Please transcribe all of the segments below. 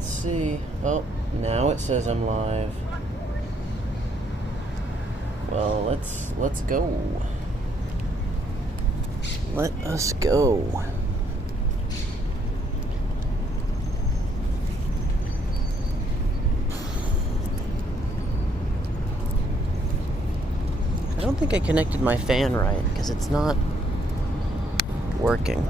Let's see. Oh, now it says I'm live. Well, let's go. Let us go. I don't think I connected my fan right because it's not working.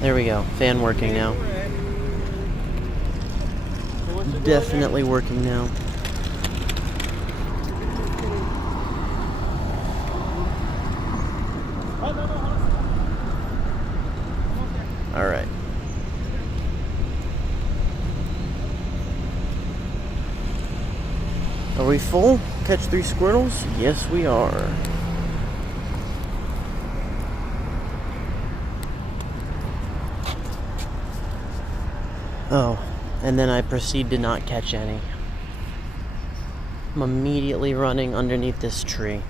There we go. Fan working now. Definitely working now. Alright. Are we full? Catch 3 Squirtles? Yes, we are. Oh, and then I proceed to not catch any. I'm immediately running underneath this tree.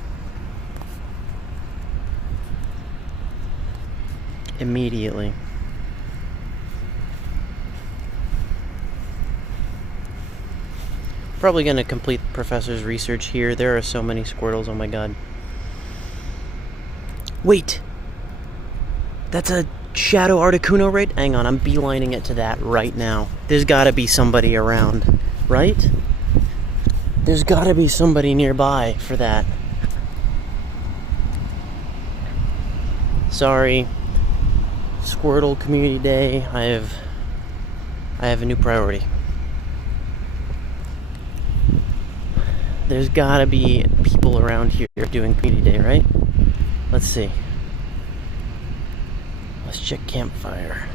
Immediately. Probably gonna complete the professor's research here. There are so many Squirtles, oh my god. Wait! That's a Shadow Articuno raid? Hang on, I'm beelining it to that right now. There's gotta be somebody around, right? There's gotta be somebody nearby for that. Sorry. Squirtle Community Day. I have a new priority. There's gotta be people around here doing Community Day, right? Let's see. Let's check campfire.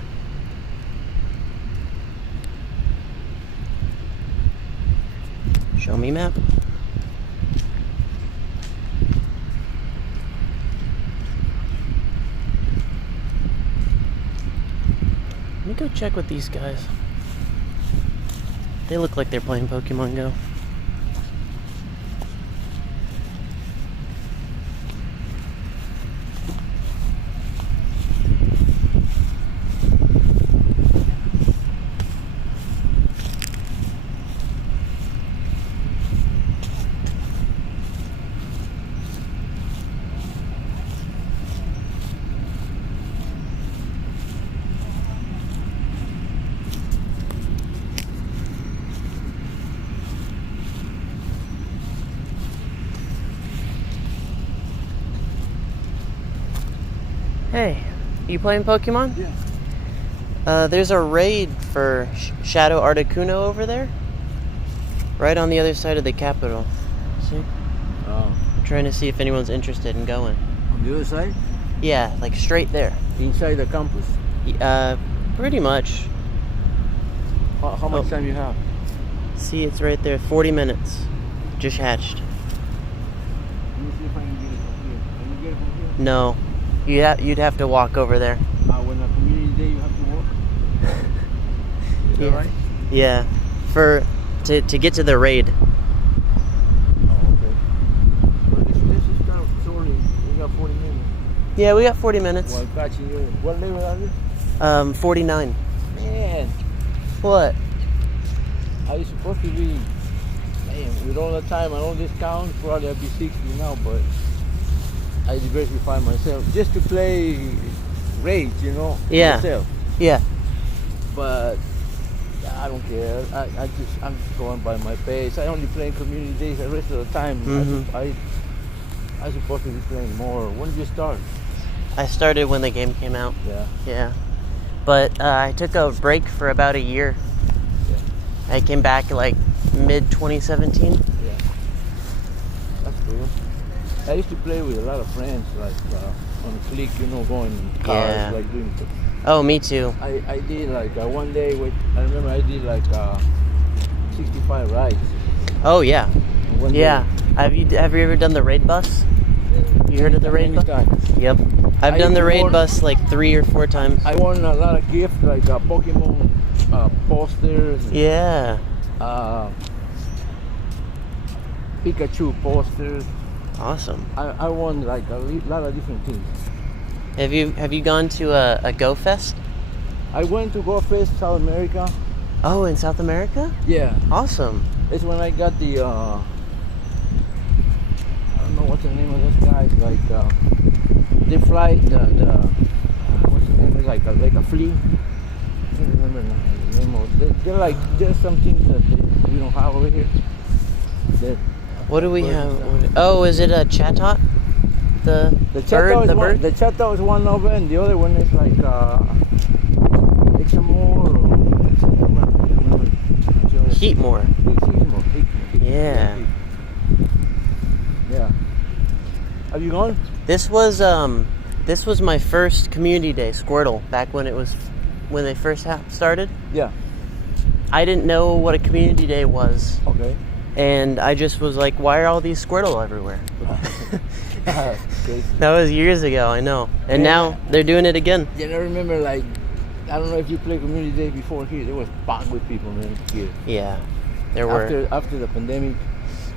Show me map. Let me go check with these guys. They look like they're playing Pokemon Go. Hey, you playing Pokemon? Yeah. There's a raid for Shadow Articuno over there. Right on the other side of the Capitol. See? Oh. I'm trying to see if anyone's interested in going. On the other side? Yeah, like straight there. Inside the campus? Pretty much. How much time you have? See, it's right there. 40 minutes. Just hatched. Let me see if I can get it from here. Can you get it from here? No. You'd have to walk over there. When a community day you have to walk? Is that right? Yeah. To get to the raid. Oh, okay. Well, this is kind of short. We got 40 minutes. Yeah, we got 40 minutes. Well, catching you. What level are you? 49. Man, What? are you supposed to be? Man, with all the time and all this count, probably I'd be 60 now, but I diversify myself just to play raids, you know. Yeah. Myself. Yeah. But I don't care. I'm just going by my pace. I only play community days the rest of the time. I supposed to be playing more. When did you start? I started when the game came out. Yeah. Yeah. But I took a break for about a year. Yeah. I came back like mid 2017. Yeah. That's cool. I used to play with a lot of friends, like on a clique, you know, going in cars, Yeah. like doing. Oh, me too. I did like one day. I remember I did like 65 rides. Oh yeah. One Yeah. day. Have you ever done the raid bus? You heard of the raid bus? Yep. I've done the raid bus like 3 or 4 times. I won a lot of gifts like Pokemon posters. Yeah. Pikachu posters. Awesome. I won like a lot of different things. Have you gone to a Go Fest? I went to Go Fest South America. Oh, in South America? Yeah. Awesome. It's when I got the I don't know what's the name of this guy. Like they fly the what's the name? It's like a flea. I can't remember the name of it. They're like there's some things that we don't have over here. What do we have? Oh, is it a chatot? The chatot bird? The chatot is one of it, and the other one is like Examore or Heatmore. Heatmore. Yeah. Yeah. Have you gone? This was my first community day, Squirtle, back when they first started. Yeah. I didn't know what a community day was. Okay. And I just was like, why are all these Squirtle everywhere? Okay. That was years ago, I know. And now they're doing it again. Yeah, I remember, like, I don't know if you played community day before here. There was packed with people, man, here. Yeah, there were. After the pandemic,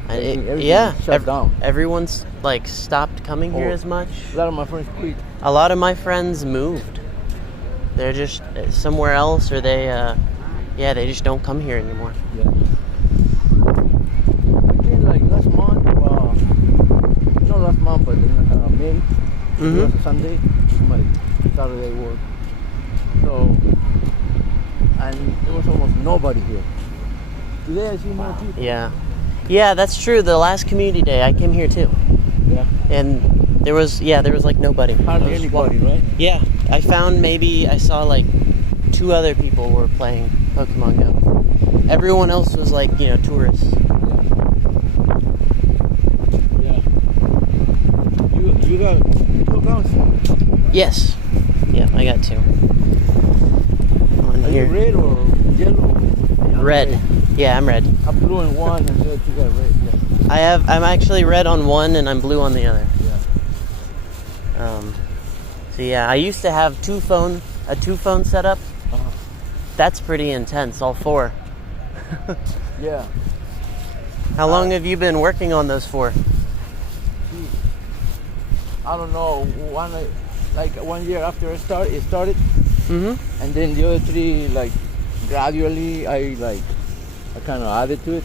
everything shut down. Everyone's, like, stopped coming here as much. A lot of my friends quit. A lot of my friends moved. They're just somewhere else, or they just don't come here anymore. Yeah. Like last month, not last month, but in May, it was a Sunday, it was my Saturday work. So, and there was almost nobody here. Today I see more people. Yeah, that's true. The last community day, I came here too. Yeah. And there was like nobody. Hardly anybody, right? Yeah, I saw like 2 other people were playing Pokemon Go. Everyone else was like, tourists. You got 2 accounts? Yes. Yeah, I got 2. Are you red or yellow? Red. Yeah, I'm red. I'm blue on one and the other 2 got red. Yeah. I'm actually red on one and I'm blue on the other. Yeah. So yeah, I used to have a 2-phone setup. Uh-huh. That's pretty intense, all 4. Yeah. How long have you been working on those 4? I don't know, 1 year after it started, Mm-hmm. and then the other 3, like, gradually, I kind of added to it.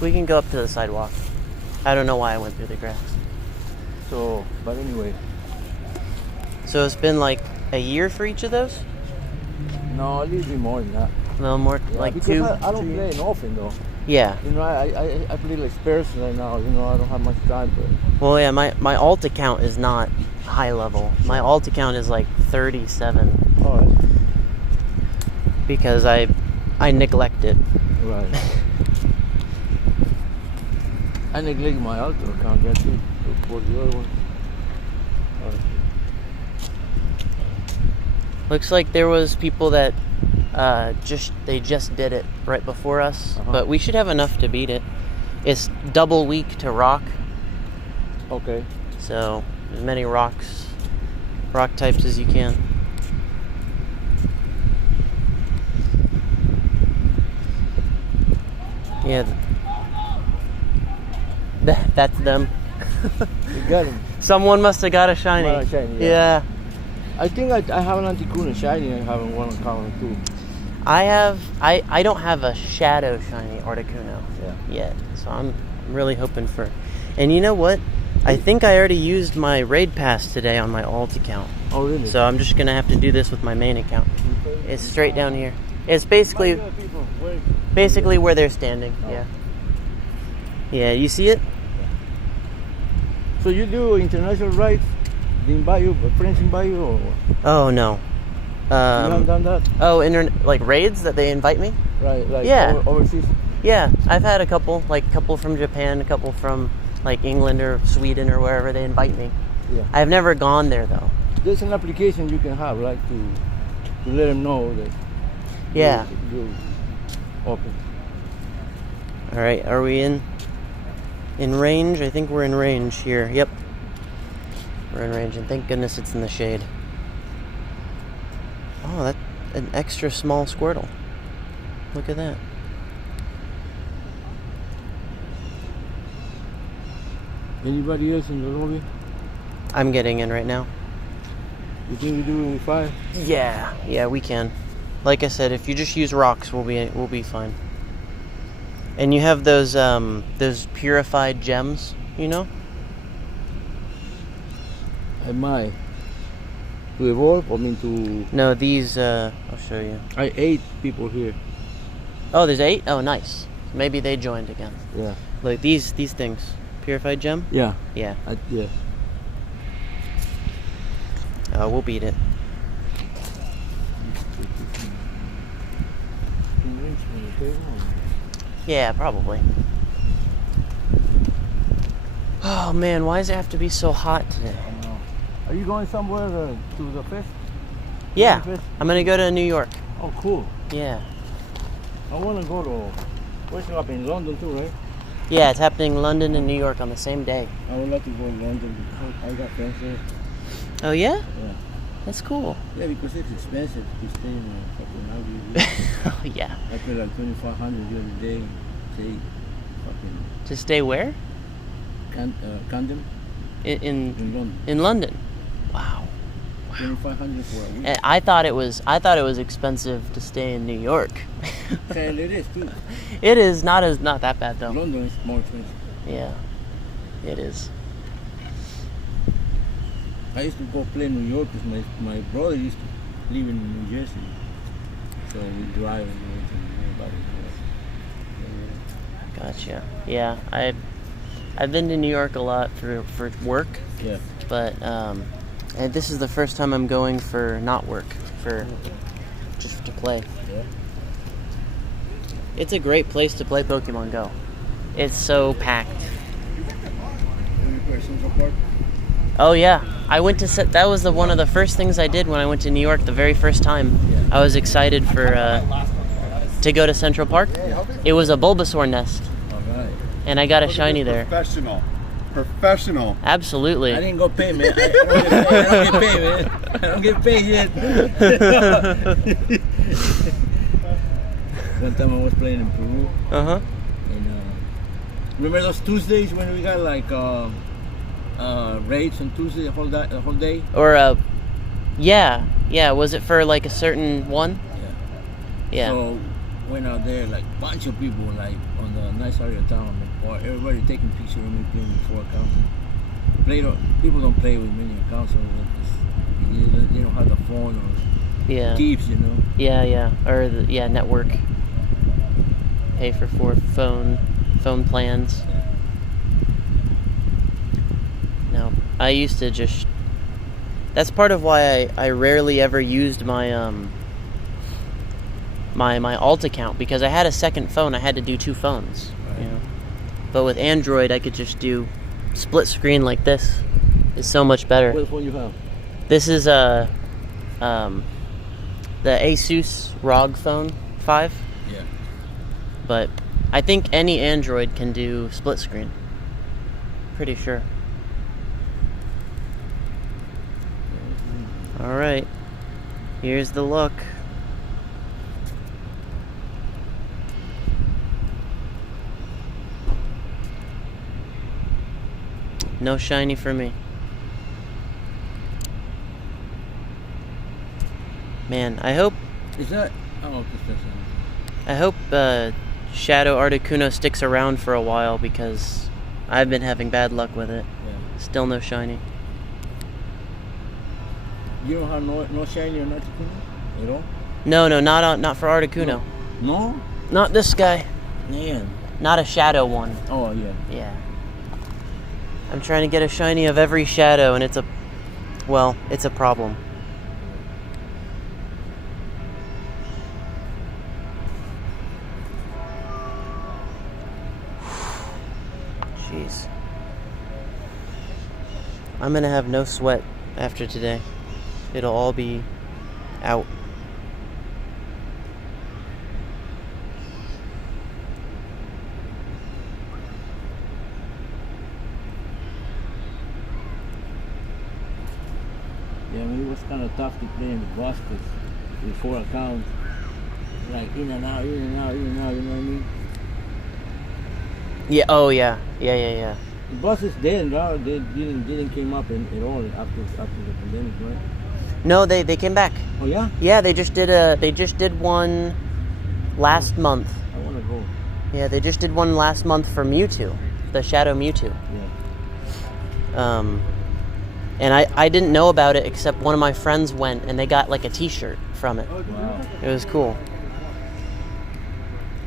We can go up to the sidewalk. I don't know why I went through the grass. So, but anyway. So it's been like a year for each of those? No, a little bit more than that. A little more, Yeah, like because 2? I don't play it often though. Yeah. I play like spares right now. I don't have much time, but. Well, yeah, my alt account is not high level. My alt account is like 37. Oh, right. Because I neglect it. Right. I neglect my alto account there too for the other one. Looks like there was people that they just did it right before us, but we should have enough to beat it. It's double week to rock. Okay. So as many rock types as you can. Yeah. That's them. You got him. Someone must have got a shiny. Yeah. I think I have an Anticuna shiny. I have one on too. I don't have a shadow shiny Articuno yet, so I'm really hoping for. And you know what? I think I already used my raid pass today on my alt account. Oh really? So I'm just gonna have to do this with my main account. It's straight down here. It's basically where they're standing. Oh. Yeah. Yeah. You see it? So you do international rides? They invite you, friends invite you, or what? Oh no. You haven't done that? Oh, like raids that they invite me? Right, like Yeah. Overseas? Yeah, I've had a couple from Japan, a couple from like England or Sweden or wherever they invite me. Yeah. I've never gone there though. There's an application you can have, right, to let them know that. Yeah. You open. All right, are we in range? I think we're in range here. Yep. We're in range, and thank goodness it's in the shade. Oh, that's an extra small Squirtle. Look at that. Anybody else in the lobby? I'm getting in right now. You think we do it with 5? Yeah, we can. Like I said, if you just use rocks, we'll be fine. And you have those purified gems, you know? Am I? To evolve? I mean to... No, these, I'll show you. 8 people here. Oh, there's 8? Oh, nice. Maybe they joined again. Yeah. Like these things. Purified gem? Yeah. Yeah. Yeah. We'll beat it. Yeah, probably. Oh man, why does it have to be so hot today? I know. Are you going somewhere to the fest? Yeah, Fest? I'm gonna go to New York. Oh, cool. Yeah. I want to go to... What's up in London too, right? Yeah, it's happening in London and New York on the same day. I would like to go to London because I got friends there. Oh yeah? Yeah. That's cool. Yeah, because it's expensive to stay in a fucking Airbnb. Oh yeah. I paid like $2,500 the other day. Stay fucking... To stay where? Camden In London. In London. Wow. $2,500 for a week. And I thought it was expensive to stay in New York. And it is too. It is not that bad though. London is more expensive. Yeah. It is. I used to go play in New York because my brother used to live in New Jersey. So we drive and go to New York. Gotcha. Yeah, I've been to New York a lot for work. Yeah. But and this is the first time I'm going for not work, for just to play. Yeah. It's a great place to play Pokemon Go. It's so packed. Central Park? Oh yeah, I went to that was one of the first things I did when I went to New York the very first time. Yeah. I was excited for to go to Central Park. Yeah. It was a Bulbasaur nest, All right. and I got a shiny there. Professional. Absolutely. I didn't go pay, man. I don't get paid, man. I don't get paid yet. One time I was playing in Peru. Uh-huh. And remember those Tuesdays when we got like raids on Tuesday the whole day? Or yeah. Was it for like a certain one? Yeah. So went out there like bunch of people like on the nice area of town, or everybody taking pictures of me playing with 4 accounts. People don't play with many accounts, so they don't have the phone or Yeah. keeps, you know. Yeah. Or network. Pay for 4 phone plans. No, I used to just. That's part of why I rarely ever used my my alt account, because I had a second phone. I had to do 2 phones, Right. you know. But with Android, I could just do split screen like this. It's so much better. What phone you have? This is the Asus ROG Phone 5. Yeah. But I think any Android can do split screen. Pretty sure. Alright. Here's the look. No shiny for me. Man, I hope Is that? Oh, I hope Shadow Articuno sticks around for a while, because I've been having bad luck with it. Yeah. Still no shiny. You don't have no shiny or nothing at all? No, not for Articuno. No? Not this guy. Man. Not a shadow one. Oh yeah. Yeah. I'm trying to get a shiny of every shadow, and it's a problem. Jeez. I'm gonna have no sweat after today. It'll all be out. was kind of tough to play in the bus because with 4 accounts, like in and out, in and out, in and out. You know what I mean? Yeah. Oh yeah. Yeah. The buses then, no, they didn't came up at all after the pandemic, right? No, they came back. Oh yeah? Yeah, they just did one last month. I want to go. Yeah, they just did one last month for Mewtwo, the Shadow Mewtwo. Yeah. And I didn't know about it except one of my friends went and they got like a T-shirt from it. Wow. It was cool.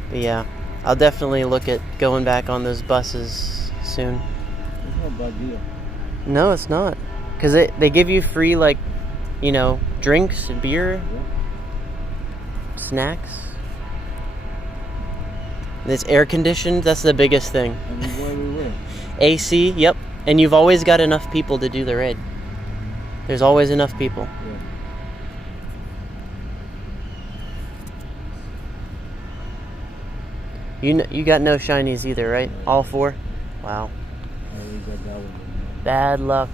But yeah, I'll definitely look at going back on those buses soon. It's not a bad deal. No, it's not, because they give you free, like, you know, drinks and beer, Yeah. snacks. And it's air conditioned. That's the biggest thing. And where we were. AC. Yep. And you've always got enough people to do the raid. There's always enough people. Yeah. You got no shinies either, right? Yeah. All 4? Wow. Yeah, we got that one. Bad luck.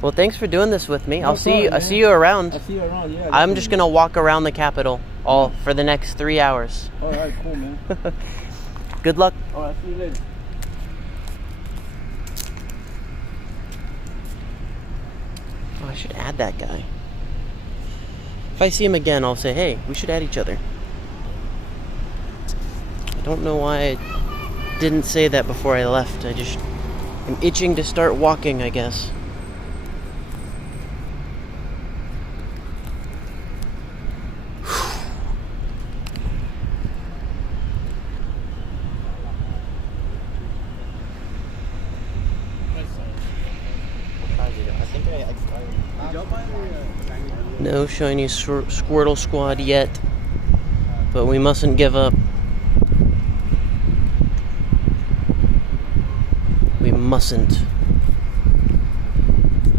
Well, thanks for doing this with me. No I'll see you. problem, I'll man. see you around. I see you around, yeah. I'm just gonna walk around the Capitol all for the next 3 hours. Alright, cool, man. Good luck. Alright, see you later. Oh, I should add that guy. If I see him again, I'll say, hey, we should add each other. I don't know why I didn't say that before I left. I just am itching to start walking, I guess. No shiny Squirtle Squad yet, but we mustn't give up. We mustn't.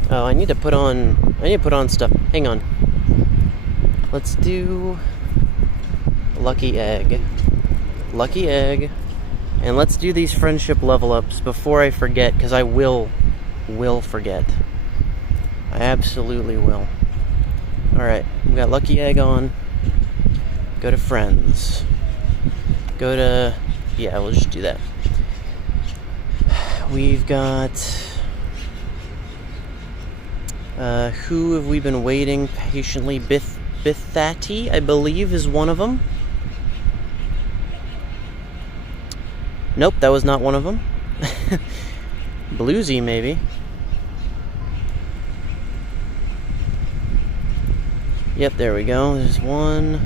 Oh, I need to put on stuff. Hang on. Let's do Lucky Egg. Lucky Egg. And let's do these friendship level ups before I forget, because I will forget. I absolutely will. Alright, we got Lucky Egg on. Go to friends. Go to... yeah, we'll just do that. We've got... who have we been waiting patiently? Bithati, I believe, is one of them. Nope, that was not one of them. Bluesy, maybe. Yep, there we go. There's one.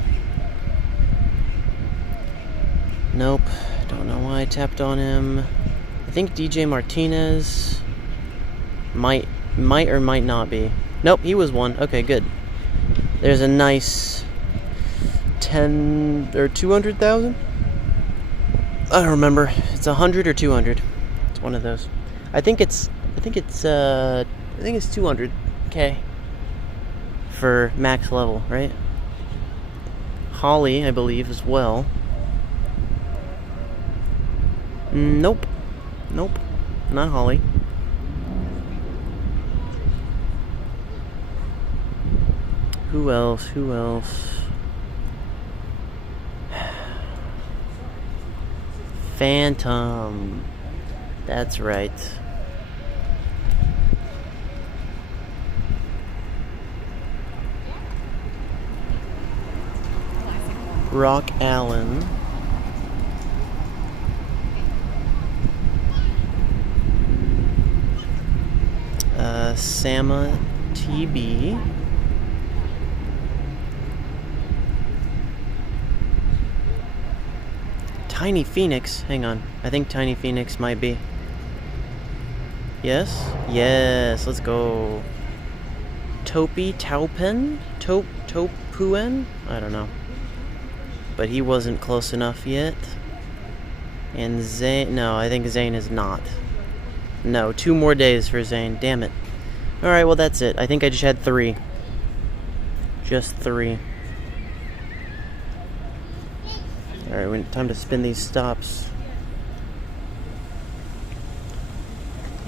Nope. Don't know why I tapped on him. I think DJ Martinez might or might not be. Nope, he was one. Okay, good. There's a nice 10 or 200,000. I don't remember. It's 100 or 200. It's one of those. I think it's 200K for max level, right? Holly, I believe, as well. Nope, not Holly. Who else? Phantom. That's right. Rock Allen. Sama TB. Tiny Phoenix. Hang on. I think Tiny Phoenix might be. Yes? Yes, let's go. Topi Taupen? Topuen? I don't know. But he wasn't close enough yet. And Zane... no, I think Zane is not. No, 2 more days for Zane. Damn it. Alright, well that's it. I think I just had 3. Just 3. Alright, time to spin these stops.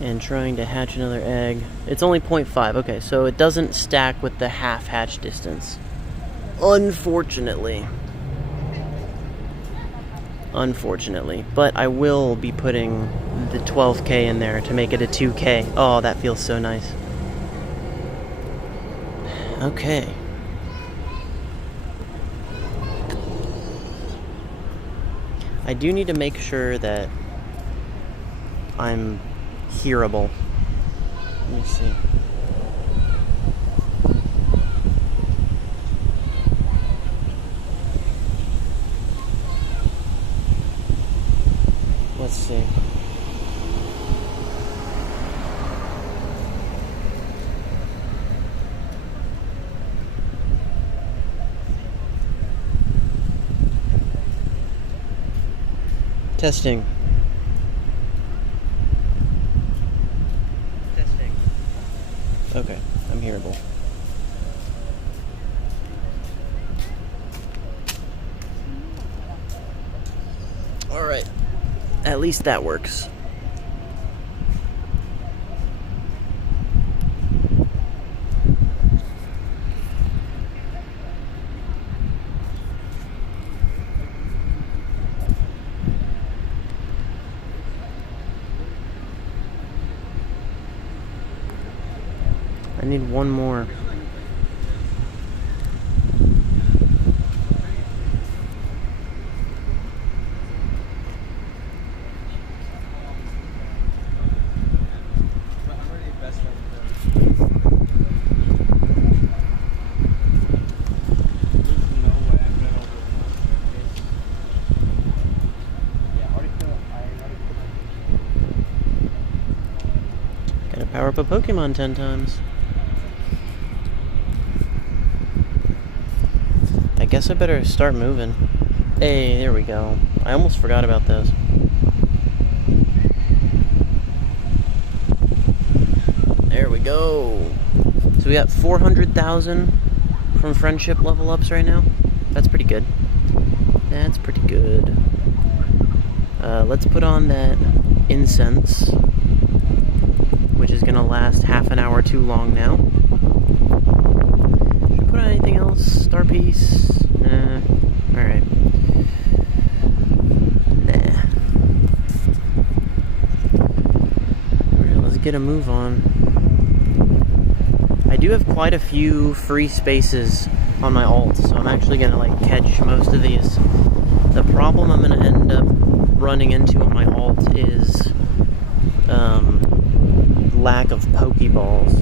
and trying to hatch another egg. It's only 0.5. Okay, so it doesn't stack with the half hatch distance. Unfortunately. But I will be putting the 12K in there to make it a 2K. Oh, that feels so nice. Okay. I do need to make sure that I'm hearable. Let me see. Let's see. Testing. Okay, I'm hearable. Alright. At least that works. I need one more. Gotta power up a Pokemon 10 times. I guess I better start moving. Hey, there we go. I almost forgot about those. There we go. So we got 400,000 from friendship level ups right now. That's pretty good. That's pretty good. Let's put on that incense, which is gonna last half an hour too long now. Should I put on anything else? Star piece? Nah. Alright. Nah. Alright, let's get a move on. I do have quite a few free spaces on my alt, so I'm actually gonna like catch most of these. The problem I'm gonna end up running into on my alt is lack of Pokeballs.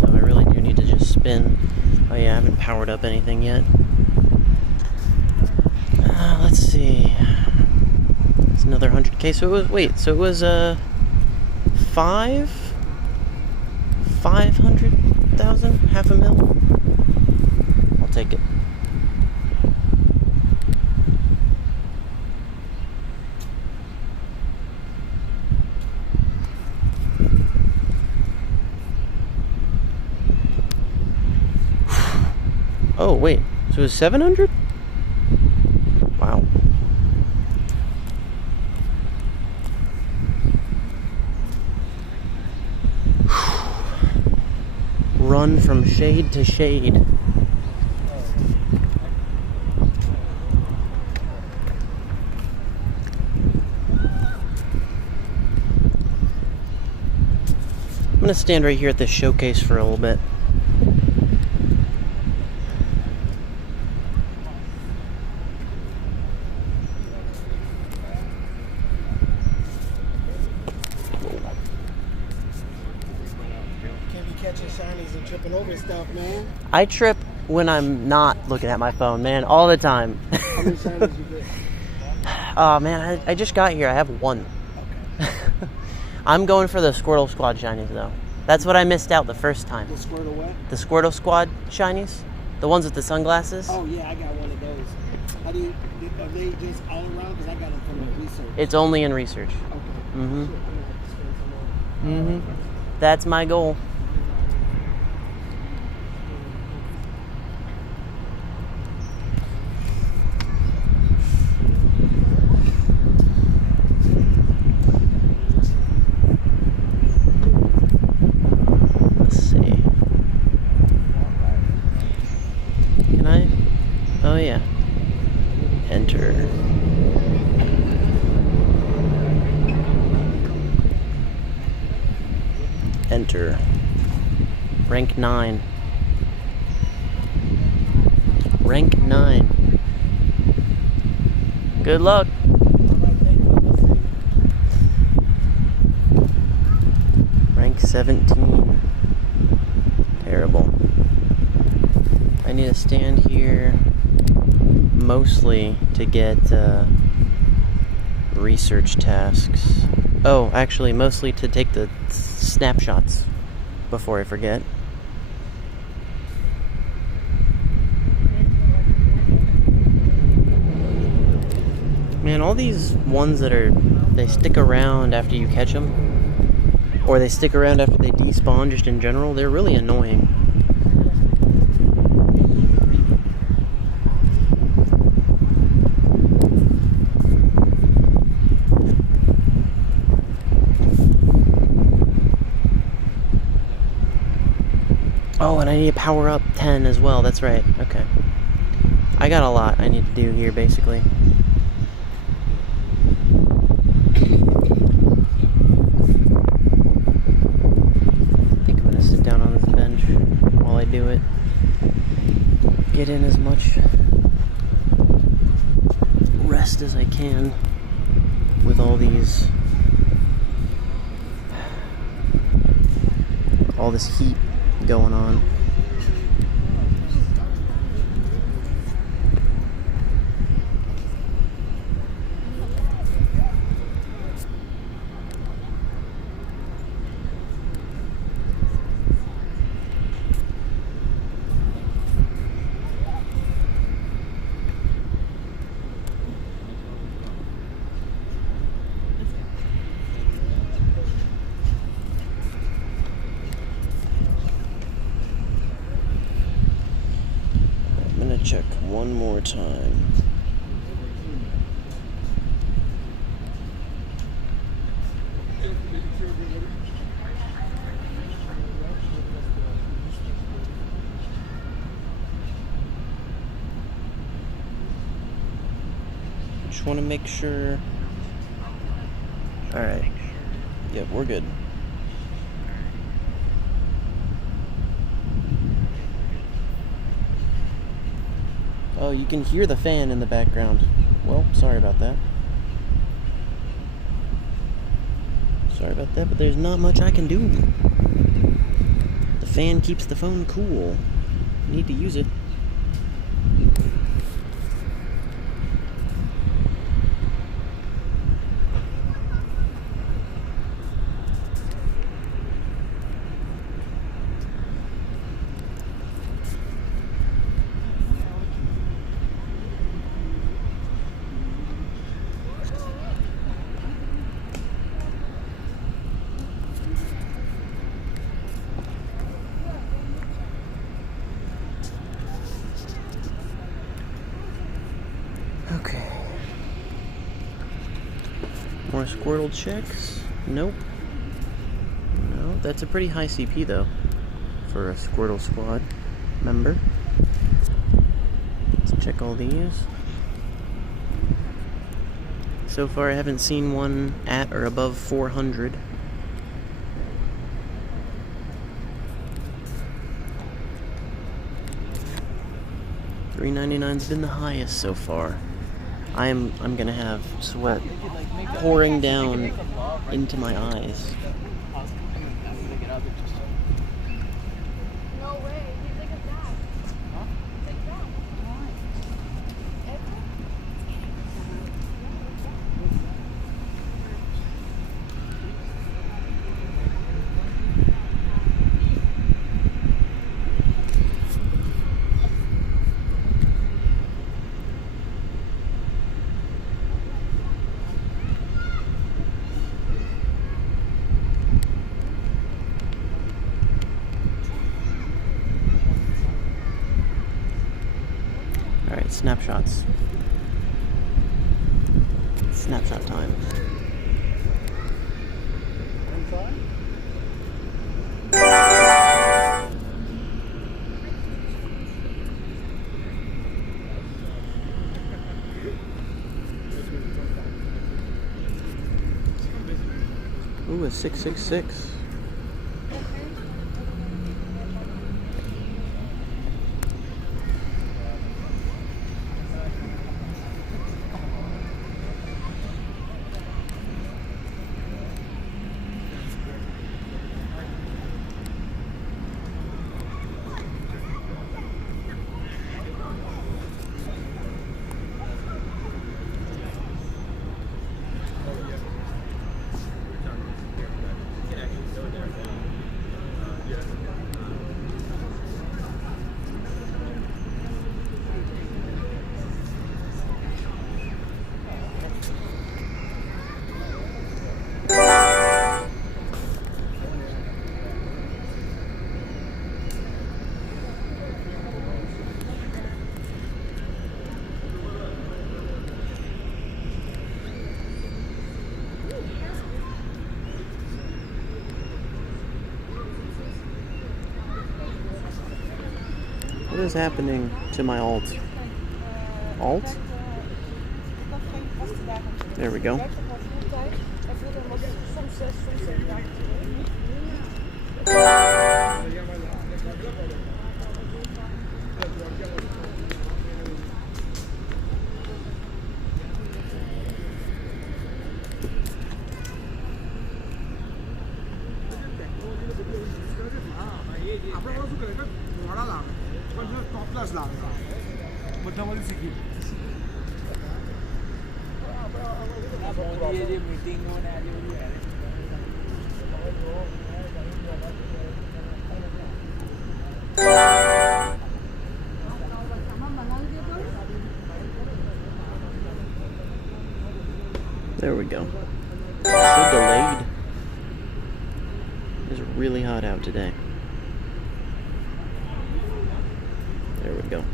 So I really do need to just spin. Oh yeah, I haven't powered up anything yet. Let's see. It's another 100K. So it was, wait, so it was 500,000? Half a mil? I'll take it. Oh, wait. So it was 700? Wow. Run from shade to shade. I'm gonna stand right here at this showcase for a little bit. Catching shinies and tripping over stuff, man. I trip when I'm not looking at my phone, man, all the time. How many shinies you get? Oh man, I just got here. I have one. Okay. I'm going for the Squirtle Squad shinies though. That's what I missed out the first time. The Squirtle what? The Squirtle Squad shinies, the ones with the sunglasses. Oh yeah, I got one of those. How do you? Are they just all around? Because I got them from the research. It's only in research. Okay. Mhm. Shit, I'm gonna have to spend some more. Mhm. That's my goal. Enter. Enter. Rank 9. Rank 9. Good luck. Rank 17. Terrible. I need to stand here mostly to get research tasks. Oh, actually, mostly to take the snapshots before I forget. Man, all these ones that they stick around after you catch them, or they stick around after they despawn just in general, they're really annoying. Oh, and I need to power up 10 as well, that's right, okay. I got a lot I need to do here, basically. Do it. Get in as much rest as I can with all this heat going on. Check one more time. Just want to make sure. All right. Yep, we're good. Oh, you can hear the fan in the background. Well, sorry about that. Sorry about that, but there's not much I can do. The fan keeps the phone cool. Need to use it. Okay. More Squirtle checks? Nope. No, that's a pretty high CP though for a Squirtle Squad member. Let's check all these. So far I haven't seen one at or above 400. $3.99's been the highest so far. I'm gonna have sweat pouring down into my eyes. No way. He's like a dad. Huh? He's like that. Alright, snapshots. Snapshot time. a 666. What is happening to my alt? Alt? There we go. There we go. So delayed. It's really hot out today. There we go.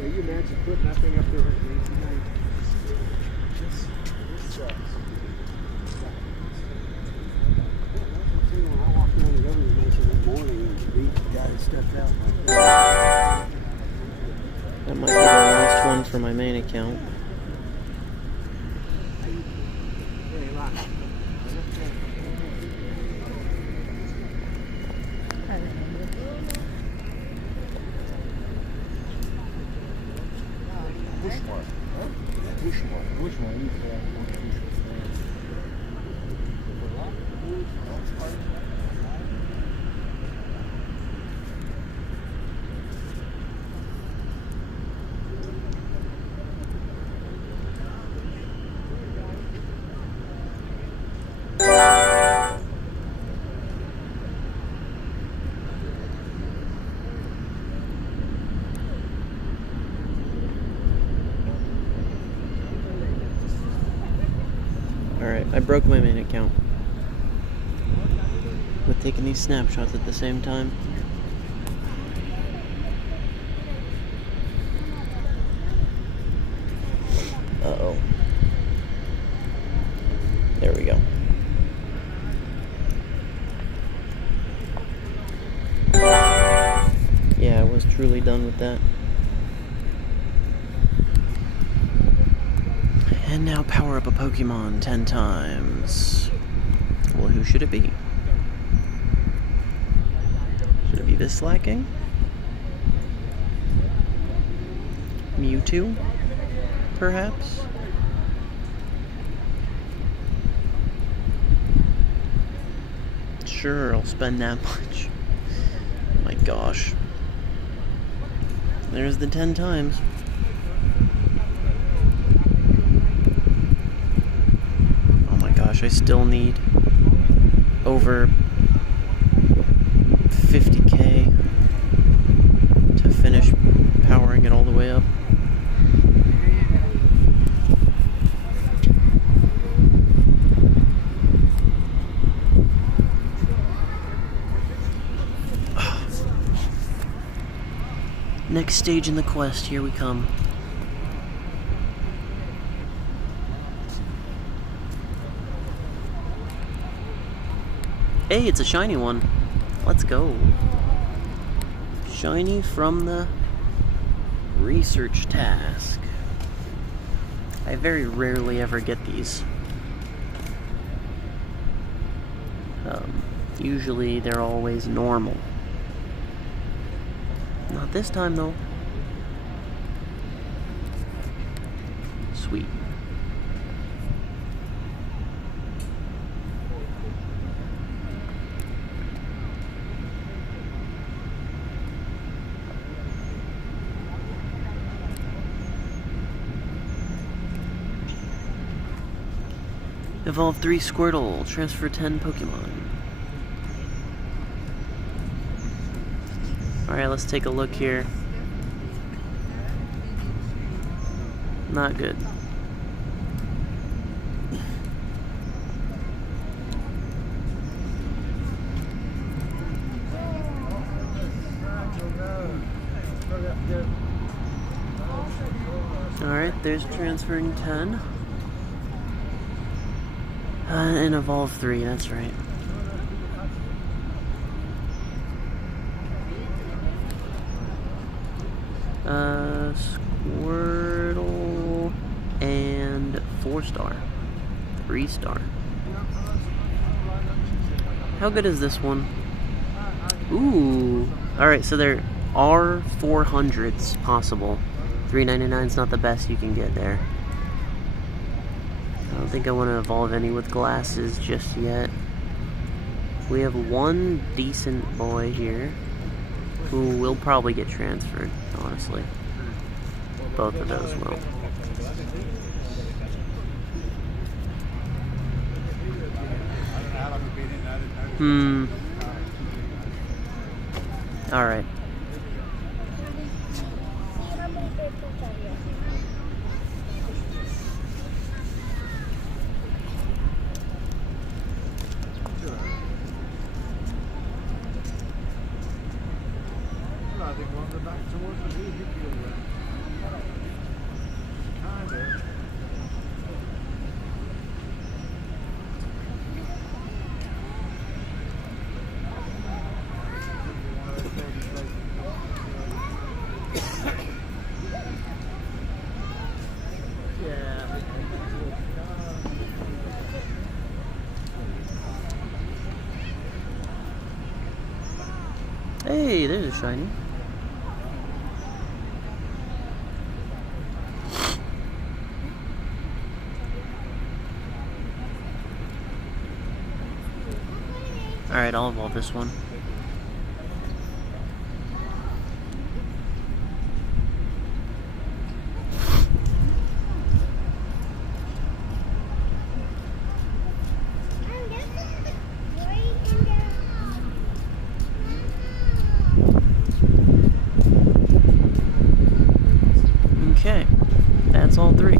You imagine putting that thing up there at 89. This sucks. I walked around the government mansion that morning and the guy stepped out. That might be the last one for my main account. Alright, I broke my main account with taking these snapshots at the same time. Uh-oh. There we go. Yeah, I was truly done with that. And now power up a Pokemon 10 times. Well, who should it be? Should it be this slacking? Mewtwo? Perhaps? Sure, I'll spend that much. Oh my gosh. There's the 10 times. I still need over 50k to finish powering it all the way up. Next stage in the quest, here we come. Hey, it's a shiny one. Let's go. Shiny from the research task. I very rarely ever get these. Usually they're always normal. Not this time though. Sweet. Evolve 3 Squirtle, transfer 10 Pokemon. Alright, let's take a look here. Not good. Alright, there's transferring 10. And evolve 3, that's right. Squirtle and 4-star. 3-star. How good is this one? Ooh. Alright, so there are 400s possible. 399 is not the best you can get there. I don't think I want to evolve any with glasses just yet. We have one decent boy here who will probably get transferred, honestly. Both of those will. Alright. Hey, there's a shiny. Alright, I'll evolve this one. Okay, that's all 3.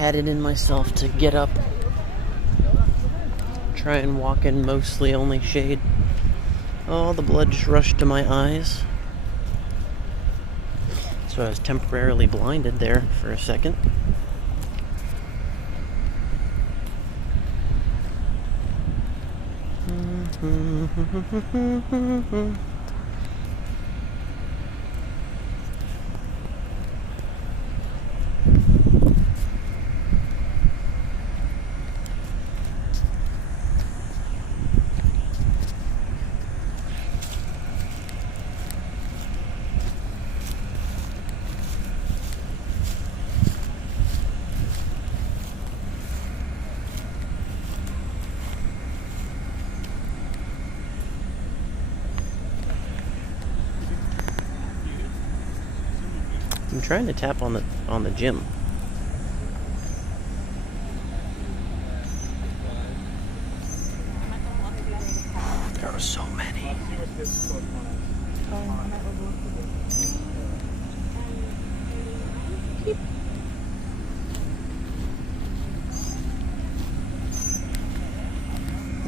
Had it in myself to get up, try and walk in mostly only shade. Oh, the blood just rushed to my eyes. So I was temporarily blinded there for a second. I'm trying to tap on the gym. There are so many. There's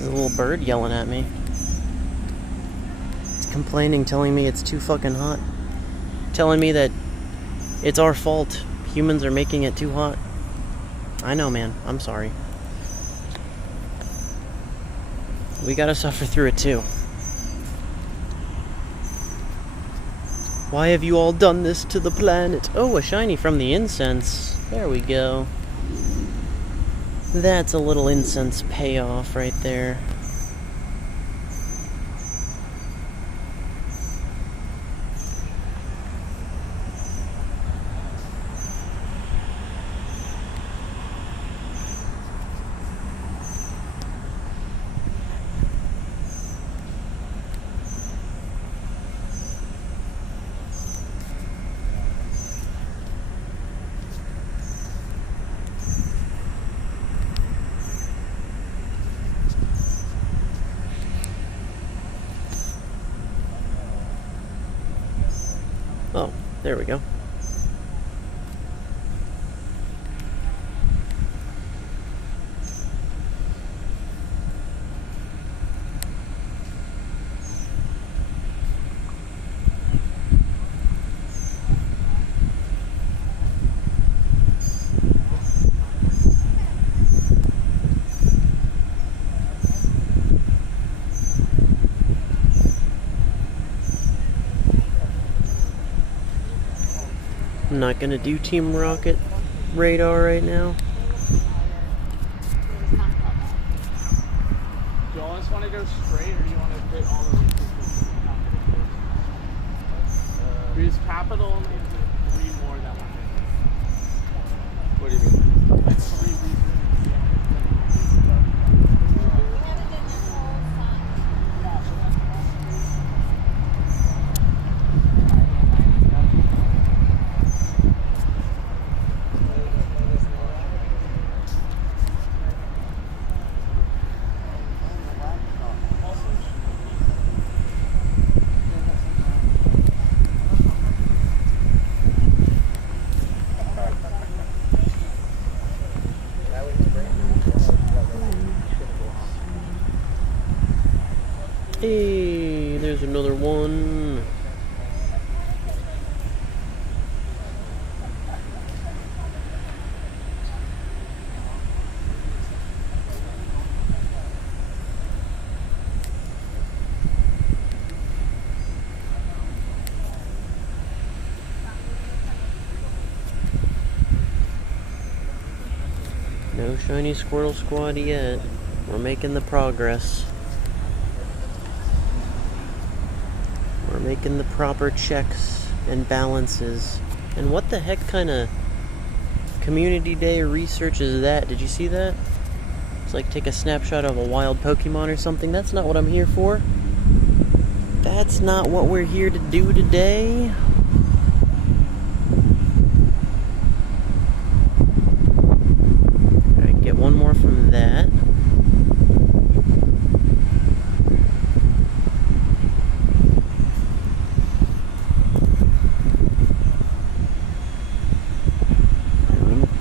a little bird yelling at me. It's complaining, telling me it's too fucking hot. Telling me that it's our fault. Humans are making it too hot. I know, man. I'm sorry. We gotta suffer through it too. Why have you all done this to the planet? Oh, a shiny from the incense. There we go. That's a little incense payoff right there. Oh, there we go. I'm not gonna do Team Rocket radar right now. Do you always want to go straight, or do you want to fit all the resources in the capital first? Because capital needs 3 more than 1. What do you mean? Like 3 resources. Hey, there's another one. No shiny Squirtle Squad yet. We're making the progress. We're making the proper checks and balances. And what the heck kind of community day research is that? Did you see that? It's like take a snapshot of a wild Pokemon or something. That's not what I'm here for. That's not what we're here to do today. Alright, get one more from that.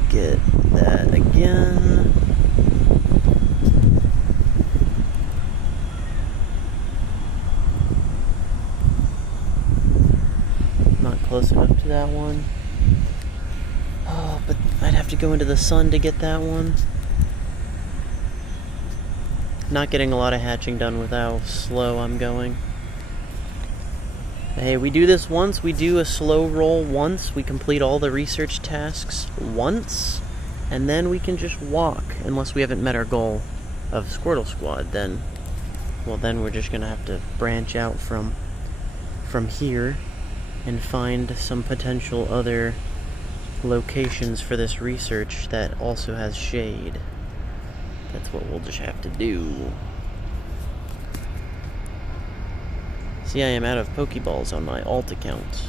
Get that again. Not close enough to that one. Oh, but I'd have to go into the sun to get that one. Not getting a lot of hatching done with how slow I'm going. Hey, we do this once, we do a slow roll once, we complete all the research tasks once, and then we can just walk, unless we haven't met our goal of Squirtle Squad, then we're just gonna have to branch out from here and find some potential other locations for this research that also has shade. That's what we'll just have to do. See, I am out of Pokeballs on my alt account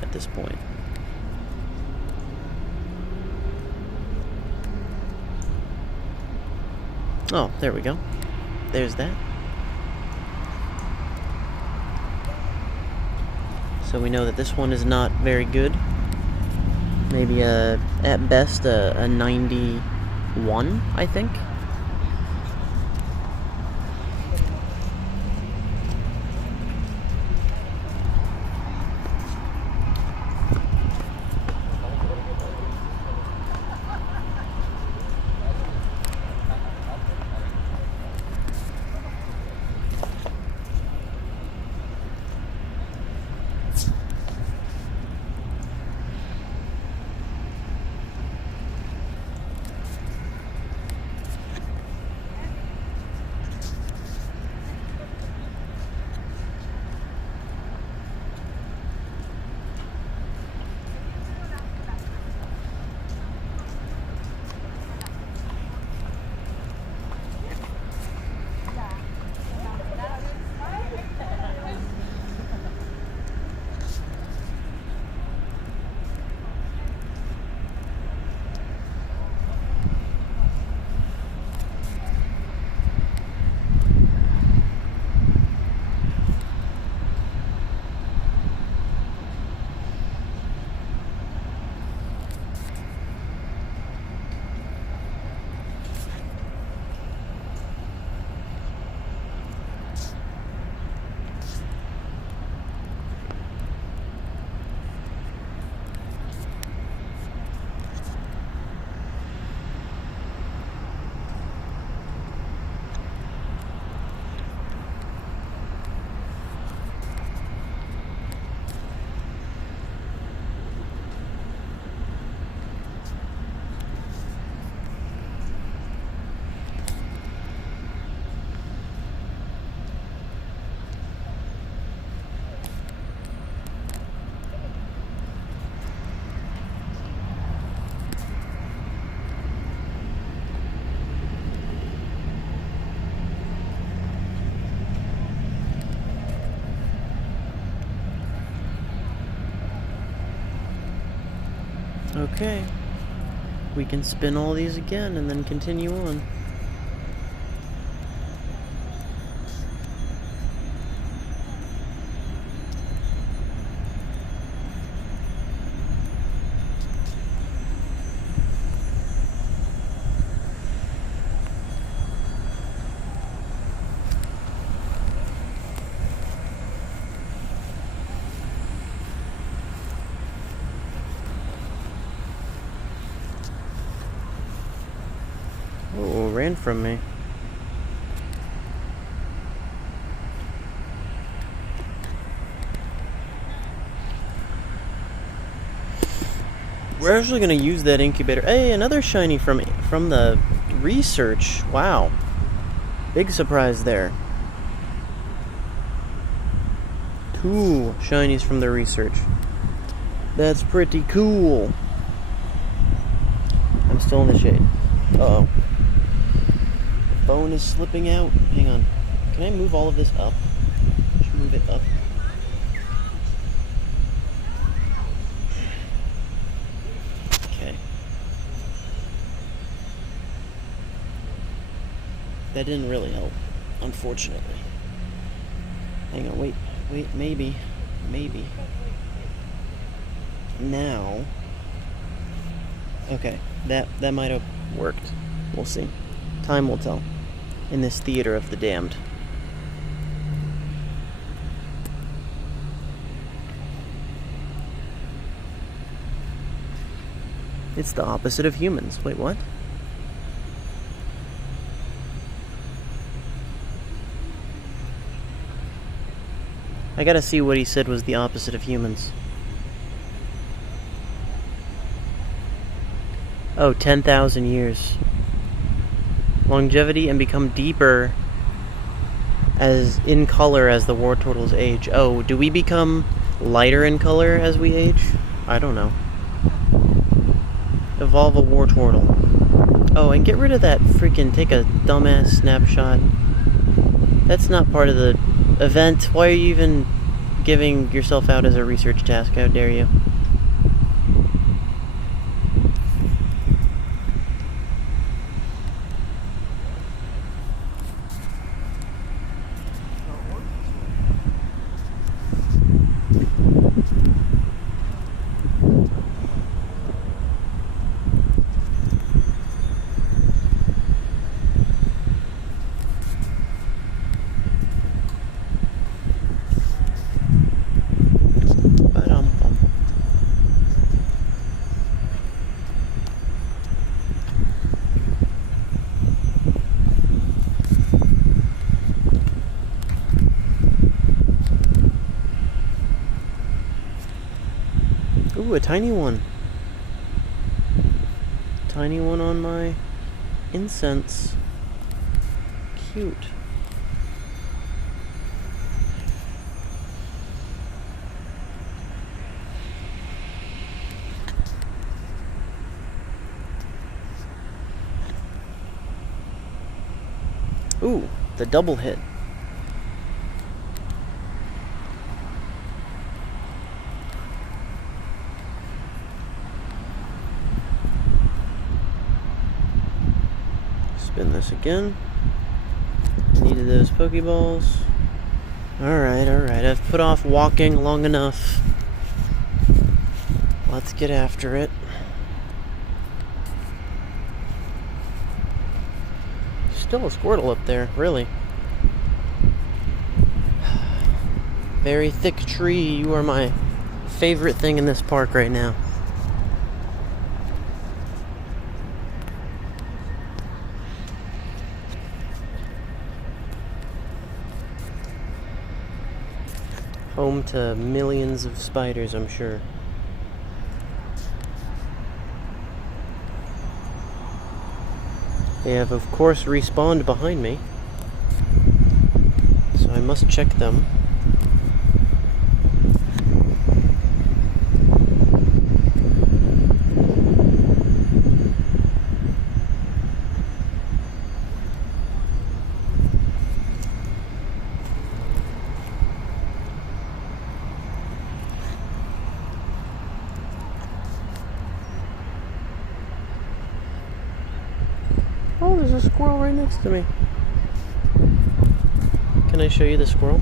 at this point. Oh, there we go. There's that. So we know that this one is not very good. Maybe at best a 91, I think. Okay. We can spin all these again and then continue on. Oh, ran from me. We're actually going to use that incubator. Hey, another shiny from the research. Wow. Big surprise there. 2 shinies from the research. That's pretty cool. I'm still in the shade. Uh-oh. The phone is slipping out. Hang on. Can I move all of this up? Just move it up. Okay. That didn't really help, unfortunately. Hang on, wait, maybe. Now. Okay, that might have worked. We'll see. Time will tell. In this theater of the damned. It's the opposite of humans. Wait, what? I gotta see what he said was the opposite of humans. Oh, 10,000 years. Longevity and become deeper as in color as the war turtles age. Oh, do we become lighter in color as we age? I don't know. Evolve a war turtle. Oh, and get rid of that freaking take a dumbass snapshot. That's not part of the event. Why are you even giving yourself out as a research task? How dare you? a tiny one. Tiny one on my incense. Cute. Ooh, the double hit. Spin this again. Needed those Pokeballs. Alright, alright. I've put off walking long enough. Let's get after it. Still a Squirtle up there, really. Very thick tree. You are my favorite thing in this park right now. Home to millions of spiders, I'm sure. They have, of course, respawned behind me, so I must check them. Oh, there's a squirrel right next to me. Can I show you the squirrel?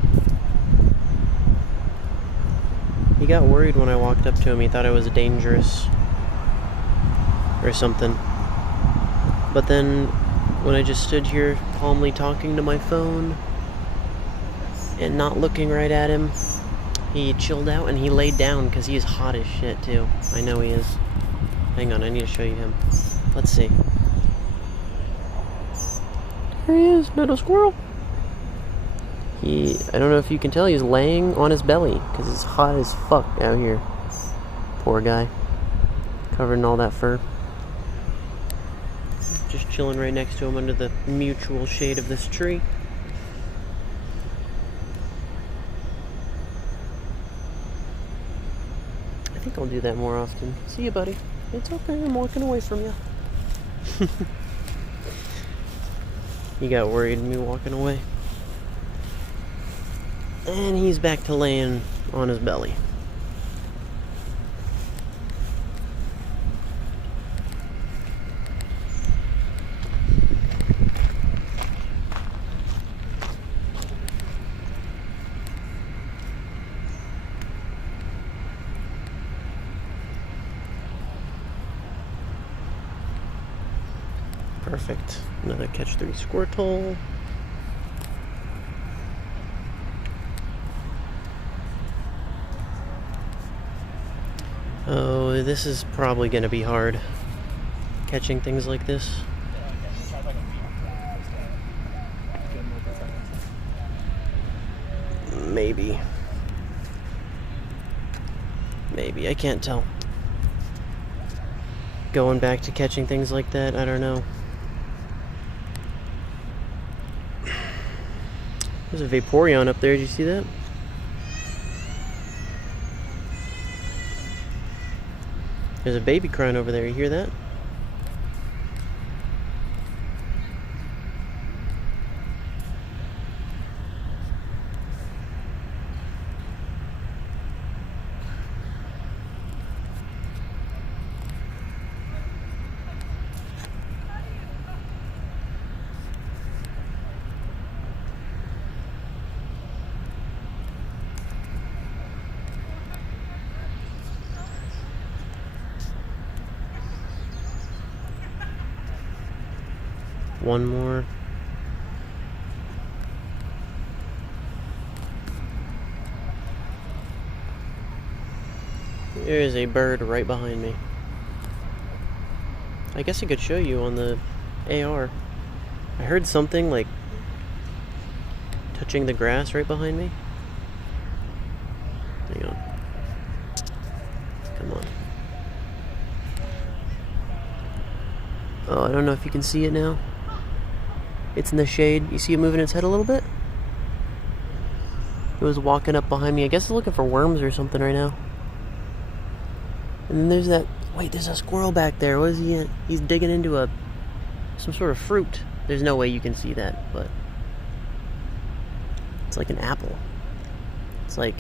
He got worried when I walked up to him. He thought I was dangerous or something. But then when I just stood here calmly talking to my phone and not looking right at him, he chilled out and he laid down because he is hot as shit too. I know he is. Hang on, I need to show you him. Let's see. There he is, little squirrel. I don't know if you can tell, he's laying on his belly because it's hot as fuck out here. Poor guy. Covered in all that fur. Just chilling right next to him under the mutual shade of this tree. I think I'll do that more often. See you, buddy. It's okay, I'm walking away from you. He got worried me walking away. And he's back to laying on his belly. Perfect. Another catch 3 Squirtle. Oh, this is probably going to be hard. Catching things like this. Maybe. Maybe, I can't tell. Going back to catching things like that, I don't know. There's a Vaporeon up there, did you see that? There's a baby crying over there, you hear that? One more. There is a bird right behind me. I guess I could show you on the AR. I heard something like touching the grass right behind me. Hang on. Come on. Oh, I don't know if you can see it now. It's in the shade. You see it moving its head a little bit? It was walking up behind me. I guess it's looking for worms or something right now. And then there's that... Wait, there's a squirrel back there. What is he in? He's digging into some sort of fruit. There's no way you can see that, but... It's like an apple. It's like...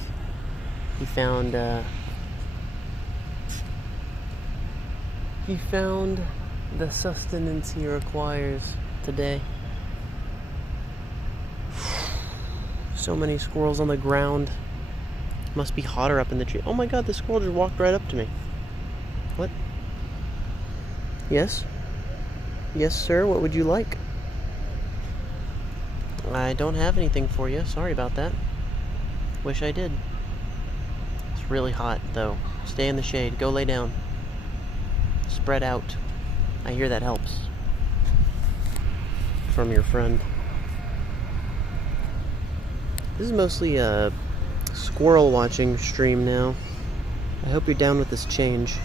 He found the sustenance he requires today. So many squirrels on the ground. Must be hotter up in the tree. Oh my god, the squirrel just walked right up to me. What? Yes? Yes, sir, what would you like? I don't have anything for you. Sorry about that. Wish I did. It's really hot, though. Stay in the shade. Go lay down. Spread out. I hear that helps. From your friend. This is mostly a squirrel watching stream now. I hope you're down with this change.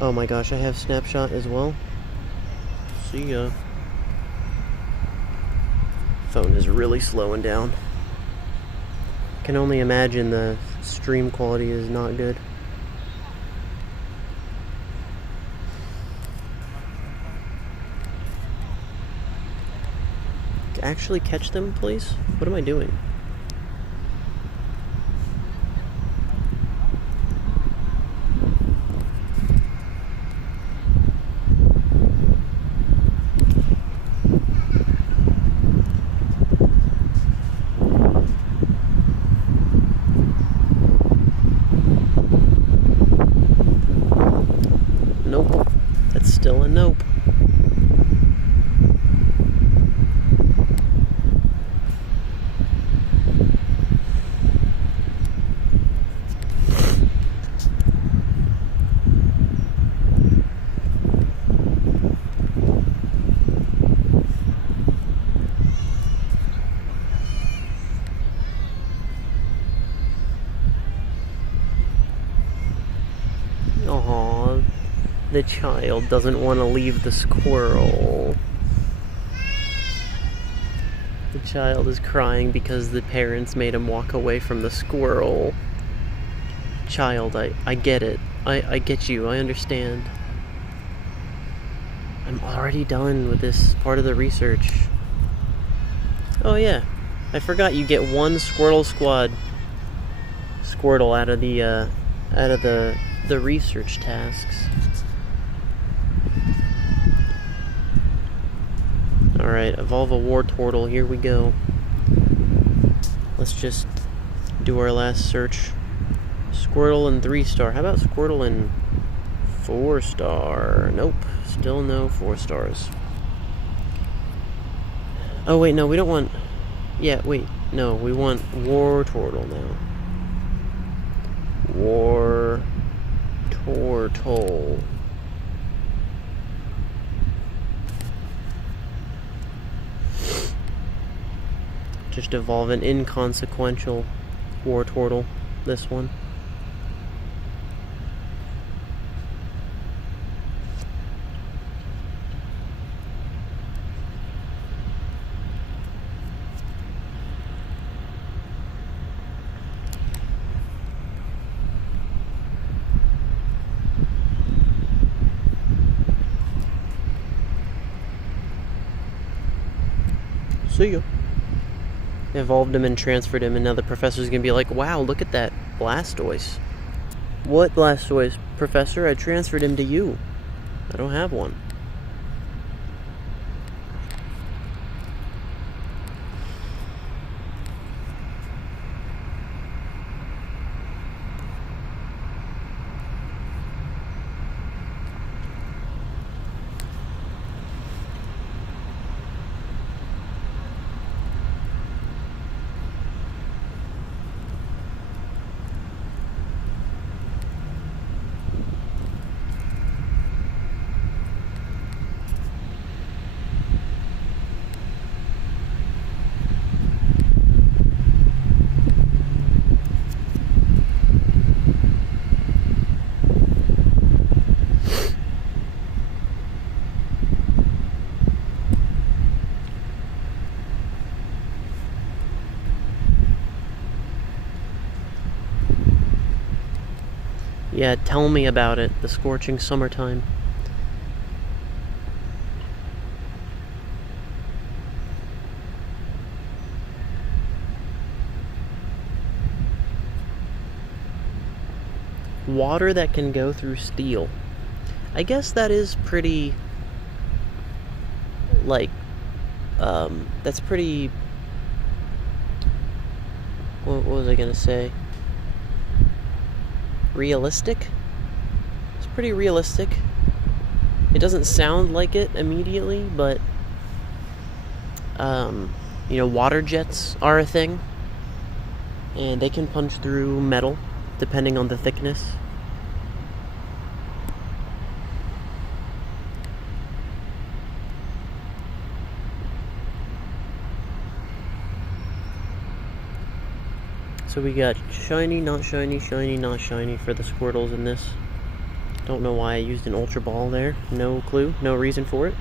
Oh my gosh, I have Snapshot as well. See ya. Phone is really slowing down. Can only imagine the stream quality is not good. Actually catch them, please? What am I doing? Nope. That's still a nope. Aww, the child doesn't want to leave the squirrel. The child is crying because the parents made him walk away from the squirrel. Child, I get it. I get you, I understand. I'm already done with this part of the research. Oh yeah, I forgot you get one Squirtle Squad Squirtle out of the research tasks. Alright, evolve a war turtle, here we go. Let's just do our last search. Squirtle and 3-star. How about Squirtle and 4-star? Nope, still no 4 stars. Oh wait, no, we don't want... Yeah, wait, no, we want war turtle now. War turtle. Just evolve an inconsequential war turtle. This one. See ya. Evolved him and transferred him, and now the professor's gonna be like, wow, look at that Blastoise. What Blastoise? Professor, I transferred him to you. I don't have one. Yeah, tell me about it. The scorching summertime. Water that can go through steel. I guess that is pretty, like, that's pretty, what was I gonna say? Realistic? It's pretty realistic. It doesn't sound like it immediately, but, you know, water jets are a thing, and they can punch through metal, depending on the thickness. So we got shiny, not shiny, shiny, not shiny for the Squirtles in this. Don't know why I used an Ultra Ball there. No clue, no reason for it.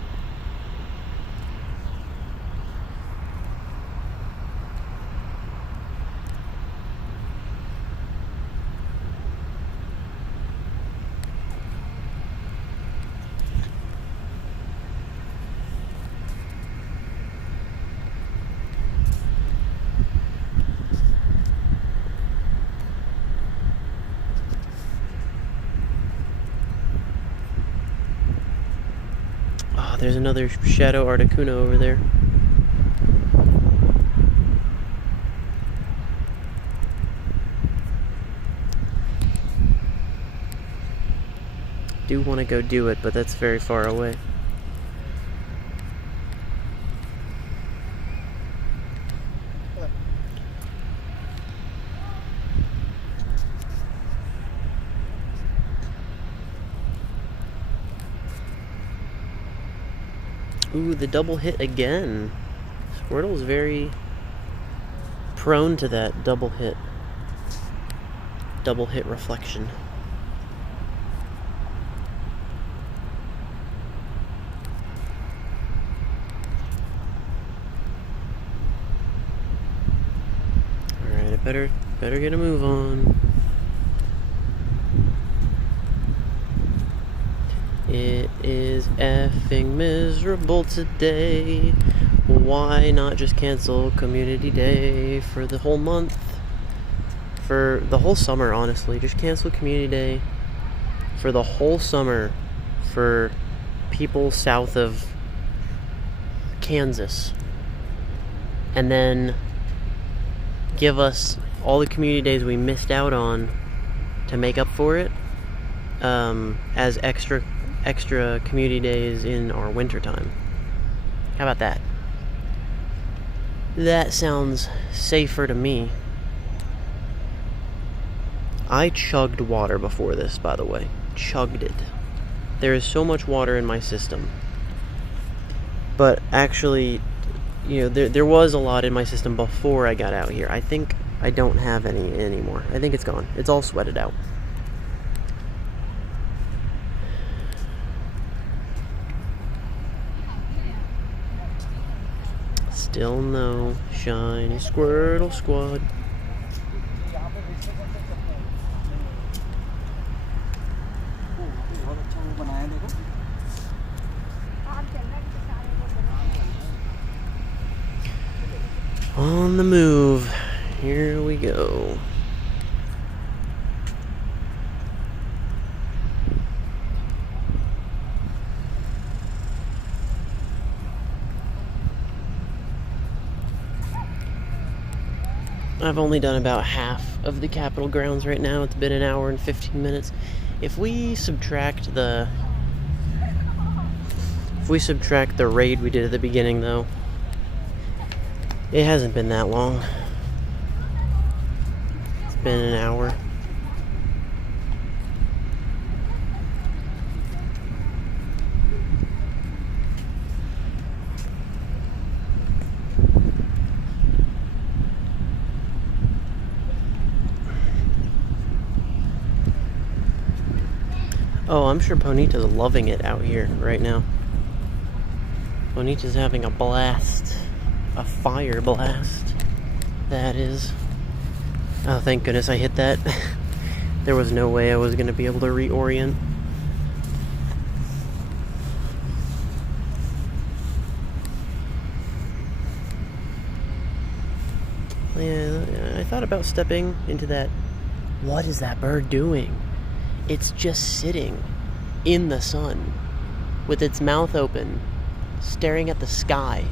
Oh, there's another Shadow Articuno over there. Do want to go do it, but that's very far away. Ooh, the double hit again. Squirtle's very prone to that double hit. Double hit reflection. Alright, I better get a move on. It is effing miserable today. Why not just cancel Community Day for the whole month? For the whole summer, honestly. Just cancel Community Day for the whole summer for people south of Kansas. And then give us all the community days we missed out on to make up for it as extra community days in our winter time. How about that? That sounds safer to me. I chugged water before this, by the way. Chugged it. There is so much water in my system. But actually, you know, there was a lot in my system before I got out here. I think I don't have any anymore. I think it's gone. It's all sweated out. Still no shiny Squirtle Squad. On the move. Here we go. I've only done about half of the Capitol grounds right now. It's been an hour and 15 minutes. If we subtract the raid we did at the beginning, though, it hasn't been that long. It's been an hour. Oh, I'm sure Ponita's loving it out here right now. Ponita's having a blast. A fire blast. That is. Oh, thank goodness I hit that. There was no way I was going to be able to reorient. Yeah, I thought about stepping into that. What is that bird doing? It's just sitting in the sun with its mouth open, staring at the sky.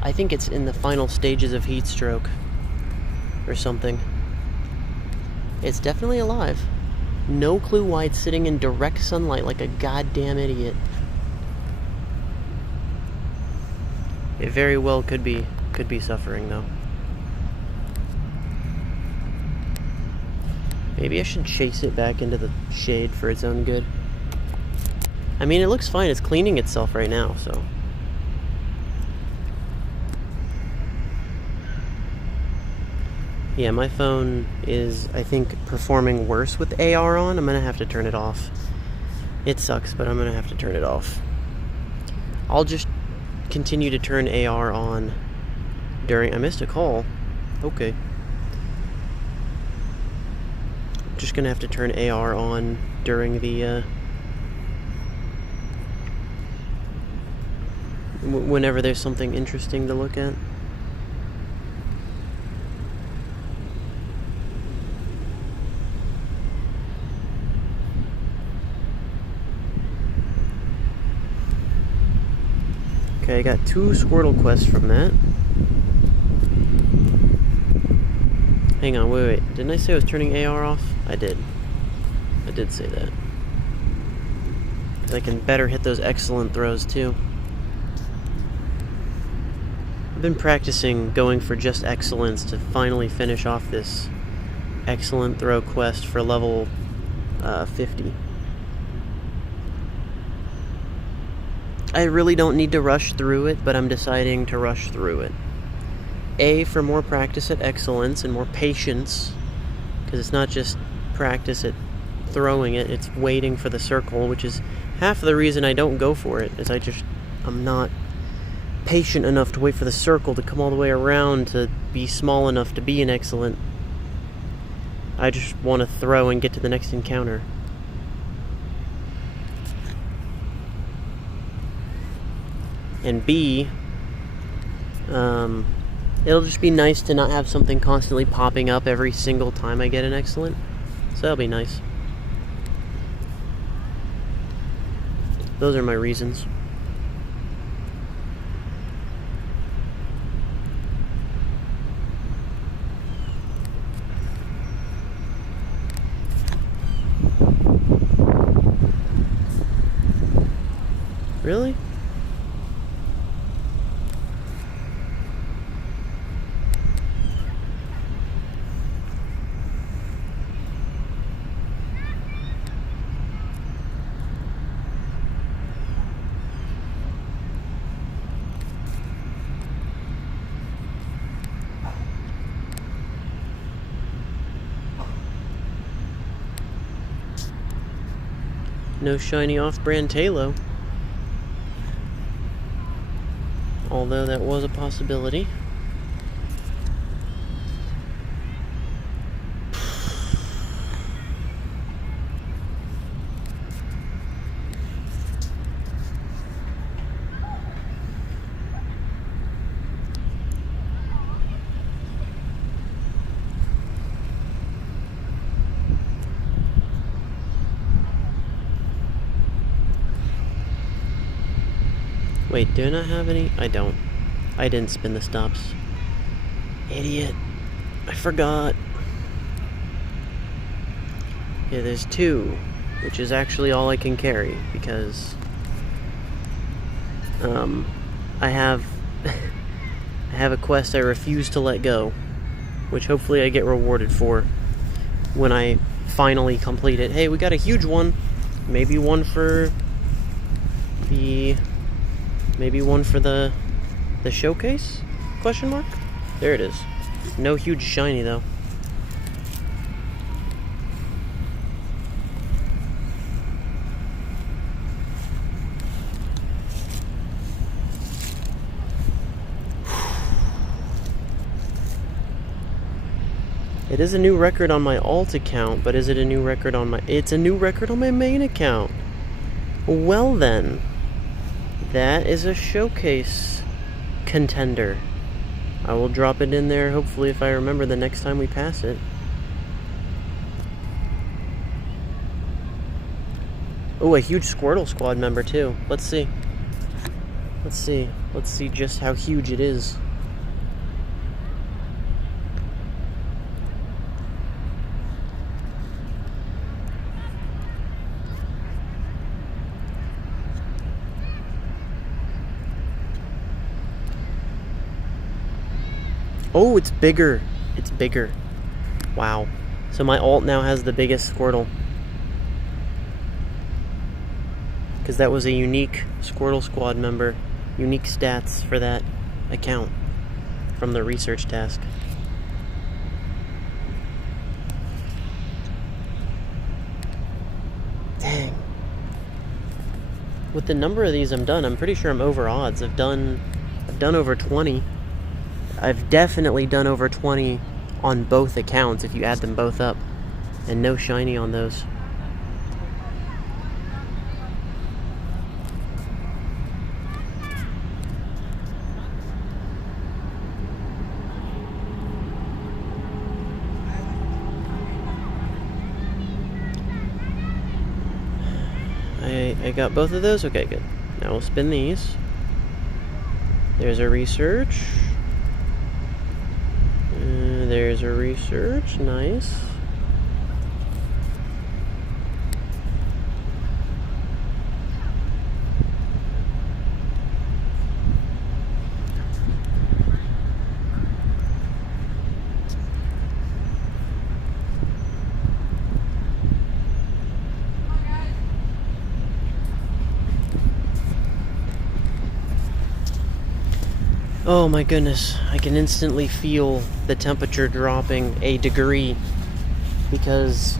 I think it's in the final stages of heat stroke or something. It's definitely alive. No clue why it's sitting in direct sunlight like a goddamn idiot. It very well could be suffering though. Maybe I should chase it back into the shade for its own good. I mean, it looks fine. It's cleaning itself right now, so. Yeah, my phone is, I think, performing worse with AR on. I'm gonna have to turn it off. It sucks, but I'm gonna have to turn it off. I'll just continue to turn AR on during... I missed a call. Okay. I'm just gonna have to turn AR on during the, whenever there's something interesting to look at. Okay, I got 2 Squirtle quests from that. Hang on, wait. Didn't I say I was turning AR off? I did. I did say that. Because I can better hit those excellent throws, too. I've been practicing going for just excellence to finally finish off this excellent throw quest for level 50. I really don't need to rush through it, but I'm deciding to rush through it. A, for more practice at excellence and more patience, because it's not just practice at throwing it, it's waiting for the circle, which is half the reason I don't go for it, is I'm not patient enough to wait for the circle to come all the way around to be small enough to be an excellent. I just want to throw and get to the next encounter. And B, it'll just be nice to not have something constantly popping up every single time I get an excellent. So that'll be nice. Those are my reasons. Really? No shiny off-brand Talo. Although that was a possibility. Wait, do I not have any? I don't. I didn't spin the stops. Idiot. I forgot. Yeah, there's 2, which is actually all I can carry, because I have I have a quest I refuse to let go, which hopefully I get rewarded for when I finally complete it. Hey, we got a huge one. Maybe one for the showcase? Question mark? There it is. No huge shiny though. It is a new record on my alt account, but is it a new record on my... It's a new record on my main account. Well then, that is a showcase contender. I will drop it in there, hopefully, if I remember the next time we pass it. Oh, a huge Squirtle Squad member, too. Let's see. Let's see. Let's see just how huge it is. Oh, it's bigger. It's bigger. Wow. So my alt now has the biggest Squirtle. Because that was a unique Squirtle Squad member. Unique stats for that account from the research task. Dang. With the number of these I'm done, I'm pretty sure I'm over odds. I've done over 20. I've definitely done over 20 on both accounts if you add them both up. And no shiny on those. I got both of those? Okay, good. Now we'll spin these. There's a research. There's a research. Nice. Oh my goodness, I can instantly feel the temperature dropping a degree because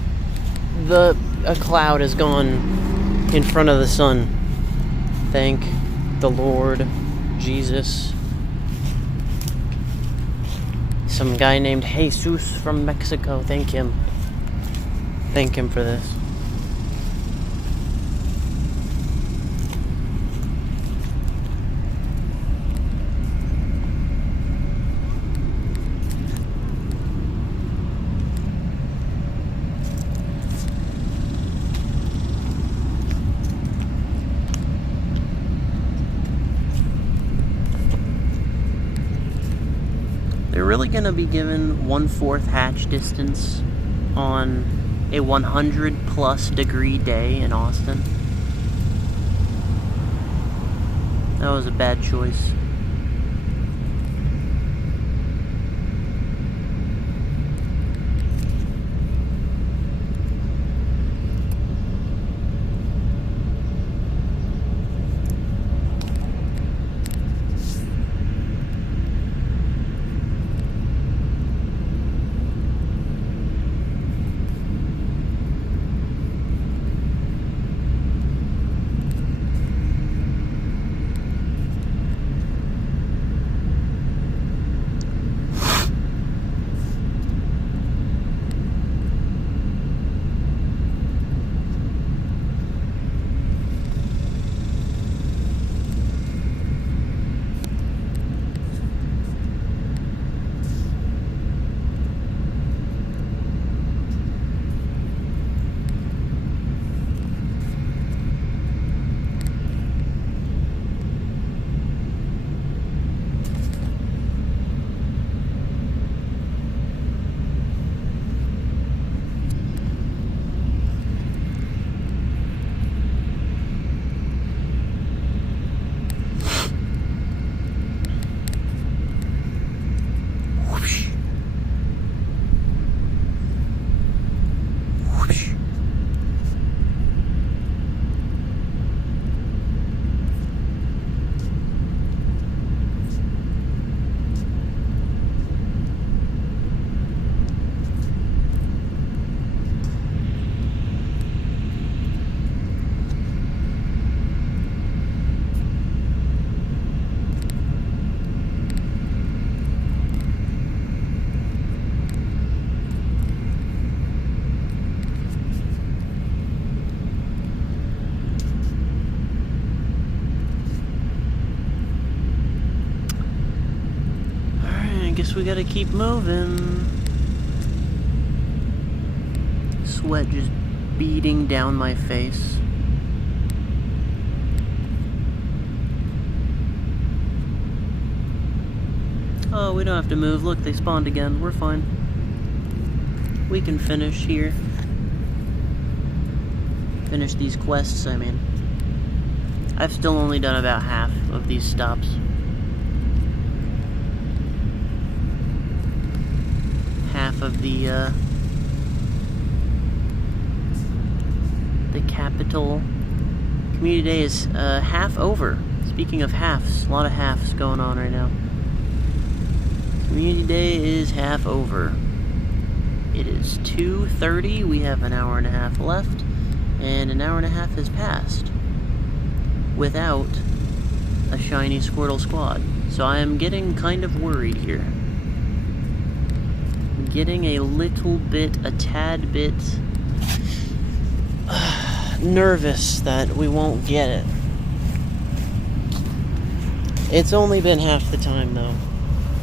a cloud has gone in front of the sun. Thank the Lord Jesus. Some guy named Jesus from Mexico, thank him. Thank him for this. They're really going to be given 1/4 hatch distance on a 100 plus degree day in Austin. That was a bad choice. guess we gotta keep moving. Sweat just beating down my face. Oh, we don't have to move. Look, they spawned again. We're fine. We can finish here. Finish these quests, I mean. I've still only done about half of these stops. Half of the capital. Community Day is half over. Speaking of halves, a lot of halves going on right now. Community Day is half over. It is 2:30. We have an hour and a half left, and an hour and a half has passed without a shiny Squirtle Squad. So I am getting kind of worried here. Getting a little bit, a tad bit nervous that we won't get it. It's only been half the time though.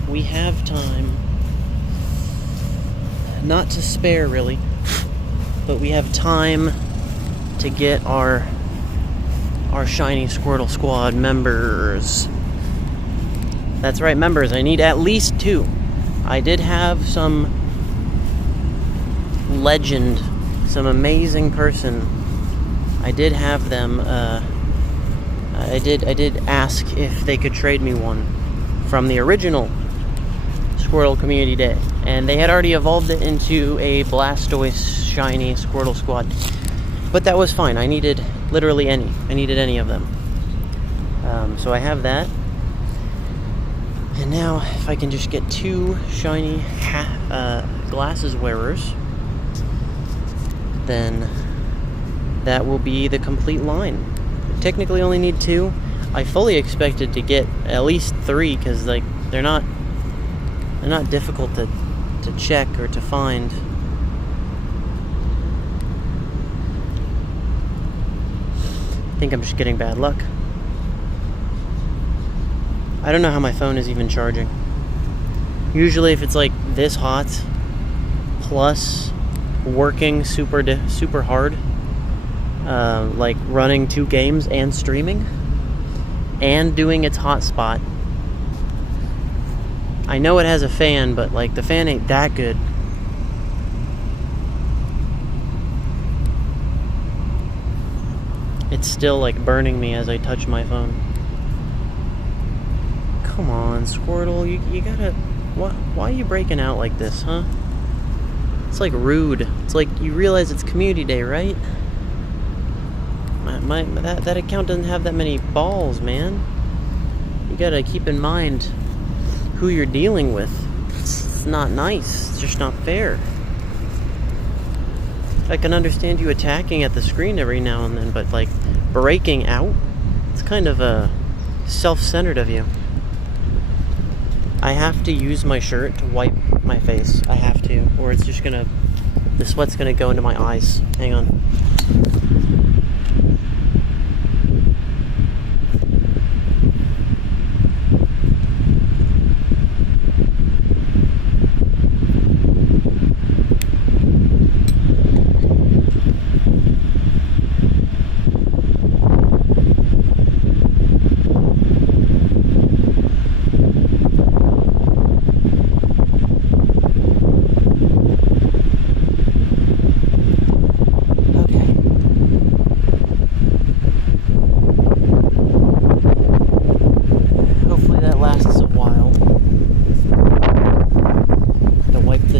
We have time. Not to spare really, but we have time to get our shiny Squirtle Squad members. That's right, members. I need at least 2. I did have some legend, some amazing person. I did have them. I did ask if they could trade me one from the original Squirtle Community Day, and they had already evolved it into a Blastoise shiny Squirtle Squad. But that was fine. I needed literally any. I needed any of them. So I have that. And now, if I can just get 2 shiny glasses wearers, then that will be the complete line. I technically only need 2. I fully expected to get at least 3 because like they're not difficult to check or to find. I think I'm just getting bad luck. I don't know how my phone is even charging. Usually if it's like this hot, plus working super hard, like running 2 games and streaming, and doing its hotspot. I know it has a fan, but like the fan ain't that good. It's still like burning me as I touch my phone. Come on, Squirtle, you gotta... Why are you breaking out like this, huh? It's like rude. It's like you realize it's Community Day, right? That account doesn't have that many balls, man. You gotta keep in mind who you're dealing with. It's not nice. It's just not fair. I can understand you attacking at the screen every now and then, but like breaking out, it's kind of self-centered of you. I have to use my shirt to wipe my face. I have to, or it's just gonna, the sweat's gonna go into my eyes. Hang on.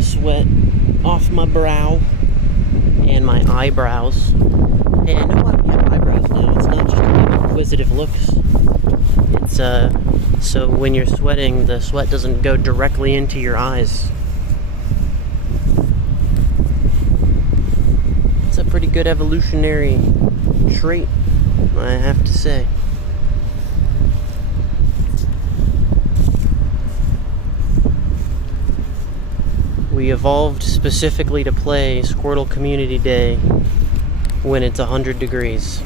Sweat off my brow and my eyebrows. Hey, I know I have eyebrows now. It's not just to give inquisitive looks. It's so when you're sweating, the sweat doesn't go directly into your eyes. It's a pretty good evolutionary trait, I have to say. We evolved specifically to play Squirtle Community Day when it's 100 degrees.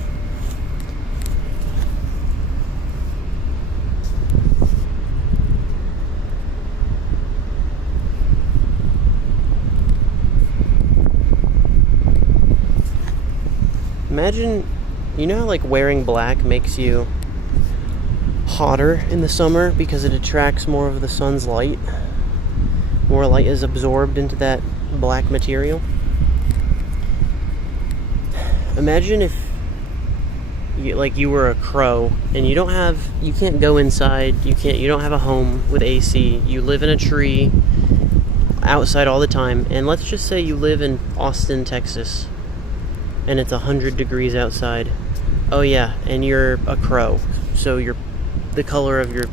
Imagine, you know how like wearing black makes you hotter in the summer because it attracts more of the sun's light? More light is absorbed into that black material. Imagine if you were a crow and you can't go inside, you don't have a home with AC, you live in a tree outside all the time, and let's just say you live in Austin, Texas, and it's 100 degrees outside. Oh yeah, and you're a crow, so the color of your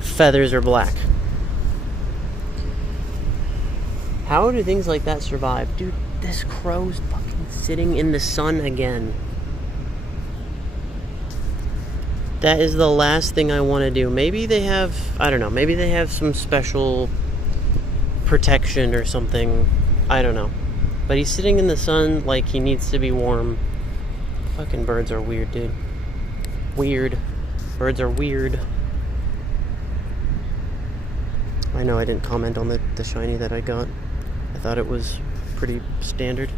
feathers are black. How do things like that survive? Dude, this crow's fucking sitting in the sun again. That is the last thing I want to do. Maybe they have, I don't know, maybe they have some special protection or something. I don't know. But he's sitting in the sun like he needs to be warm. Fucking birds are weird, dude. Weird. Birds are weird. I know I didn't comment on the shiny that I got. I thought it was pretty standard.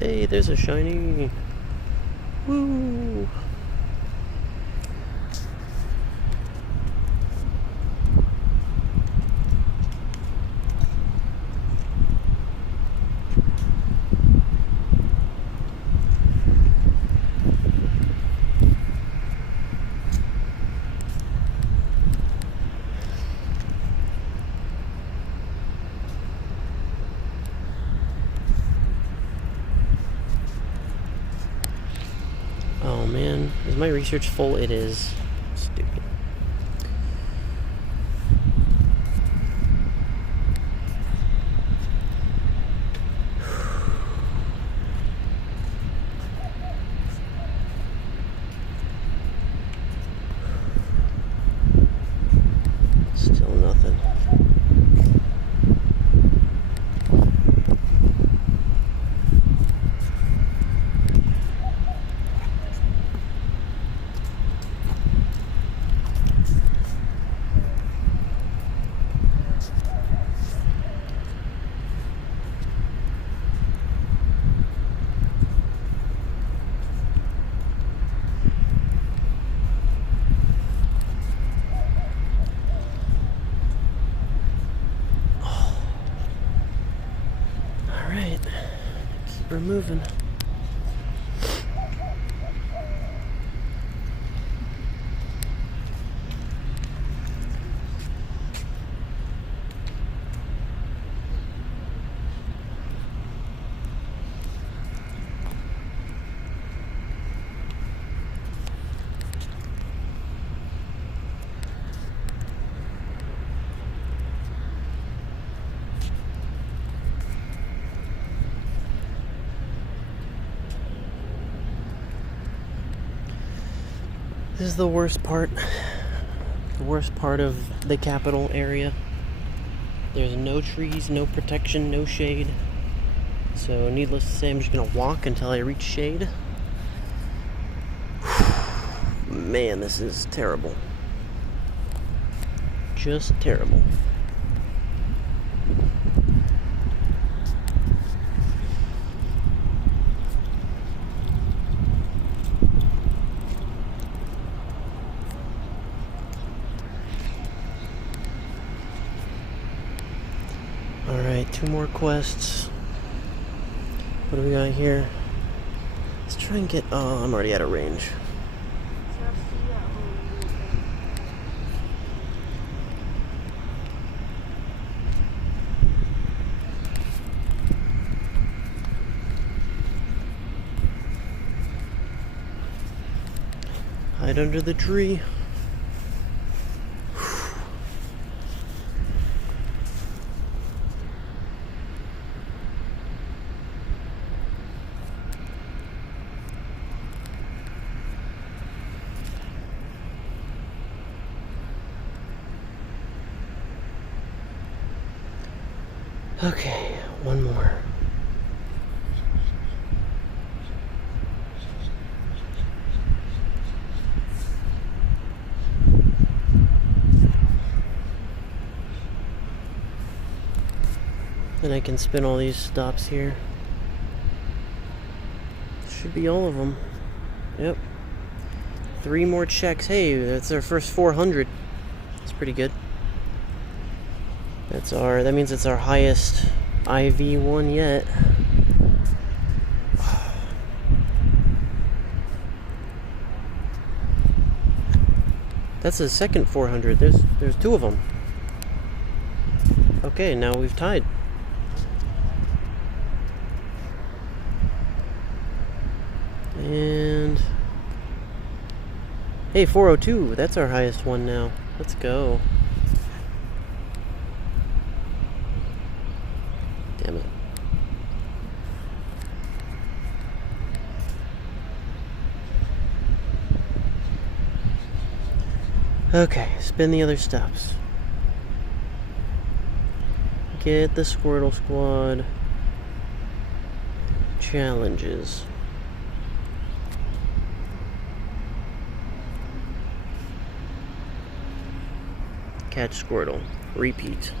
Hey, there's a shiny. Woo! Oh man, is my research full? It is. Stupid. Still nothing. Alright, keep her moving. This is the worst part. The worst part of the capital area. There's no trees, no protection, no shade. So needless to say, I'm just gonna walk until I reach shade. Man, this is terrible. Just terrible. Alright, 2 more quests. What do we got here? Let's try and get... Oh, I'm already out of range. Hide under the tree. Okay, one more. Then I can spin all these stops here. Should be all of them. Yep. 3 more checks. Hey, that's our first 400. That's pretty good. That means it's our highest IV one yet. That's the second 400. There's 2 of them. Okay, now we've tied. And hey, 402. That's our highest one now. Let's go. Damn it. Okay, spin the other stops. Get the Squirtle Squad challenges. Catch Squirtle. Repeat.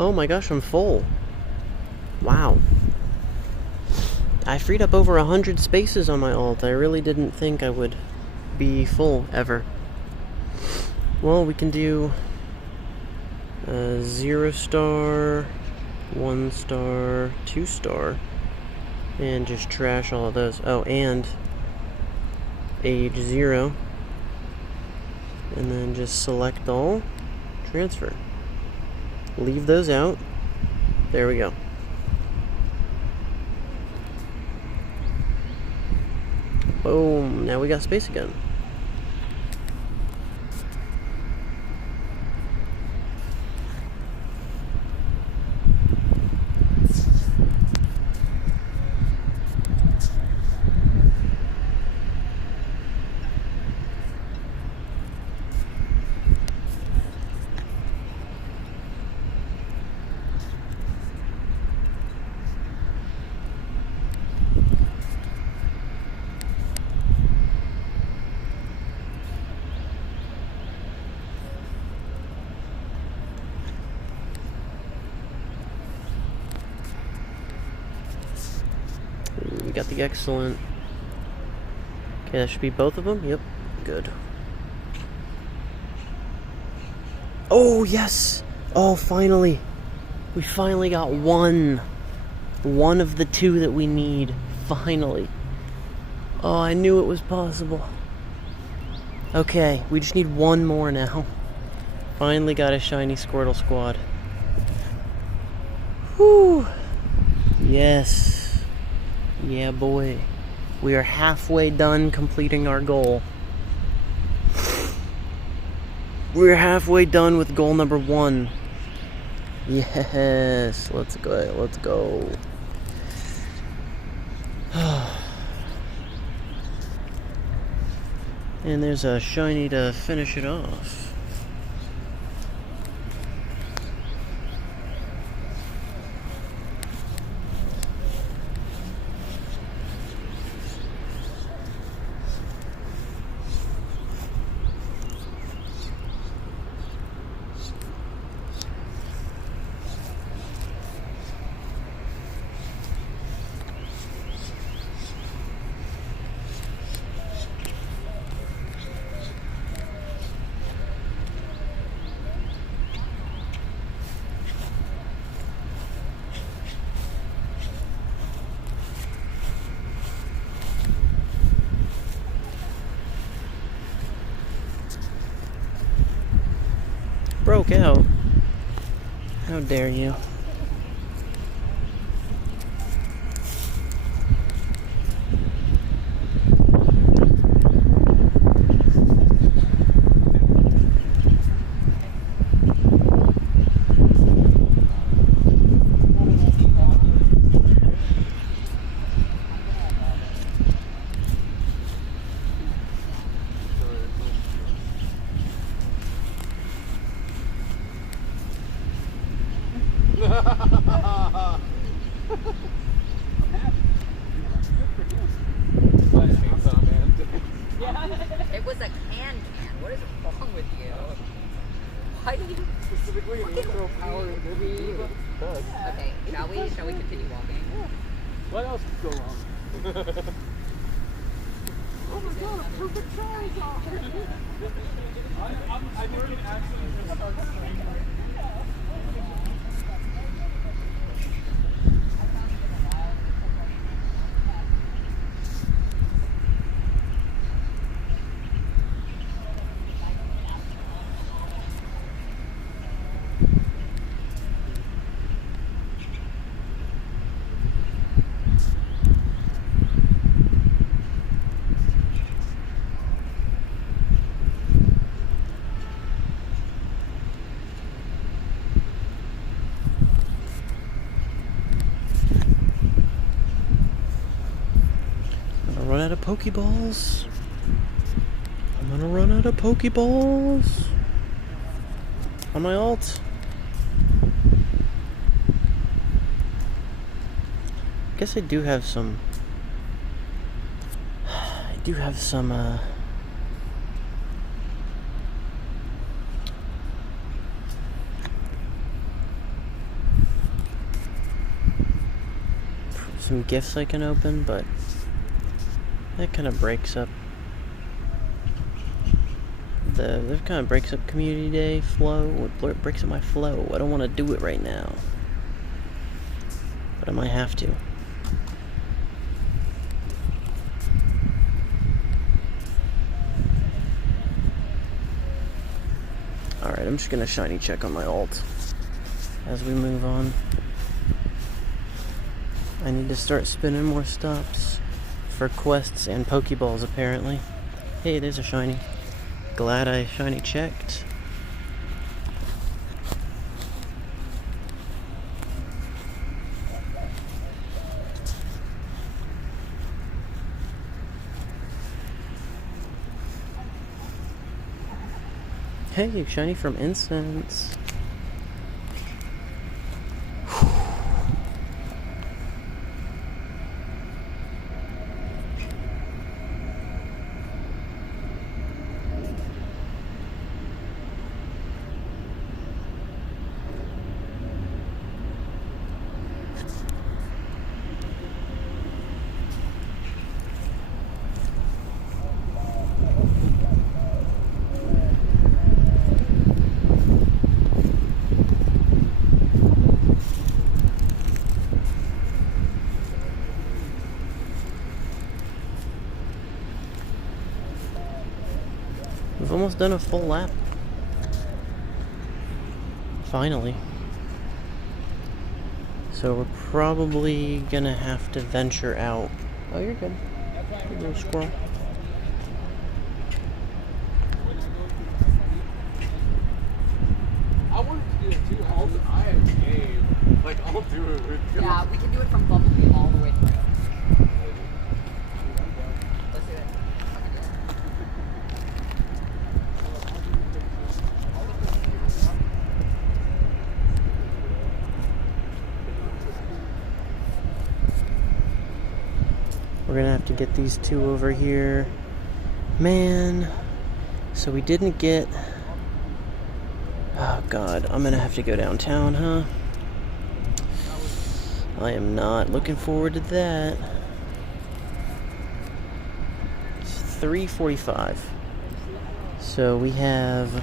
Oh my gosh, I'm full. Wow. I freed up over 100 spaces on my alt. I really didn't think I would be full ever. Well, we can do 0 star, 1 star, 2 star, and just trash all of those. Oh, and age 0. And then just select all, transfer. Leave those out. There we go. Boom, now we got space again. We got the excellent. Okay, that should be both of them. Yep, good. Oh, yes! Oh, finally! We finally got one. One of the 2 that we need. Finally. Oh, I knew it was possible. Okay, we just need 1 more now. Finally got a shiny Squirtle Squad. Whew! Yes. Yeah, boy. We are halfway done completing our goal. We're halfway done with goal number 1. Yes, let's go, let's go. And there's a shiny to finish it off. broke out. How dare you? It was a can. What is wrong with you? Why do you Specifically, you throw power in leave? does. Okay, shall we? Shall we continue walking? What else could go wrong? Oh my god, a perfect Charizard! I think we actually just start playing. Run out of Pokeballs. I'm gonna run out of Pokeballs. On my ult. Guess I do have some. I do have some. Some gifts I can open, but that kind of breaks up that kind of breaks up community day flow. It breaks up my flow. I don't want to do it right now, but I might have to. Alright, I'm just gonna shiny check on my ult as we move on. I need to start spinning more stops for quests and Pokeballs, apparently. Hey, there's a shiny. Glad I shiny checked. Hey, shiny from Incense. We've almost done a full lap. Finally. So we're probably gonna have to venture out. Oh, you're good. Good little squirrel. I wanted to do it too. I have game. Like, I'll do it with you. Yeah, we can do it from Bumblebee all the way through. Let's do it. I can do it. We're gonna have to get these two over here. Man. So we didn't get... Oh god, I'm gonna have to go downtown, huh? I am not looking forward to that. It's 3:45. So we have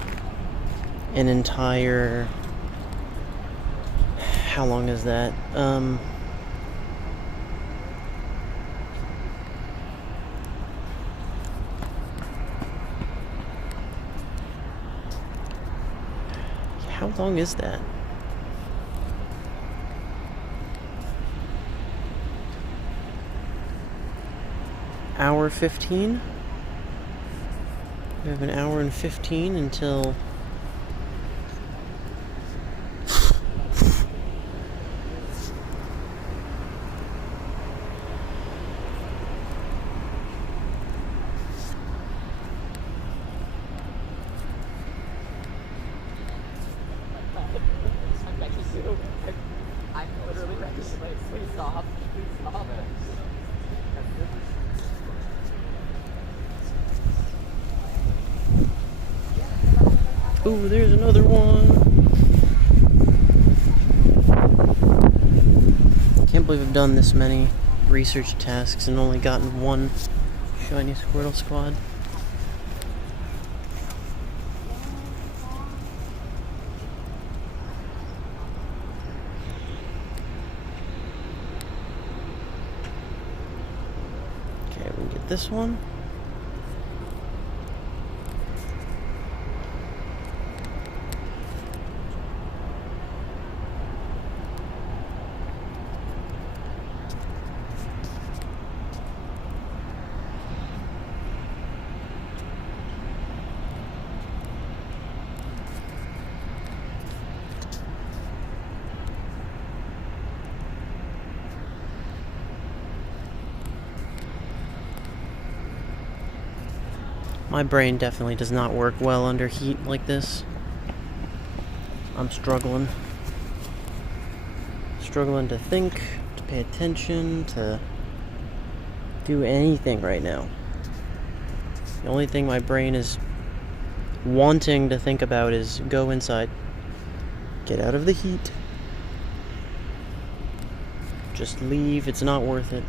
an entire... How long is that? How long is that? Hour 15? We have an hour and 15 until... I'm literally ready to say, please stop. Please stop. Ooh, there's another one. Can't believe I've done this many research tasks and only gotten one shiny Squirtle Squad. Okay, we can get this one. My brain definitely does not work well under heat like this. I'm struggling. Struggling to think, to pay attention, to do anything right now. The only thing my brain is wanting to think about is go inside. Get out of the heat. Just leave, it's not worth it.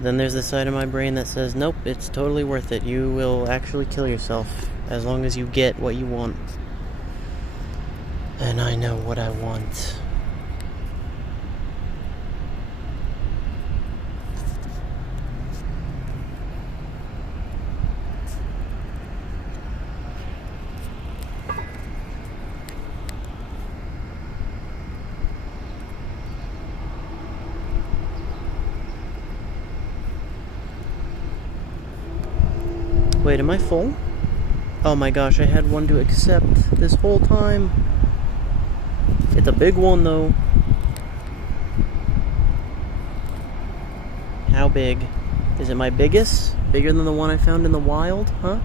Then there's the side of my brain that says, nope, it's totally worth it. You will actually kill yourself as long as you get what you want. And I know what I want. Wait, am I full? Oh my gosh, I had one to accept this whole time. It's a big one though. How big? Is it my biggest? Bigger than the one I found in the wild? Huh?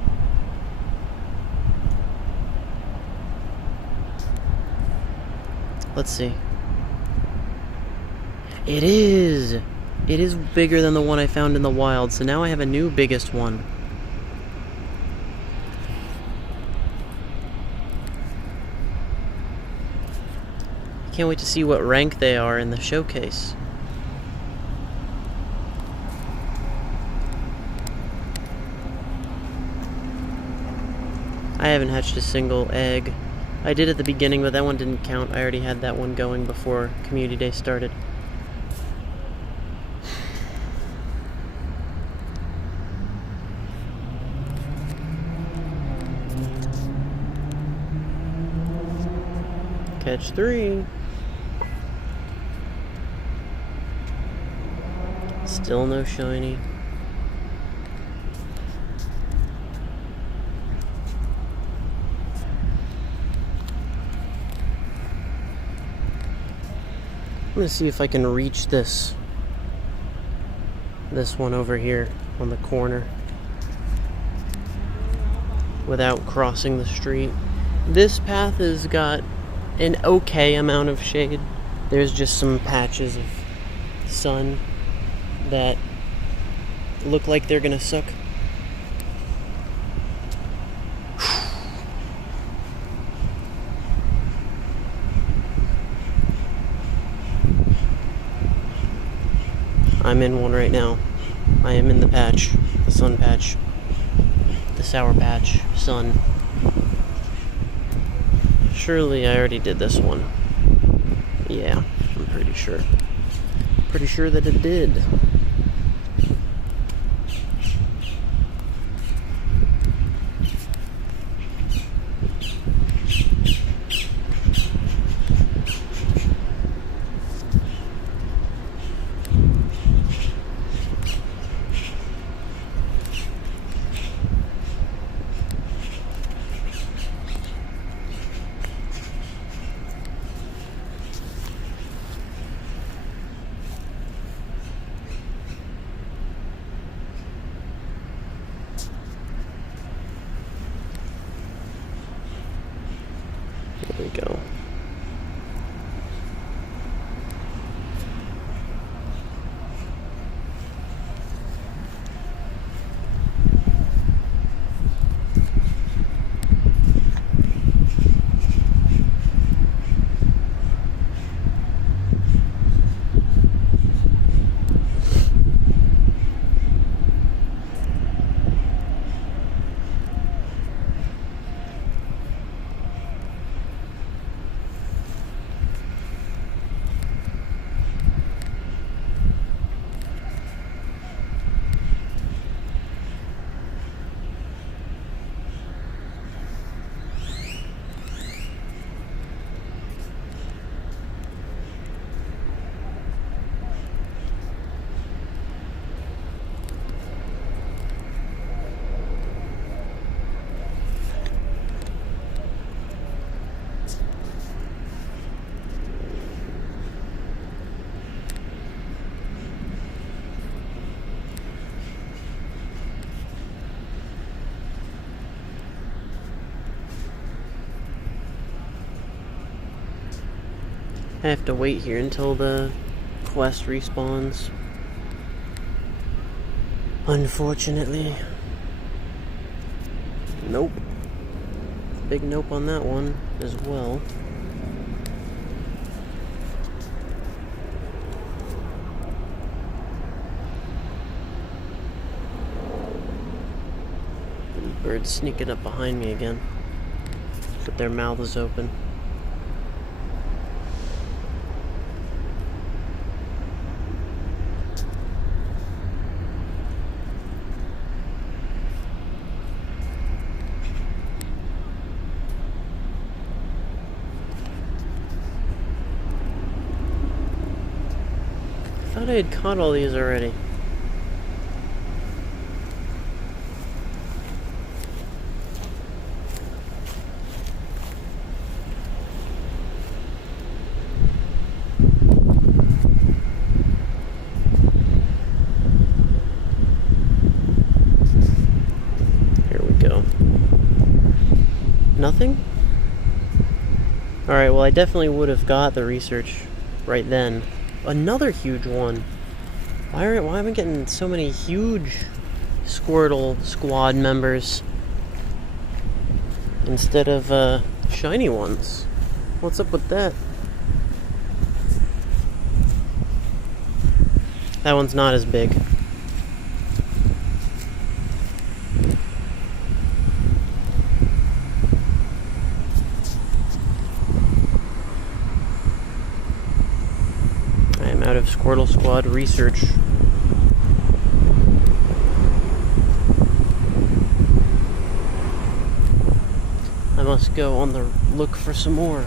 Let's see. It is! It is bigger than the one I found in the wild, so now I have a new biggest one. Can't wait to see what rank they are in the showcase. I haven't hatched a single egg. I did at the beginning, but that one didn't count. I already had that one going before Community Day started. Catch 3. Still no shiny. I'm gonna see if I can reach this one over here on the corner without crossing the street. This path has got an okay amount of shade. There's just some patches of sun that look like they're gonna suck. I'm in one right now. I am in the patch, the sun patch, the sour patch, sun. Surely I already did this one. Yeah, I'm pretty sure. Pretty sure that it did. I have to wait here until the quest respawns. Unfortunately. Nope. Big nope on that one as well. Birds sneaking up behind me again. With their mouths open. I thought I had caught all these already. Nothing? Alright, well I definitely would have got the research right then. Another huge one. Why am I getting so many huge Squirtle Squad members instead of shiny ones? What's up with that? That one's not as big. Out of Squirtle Squad research. I must go on the look for some more.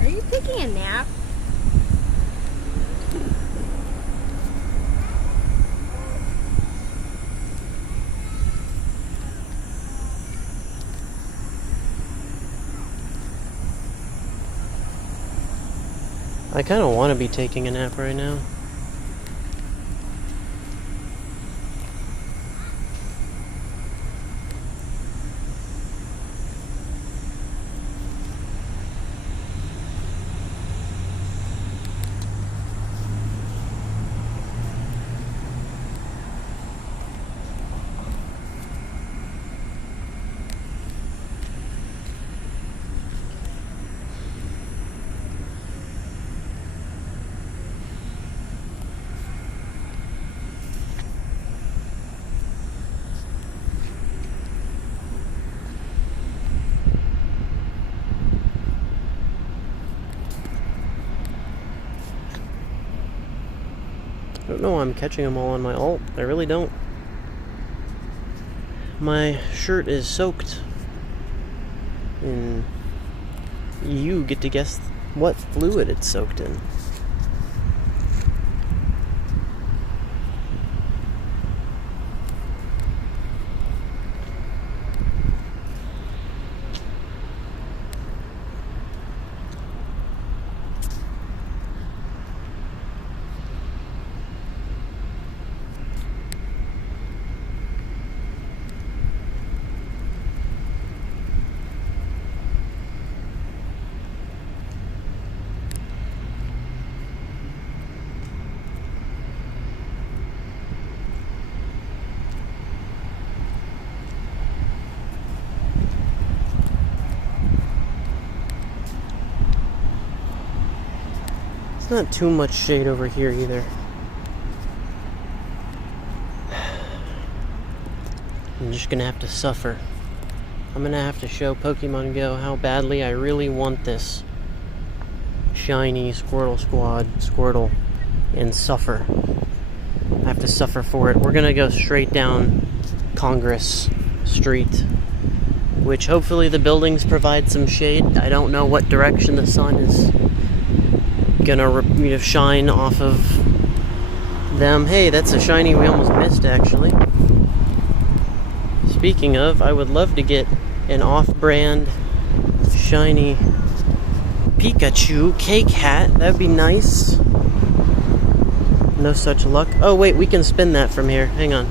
Are you taking a nap? I kind of want to be taking a nap right now. I don't know why I'm catching them all on my ult. I really don't. My shirt is soaked. And you get to guess what fluid it's soaked in. Not too much shade over here either. I'm just gonna have to suffer. I'm gonna have to show Pokemon Go how badly I really want this shiny Squirtle Squad Squirtle and suffer. I have to suffer for it. We're gonna go straight down Congress Street, which hopefully the buildings provide some shade. I don't know what direction the sun is gonna shine off of them. Hey, that's a shiny we almost missed, actually. Speaking of, I would love to get an off-brand shiny Pikachu cake hat. That'd be nice. No such luck. Oh wait, we can spin that from here. Hang on.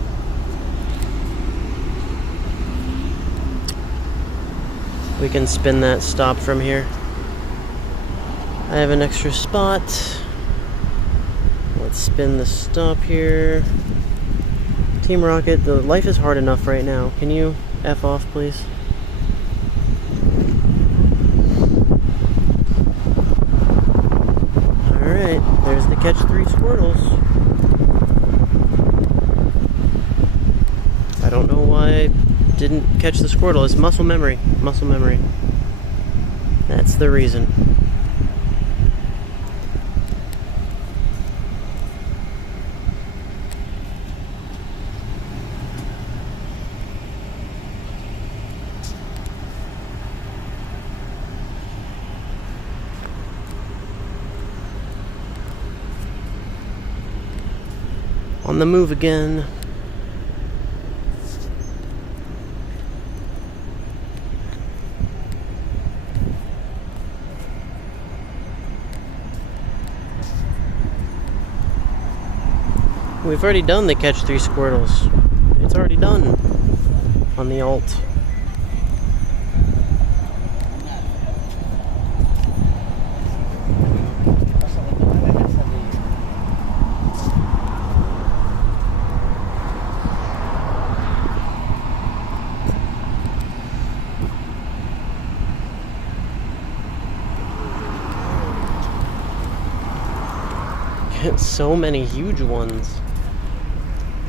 We can spin that stop from here. I have an extra spot. Let's spin the stop here. Team Rocket, the life is hard enough right now. Can you F off, please? Alright, there's the catch 3 Squirtles. I don't know why I didn't catch the Squirtle. It's muscle memory. Muscle memory. That's the reason. On the move again. We've already done the catch 3 Squirtles. It's already done on the alt. So many huge ones.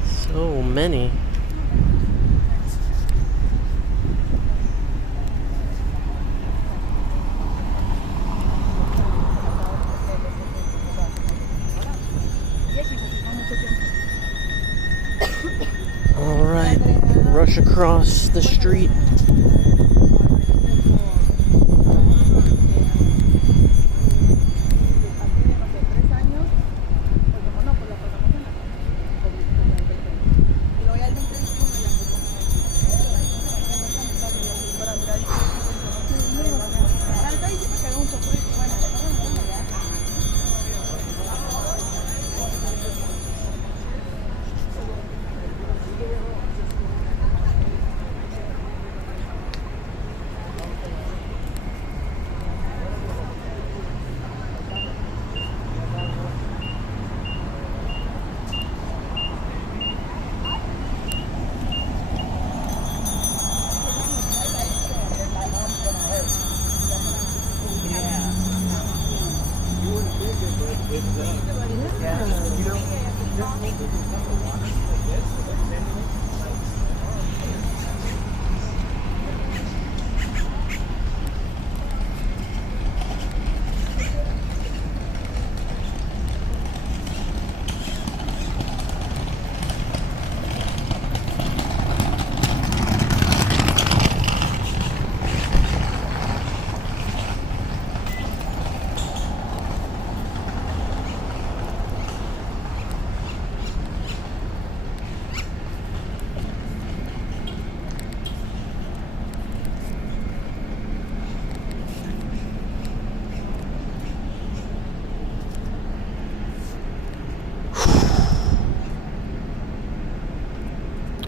So many. All right, rush across the street.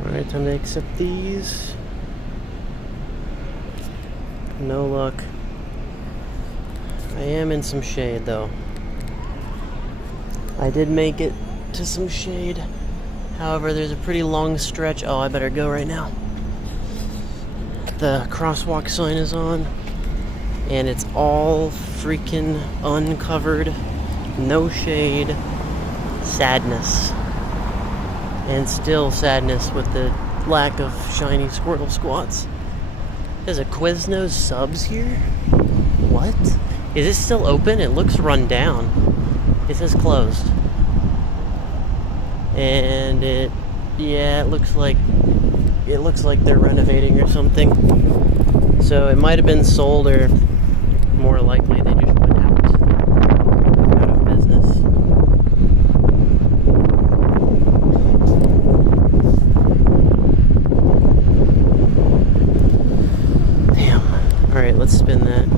Alright, time to accept these. No luck. I am in some shade though. I did make it to some shade. However, there's a pretty long stretch. Oh, I better go right now. The crosswalk sign is on. And it's all freaking uncovered. No shade. Sadness. And still sadness with the lack of shiny Squirtle Squads. There's a Quiznos subs here? What? Is this still open? It looks run down. It says closed. And yeah, it looks like they're renovating or something. So it might have been sold, or more likely they just went out of business. Damn. Alright, let's spin that.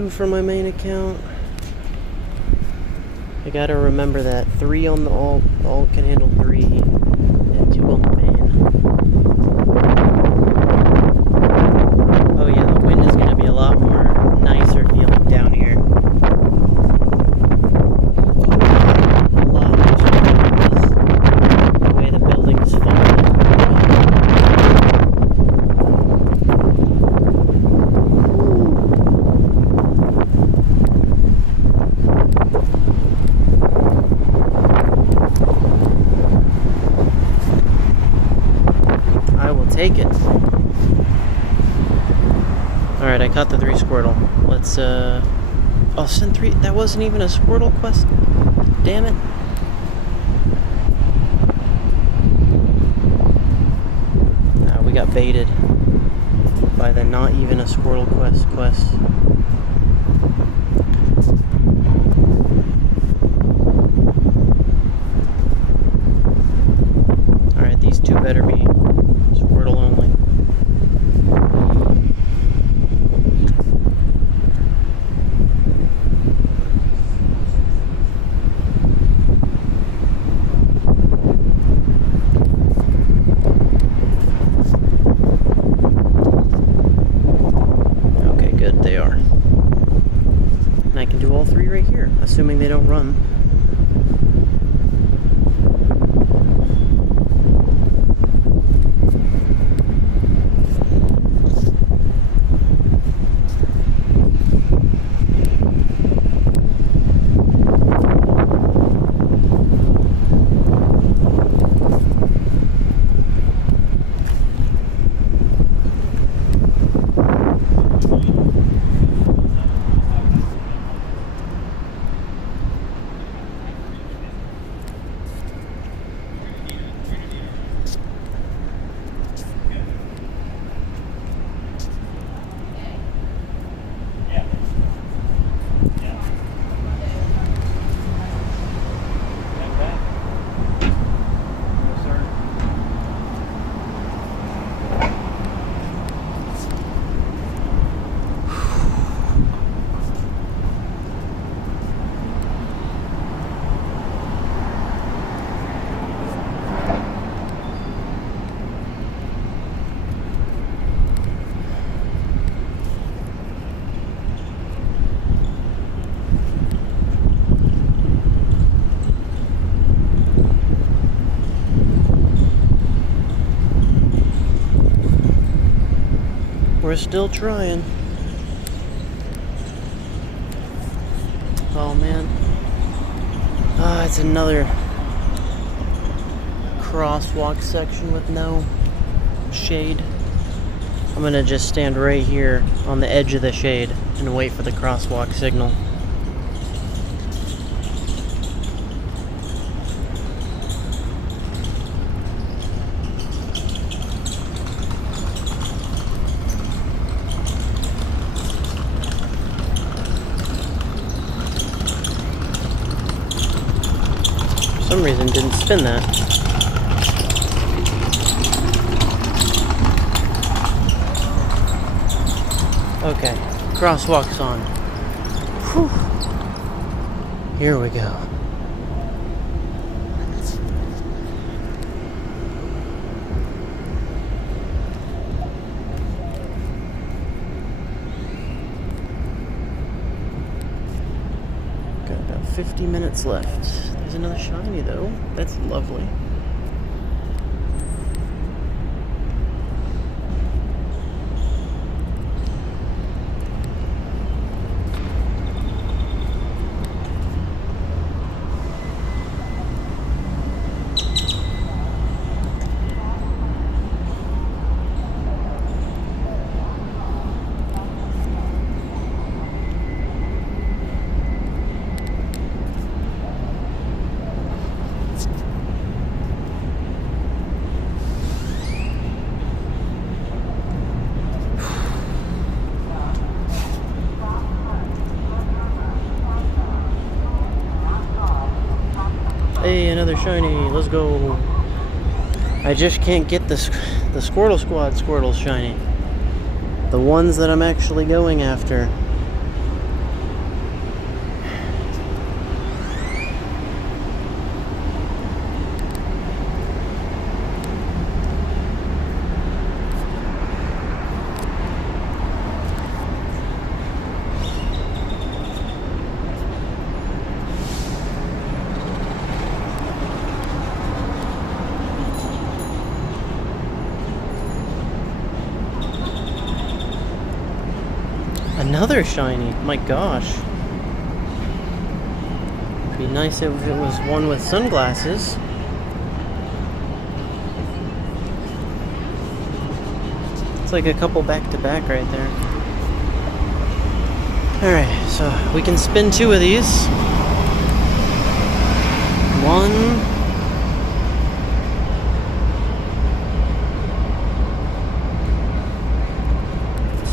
2 for my main account. I gotta remember that 3 on the alt can handle 3, and 2 on the main. Oh yeah, the wind is gonna be a lot more nicer feeling down here. A lot nicer because the way the building's folded. Take it. Alright, I caught the 3 Squirtle. Let's, oh, send 3. That wasn't even a Squirtle quest. Damn it. Nah, we got baited by the not even a Squirtle quest. Alright, these 2 better be Squirtle only. Okay, good, they are. And I can do all 3 right here, assuming they don't run. We're still trying. Oh man. Ah, it's another crosswalk section with no shade. I'm gonna just stand right here on the edge of the shade and wait for the crosswalk signal. For some reason didn't spin that. Okay, crosswalk's on. Whew. Here we go. Got about 50 minutes left. There's another shiny though. That's lovely. Hey, another shiny. Let's go. I just can't get the Squirtle Squad Squirtles shiny. The ones that I'm actually going after. Another shiny. My gosh. Be nice if it was one with sunglasses. It's like a couple back to back right there. Alright, so we can spin 2 of these. 1,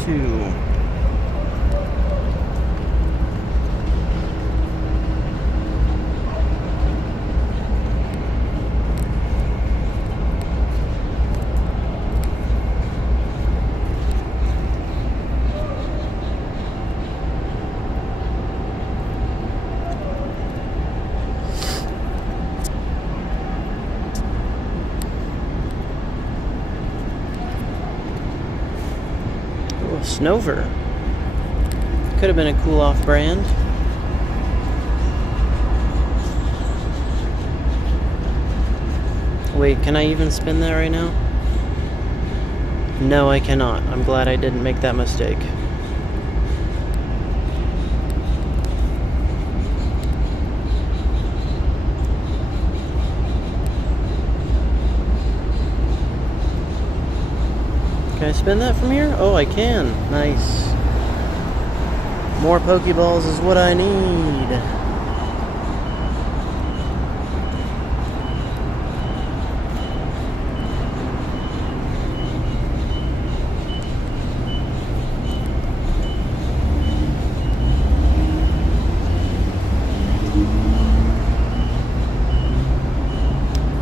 2. Snover. Could have been a cool off brand. Wait, can I even spin that right now? No, I cannot. I'm glad I didn't make that mistake. Can I spin that from here? Oh, I can. Nice. More Pokeballs is what I need.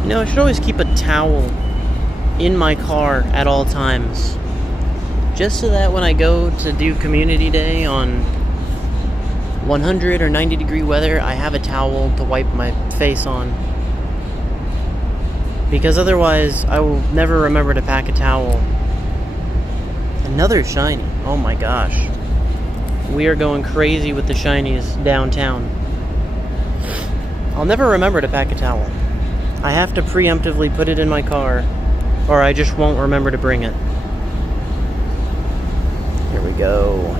You know, I should always keep a towel in my car at all times, just so that when I go to do community day on 100 or 90 degree weather, I have a towel to wipe my face on, because otherwise I will never remember to pack a towel. Another shiny. Oh my gosh, we are going crazy with the shinies downtown. I'll never remember to pack a towel. I have to preemptively put it in my car, or I just won't remember to bring it. Here we go.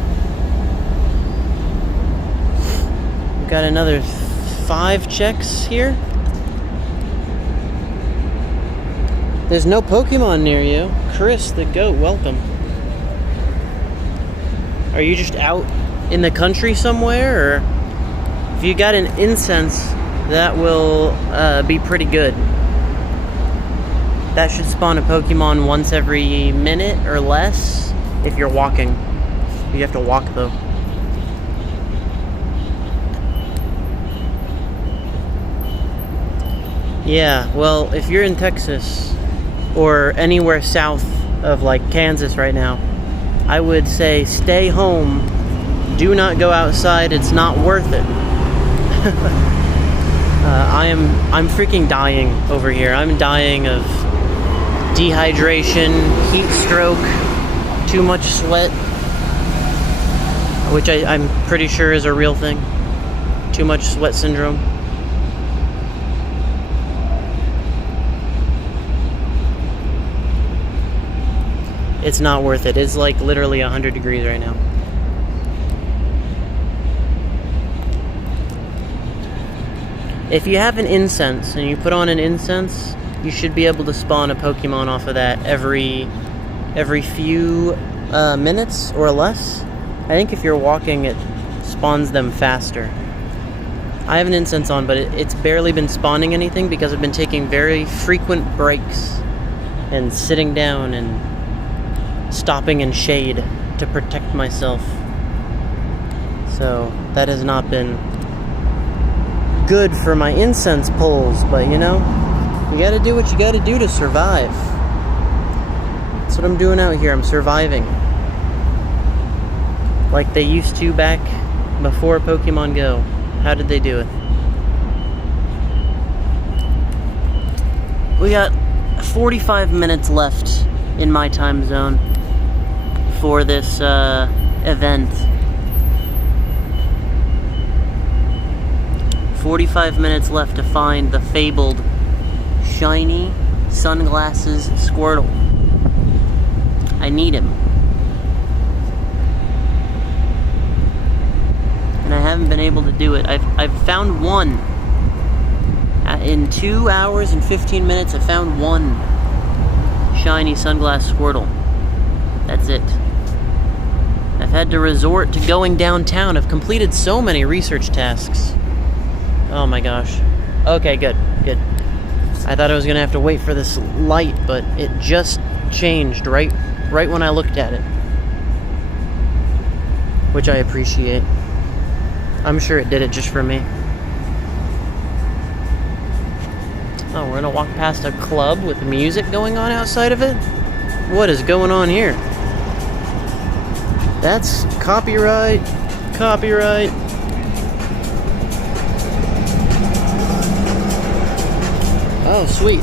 We've got another 5 checks here. There's no Pokemon near you. Chris the goat, welcome. Are you just out in the country somewhere? Or if you got an incense, that will be pretty good. That should spawn a Pokemon once every minute or less if you're walking. You have to walk though. Yeah, well, if you're in Texas or anywhere south of like Kansas right now, I would say stay home. Do not go outside. It's not worth it. I'm freaking dying over here. I'm dying of dehydration, heat stroke, too much sweat, which I'm pretty sure is a real thing. Too much sweat syndrome. It's not worth it. It's like literally 100 degrees right now. If you have an incense and you put on an incense, you should be able to spawn a Pokemon off of that every few minutes or less. I think if you're walking, it spawns them faster. I have an incense on, but it's barely been spawning anything because I've been taking very frequent breaks and sitting down and stopping in shade to protect myself. So that has not been good for my incense pulls, but you know, you gotta do what you gotta do to survive. That's what I'm doing out here. I'm surviving. Like they used to back before Pokemon Go. How did they do it? We got 45 minutes left in my time zone for this event. 45 minutes left to find the fabled shiny sunglasses Squirtle. I need him. and I haven't been able to do it. I've found one. In 2 hours and 15 minutes, I found one shiny sunglass Squirtle. That's it. I've had to resort to going downtown. I've completed so many research tasks. Oh my gosh. Okay, good. I thought I was gonna have to wait for this light, but it just changed right when I looked at it. Which I appreciate. I'm sure it did it just for me. Oh, we're gonna walk past a club with music going on outside of it? What is going on here? That's copyright. Oh, sweet.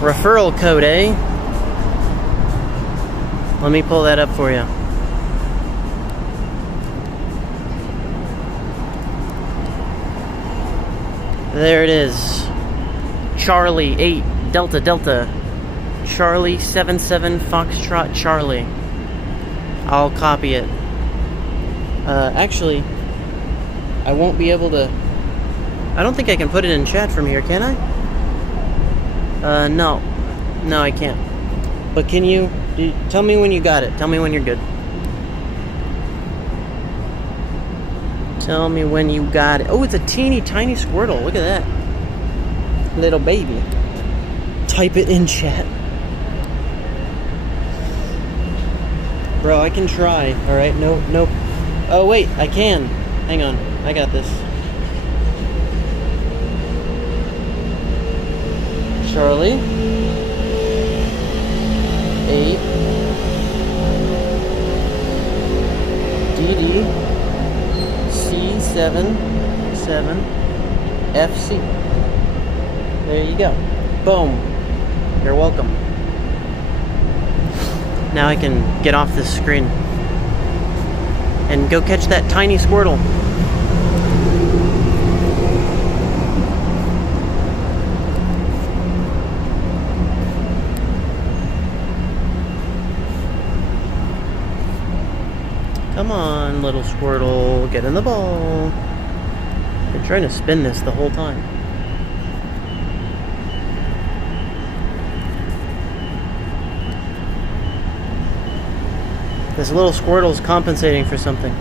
Referral code, eh? Let me pull that up for you. There it is. Charlie 8 Delta Delta. Charlie 77 Foxtrot Charlie. I'll copy it. Actually, I won't be able to... I don't think I can put it in chat from here, can I? No. No, I can't. But can you... Tell me when you got it. Tell me when you're good. Tell me when you got it. Oh, it's a teeny tiny Squirtle. Look at that. Little baby. Type it in chat. Bro, I can try. Alright, no. Oh, wait, I can. Hang on. I got this. Charlie. 8. DD. C7. FC. There you go. Boom. You're welcome. Now I can get off this screen and go catch that tiny Squirtle. Come on, little Squirtle, get in the ball. Been trying to spin this the whole time. This little Squirtle's compensating for something.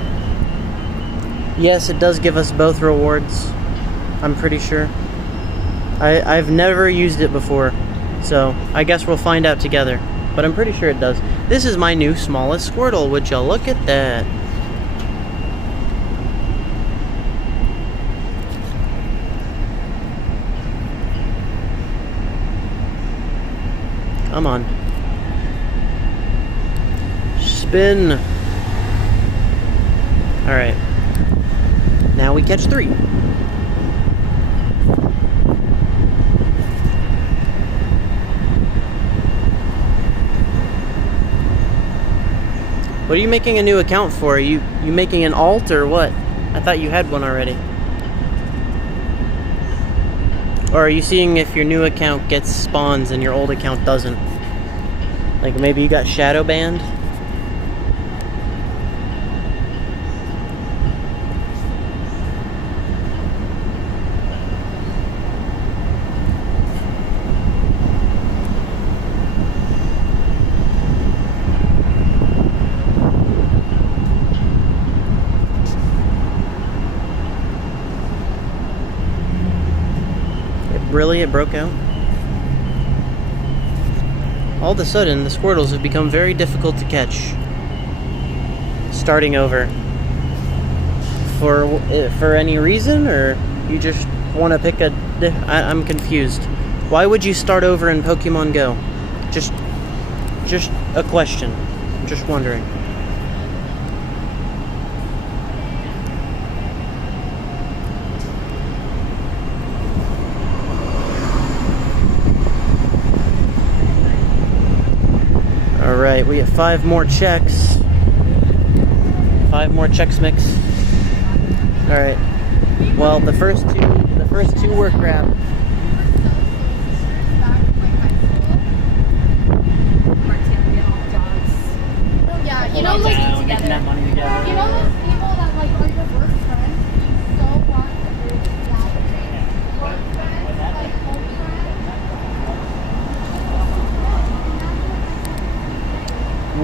Yes, it does give us both rewards. I'm pretty sure. I've never used it before, so I guess we'll find out together. But I'm pretty sure it does. This is my new smallest Squirtle. Would you look at that? Come on. Spin. Alright. Now we catch 3. What are you making a new account for? Are you making an alt or what? I thought you had one already. Or are you seeing if your new account gets spawns and your old account doesn't? Like maybe you got shadow banned? Really? It broke out? All of a sudden, the Squirtles have become very difficult to catch. Starting over. For any reason, or you just want to pick a... I'm confused. Why would you start over in Pokemon Go? Just a question. I'm just wondering. Alright, we have 5 more checks. 5 more checks mix. Alright. Well, the first two were crap. Yeah, you know, like, Getting that money together. you know those people that like are your worst friends?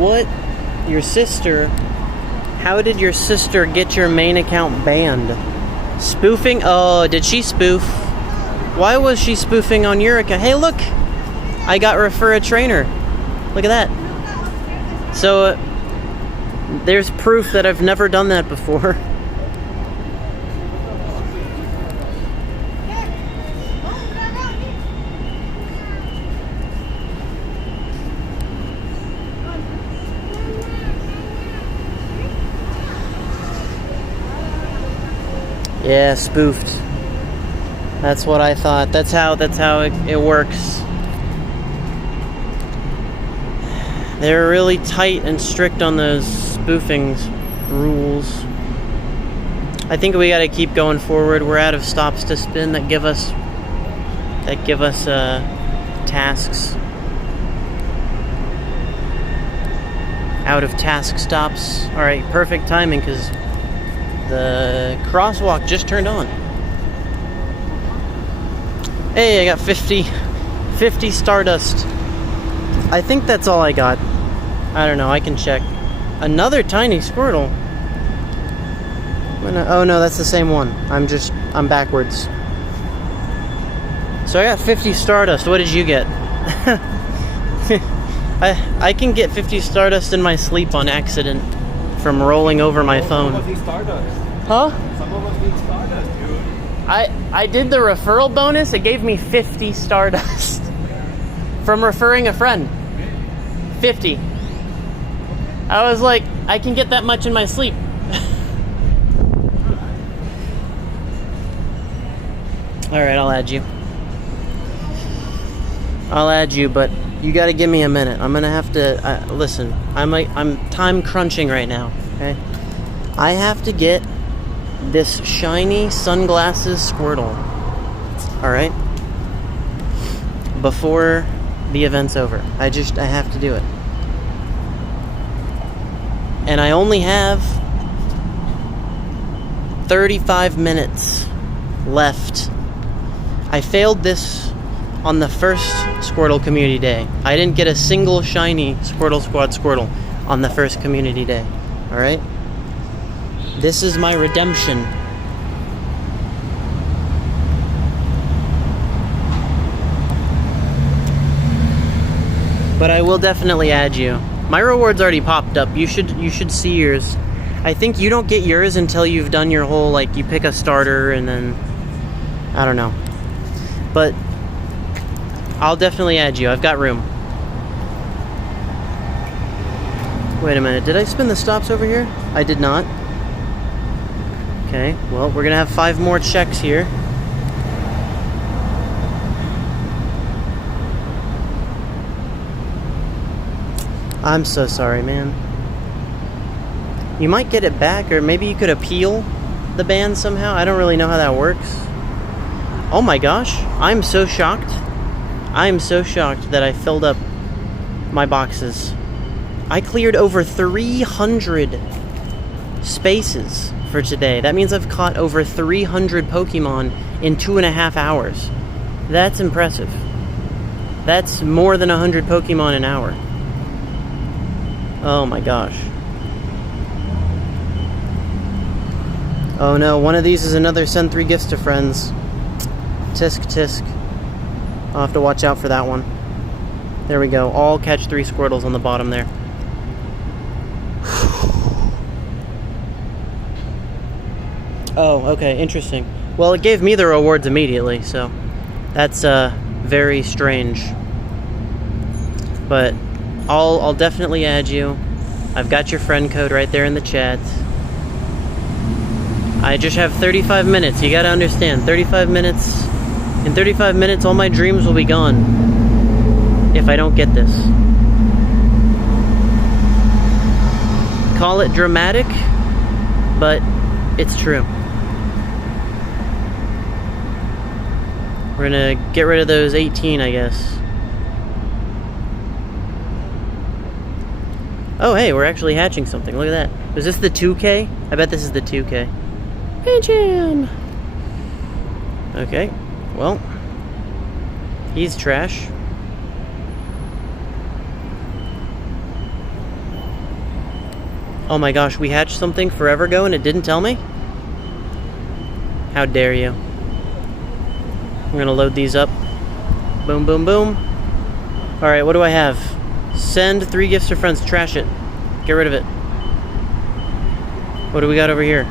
What? Your sister? How did your sister get your main account banned? Spoofing? Oh, did she spoof? Why was she spoofing on your account? Hey, look! I got refer a trainer. Look at that. So, there's proof that I've never done that before. Yeah, spoofed. That's what I thought. That's how it works. They're really tight and strict on those spoofing rules. I think we got to keep going forward. We're out of stops to spin that give us tasks. Out of task stops. All right, perfect timing because the crosswalk just turned on. Hey, I got 50 Stardust. I think that's all I got. I don't know, I can check. Another tiny Squirtle. Oh no, that's the same one. I'm backwards. So I got 50 Stardust. What did you get? I can get 50 Stardust in my sleep on accident from rolling over my phone. Some of us need Stardust. Huh? Some of us need Stardust, dude. I did the referral bonus. It gave me 50 Stardust from referring a friend. 50. I was like, I can get that much in my sleep. All right, I'll add you. But you got to give me a minute. I'm gonna have to listen. I'm time crunching right now. Okay, I have to get this shiny sunglasses Squirtle. All right, before the event's over. I have to do it. And I only have 35 minutes left. I failed this on the first Squirtle Community Day. I didn't get a single shiny Squirtle Squad Squirtle on the first Community Day. Alright? This is my redemption. But I will definitely add you. My reward's already popped up. You should see yours. I think you don't get yours until you've done your whole, like, you pick a starter and then, I don't know. But I'll definitely add you. I've got room. Wait a minute. Did I spin the stops over here? I did not. Okay. Well, we're gonna have 5 more checks here. I'm so sorry, man. You might get it back, or maybe you could appeal the ban somehow. I don't really know how that works. Oh my gosh. I'm so shocked. I'm so shocked that I filled up my boxes. I cleared over 300 spaces for today. That means I've caught over 300 Pokemon in 2.5 hours. That's impressive. That's more than 100 Pokemon an hour. Oh my gosh. Oh no, one of these is another send 3 gifts to friends. Tisk tisk. I'll have to watch out for that one. There we go. All catch 3 Squirtles on the bottom there. Oh, okay, interesting. Well, it gave me the rewards immediately, so that's very strange. But I'll definitely add you. I've got your friend code right there in the chat. I just have 35 minutes. You gotta understand, 35 minutes. In 35 minutes, all my dreams will be gone if I don't get this. Call it dramatic, but it's true. We're gonna get rid of those 18, I guess. Oh, hey, we're actually hatching something. Look at that. Was this the 2K? I bet this is the 2K. Pincham! Okay, well, he's trash. Oh my gosh, we hatched something forever ago and it didn't tell me? How dare you? I'm gonna load these up. Boom, boom, boom. Alright, what do I have? Send 3 gifts to friends. Trash it. Get rid of it. What do we got over here?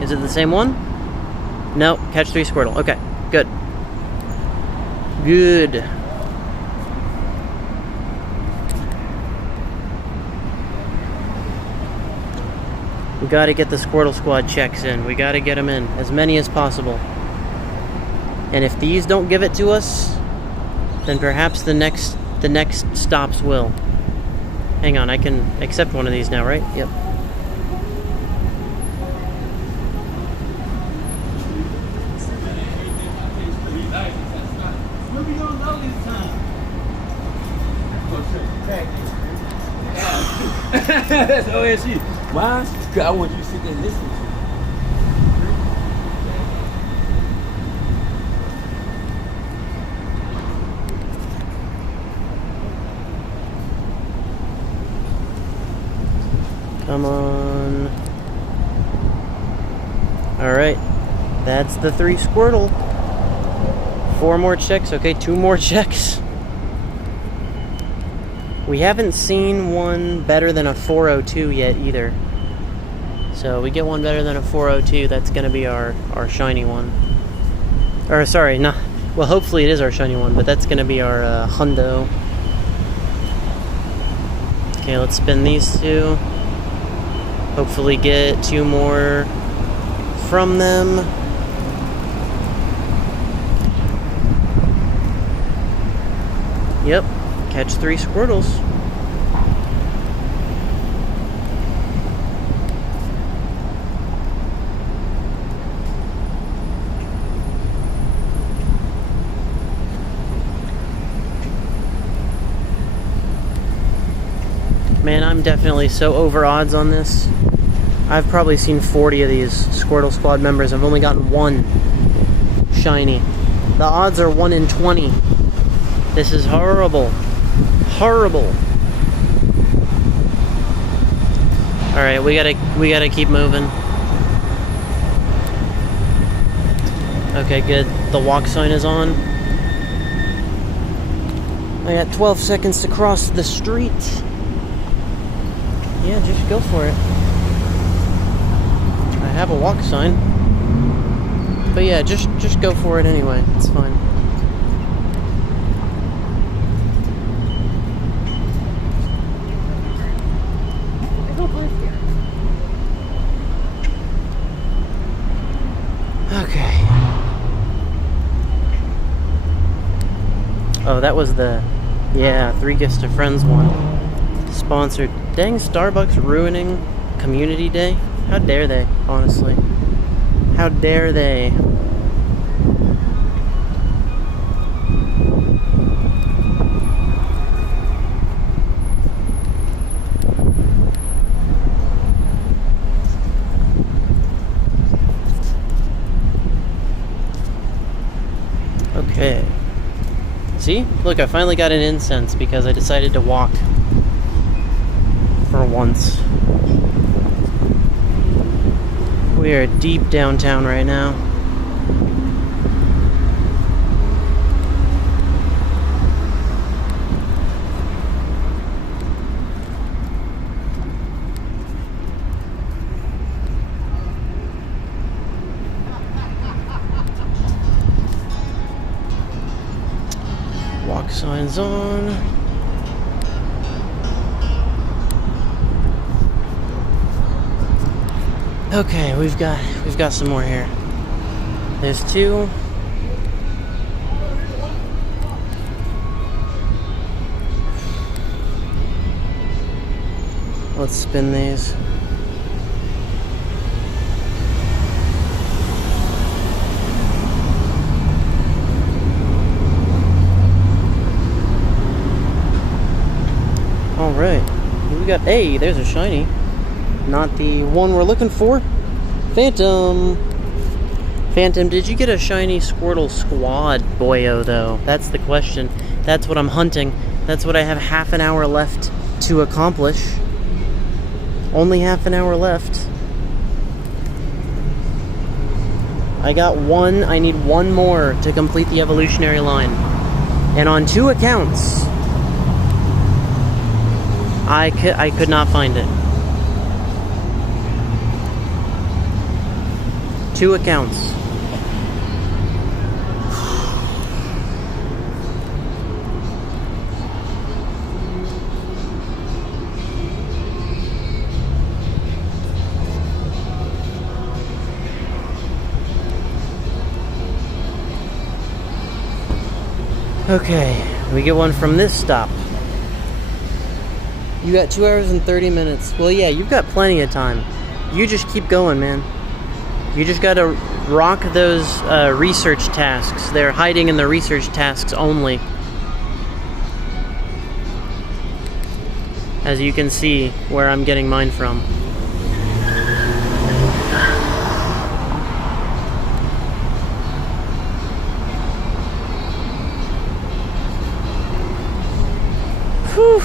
Is it the same one? No. Catch 3 Squirtle. Okay, good. Good. We gotta get the Squirtle Squad checks in. We gotta get them in. As many as possible. And if these don't give it to us, then perhaps the next stops will. Hang on, I can accept one of these now, right? Yep. That's OSU. Why? Because I want you to sit there and listen to me. Come on. Alright. That's the 3 Squirtle. 4 more checks. Okay, 2 more checks. We haven't seen one better than a 402 yet either. So we get one better than a 402, that's going to be our shiny one. Or sorry, not. Well, hopefully it is our shiny one, but that's going to be our hundo. Okay, let's spin these 2. Hopefully get 2 more from them. Yep, catch 3 Squirtles. Man, I'm definitely so over odds on this. I've probably seen 40 of these Squirtle Squad members. I've only gotten 1 shiny. The odds are 1 in 20. This is horrible. Horrible. Alright, we gotta keep moving. Okay, good. The walk sign is on. I got 12 seconds to cross the street. Yeah, just go for it. I have a walk sign. But yeah, just go for it anyway. It's fine. Okay. Oh, that was the 3 gifts to friends one. Sponsored. Dang, Starbucks ruining Community Day. How dare they, honestly. How dare they? Okay. See? Look, I finally got an incense because I decided to walk. For once. We are deep downtown right now. Walk signs on. Okay, we've got some more here. There's 2. Let's spin these. All right, we got there's a shiny. Not the one we're looking for. Phantom. Phantom, did you get a shiny Squirtle Squad boyo, though? That's the question. That's what I'm hunting. That's what I have half an hour left to accomplish. Only half an hour left. I got one. I need one more to complete the evolutionary line. And on 2 accounts, I could not find it. 2 accounts. Okay, we get one from this stop. You got 2 hours and 30 minutes. Well, yeah, you've got plenty of time. You just keep going, man. You just gotta rock those research tasks. They're hiding in the research tasks only. As you can see where I'm getting mine from. Whew.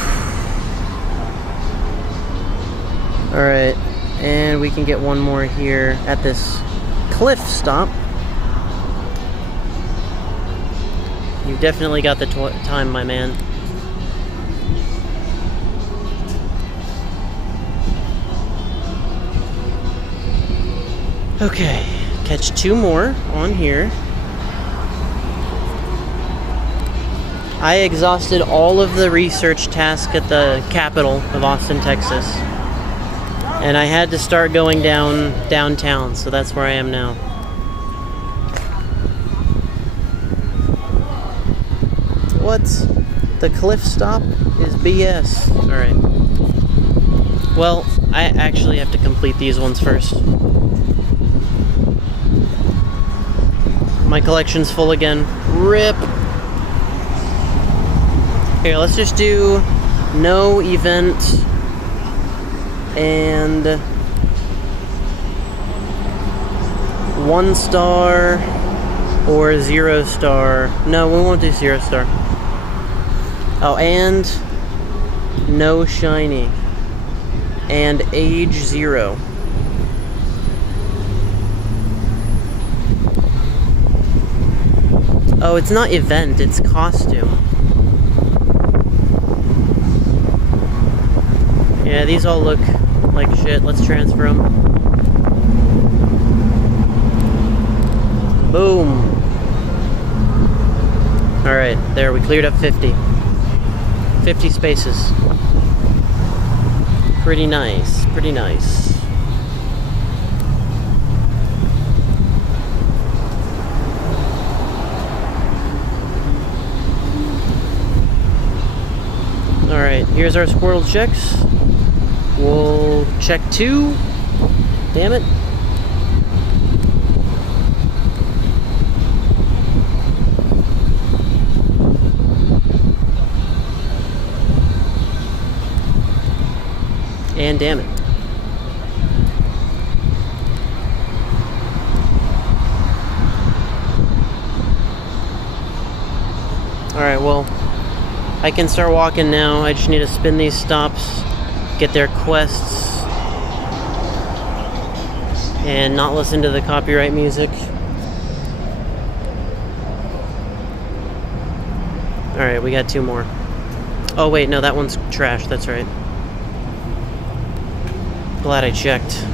Alright, and we can get one more here at this cliff stop. You've definitely got the time, my man. Okay, catch 2 more on here. I exhausted all of the research tasks at the capital of Austin, Texas. And I had to start going downtown, so that's where I am now. What? The cliff stop is BS. Alright. Well, I actually have to complete these ones first. My collection's full again. RIP! Here, let's just do no event and 1 star or 0 star. No, we won't do 0 star. Oh, and no shiny. And age 0. Oh, it's not event, it's costume. Yeah, these all look like shit. Let's transfer them. Boom. Alright, there, we cleared up 50. 50 spaces. Pretty nice, pretty nice. Alright, here's our Squirtle checks. We'll check 2. Damn it. And damn it. Alright, well, I can start walking now. I just need to spin these stops, get their quests, and not listen to the copyright music. Alright, we got 2 more. Oh wait, no, that one's trash, that's right. Glad I checked.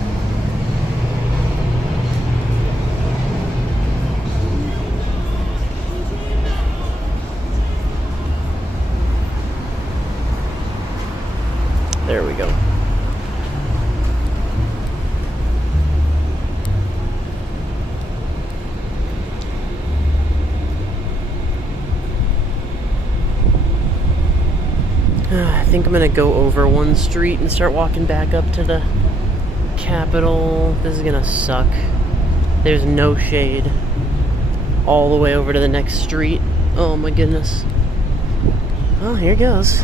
There we go. I think I'm gonna go over one street and start walking back up to the Capitol. This is gonna suck. There's no shade. All the way over to the next street. Oh my goodness. Well, here goes.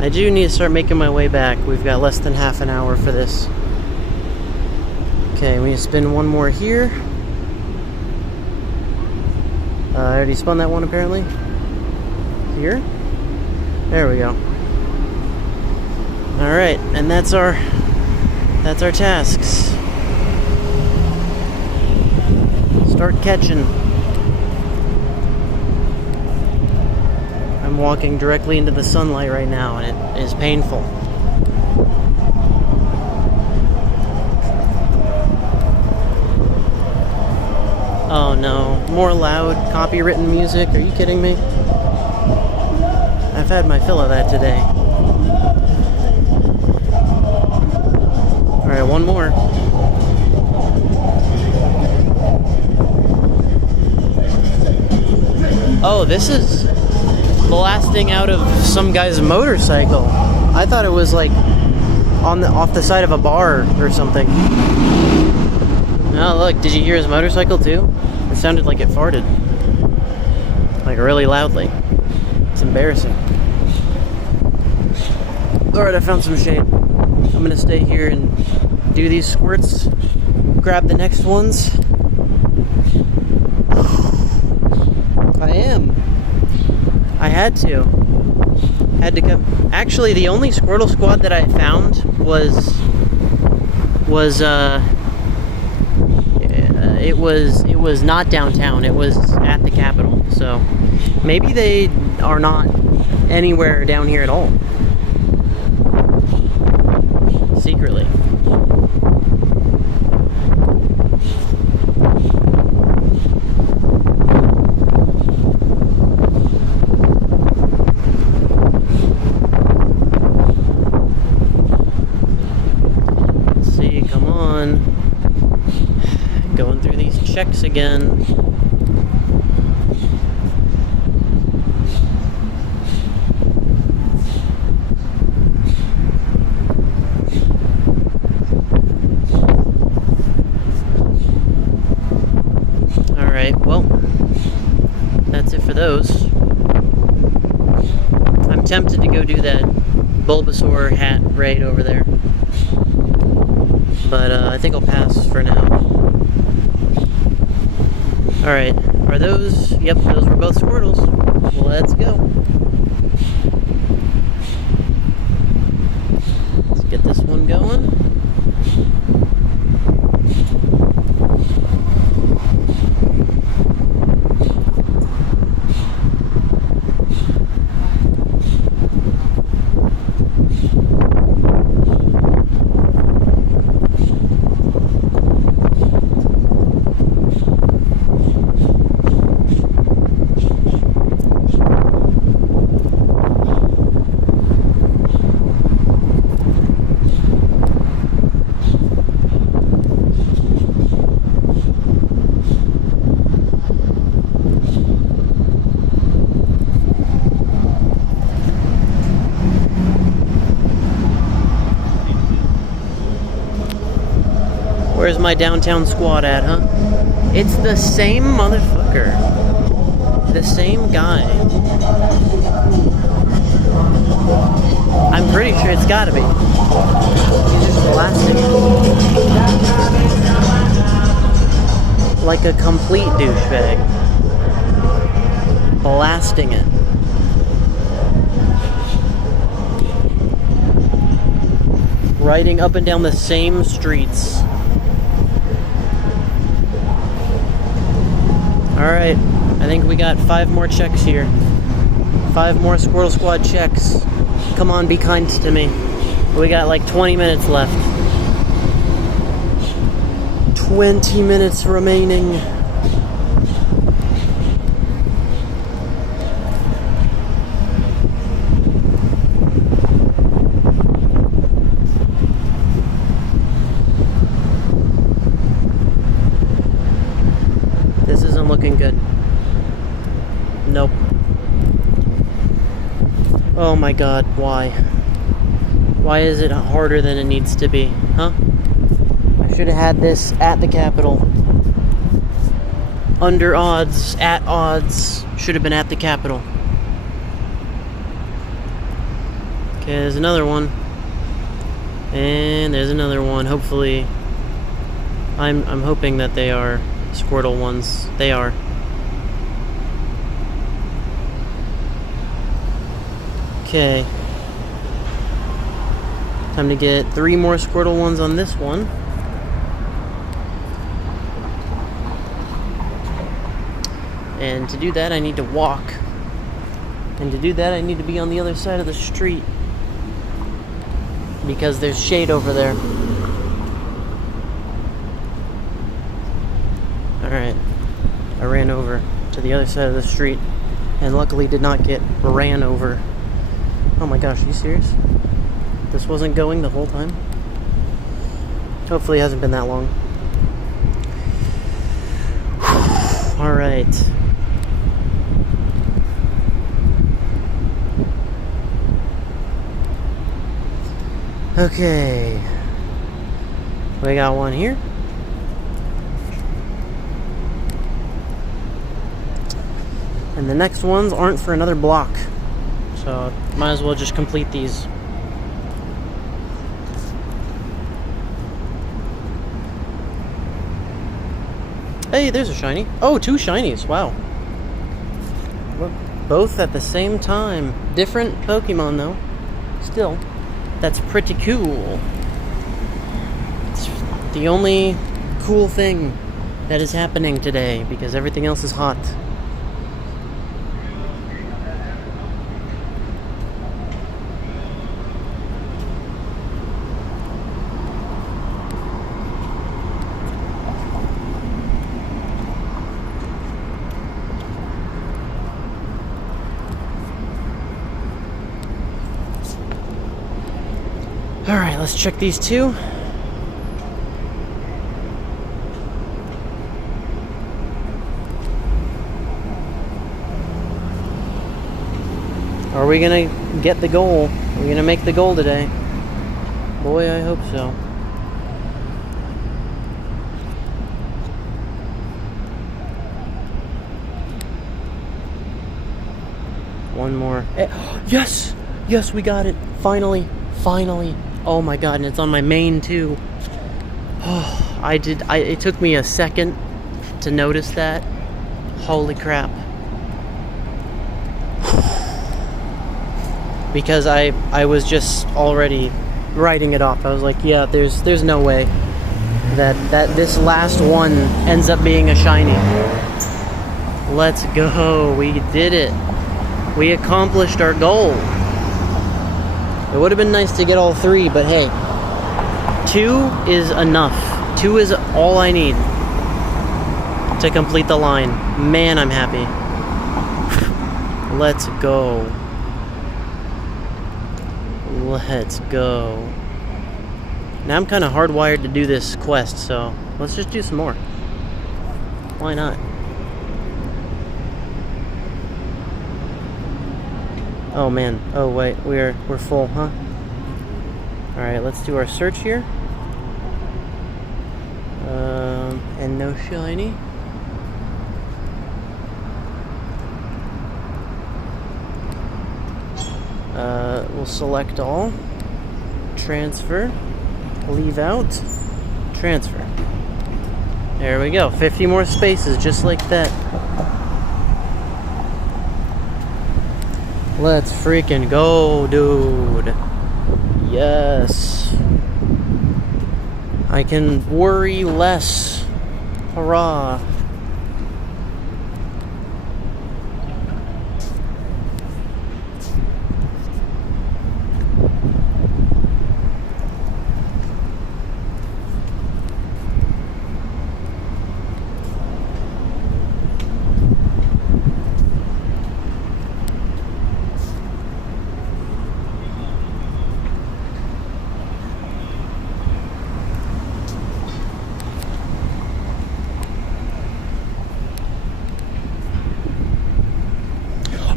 I do need to start making my way back. We've got less than half an hour for this. Okay, we need to spin one more here. I already spun that one apparently. Here? There we go. Alright, and that's our tasks. Start catching. I'm walking directly into the sunlight right now, and it is painful. Oh no, more loud, copywritten music? Are you kidding me? I've had my fill of that today. Alright, one more. Oh, this is blasting out of some guy's motorcycle. I thought it was like off the side of a bar or something. Oh, look, did you hear his motorcycle too? It sounded like it farted. Like really loudly. It's embarrassing. Alright, I found some shade. I'm gonna stay here and do these squirts. Grab the next ones. I am. I had to. Had to come. Actually, the only Squirtle Squad that I found was it was not downtown. It was at the Capitol. So maybe they are not anywhere down here at all. Secretly. Let's see, come on. Going through these checks again. Alright, well, that's it for those. I'm tempted to go do that Bulbasaur hat raid over there. But I think I'll pass for now. Alright, are those? Yep, those were both Squirtles. Let's go. Let's get this one going. Where's my downtown squad at, huh? It's the same motherfucker. The same guy. I'm pretty sure it's gotta be. He's just blasting it. Like a complete douchebag. Blasting it. Riding up and down the same streets. Alright, I think we got 5 more checks here. 5 more Squirtle Squad checks. Come on, be kind to me. We got like 20 minutes left. 20 minutes remaining. This isn't looking good. Nope. Oh my god, why? Why is it harder than it needs to be, huh? I should have had this at the Capitol. Under odds, at odds, should have been at the Capitol. Okay, there's another one. And there's another one. Hopefully, I'm hoping that they are Squirtle ones. They are. Okay. Time to get 3 more Squirtle ones on this one. And to do that, I need to walk. And to do that, I need to be on the other side of the street. Because there's shade over there. Alright. I ran over to the other side of the street. And luckily did not get ran over. Oh my gosh, are you serious? This wasn't going the whole time? Hopefully it hasn't been that long. Alright. Okay. We got one here. And the next ones aren't for another block. So might as well just complete these. Hey, there's a shiny. Oh, 2 shinies. Wow. Look, both at the same time. Different Pokemon, though. Still, that's pretty cool. It's the only cool thing that is happening today, because everything else is hot. Alright, let's check these 2. Are we gonna get the goal? Are we gonna make the goal today? Boy, I hope so. One more. Yes! Yes, we got it! Finally! Finally! Oh my god, and it's on my main too. Oh, it took me a second to notice that. Holy crap. Because I was just already writing it off. I was like, yeah, there's no way that this last one ends up being a shiny. Let's go. We did it. We accomplished our goal. It would have been nice to get all 3, but hey, 2 is enough. 2 is all I need to complete the line. Man, I'm happy. Let's go. Let's go. Now I'm kind of hardwired to do this quest, so let's just do some more. Why not? Oh man. Oh wait, we're full, huh? Alright, let's do our search here. And no shiny. We'll select all. Transfer. Leave out. Transfer. There we go. 50 more spaces, just like that. Let's freaking go, dude. Yes. I can worry less. Hurrah.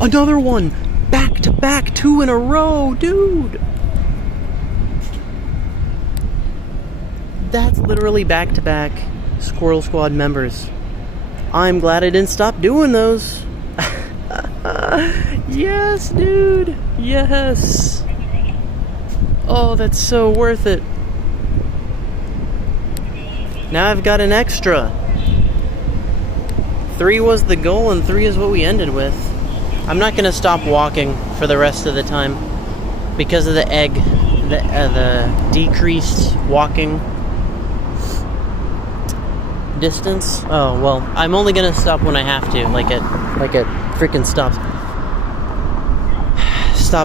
Another one! Back to back, 2 in a row, dude! That's literally back to back Squirtle Squad members. I'm glad I didn't stop doing those. Yes, dude! Yes! Oh, that's so worth it. Now I've got an extra. 3 was the goal and 3 is what we ended with. I'm not going to stop walking for the rest of the time because of the egg the decreased walking distance. Oh well, I'm only gonna stop when I have to, like at freaking stop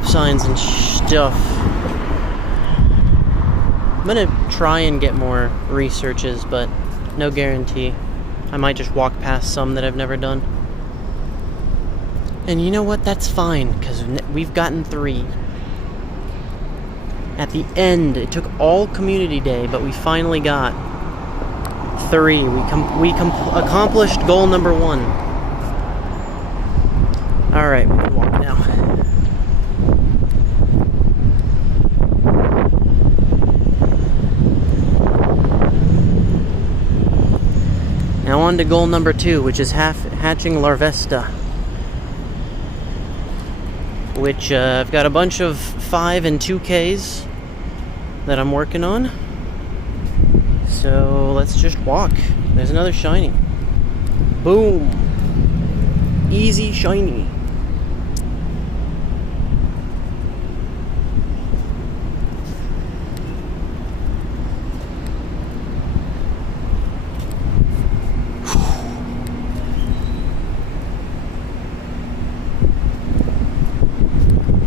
signs and stuff. I'm gonna try and get more researches, but no guarantee. I might just walk past some that I've never done. And you know what? That's fine, because we've gotten 3. At the end, it took all community day, but we finally got 3. We accomplished goal number 1. Alright, we can walk now. Now on to goal number 2, which is hatching Larvesta. Which I've got a bunch of 5 and 2Ks that I'm working on. So let's just walk. There's another shiny. Boom. Easy shiny.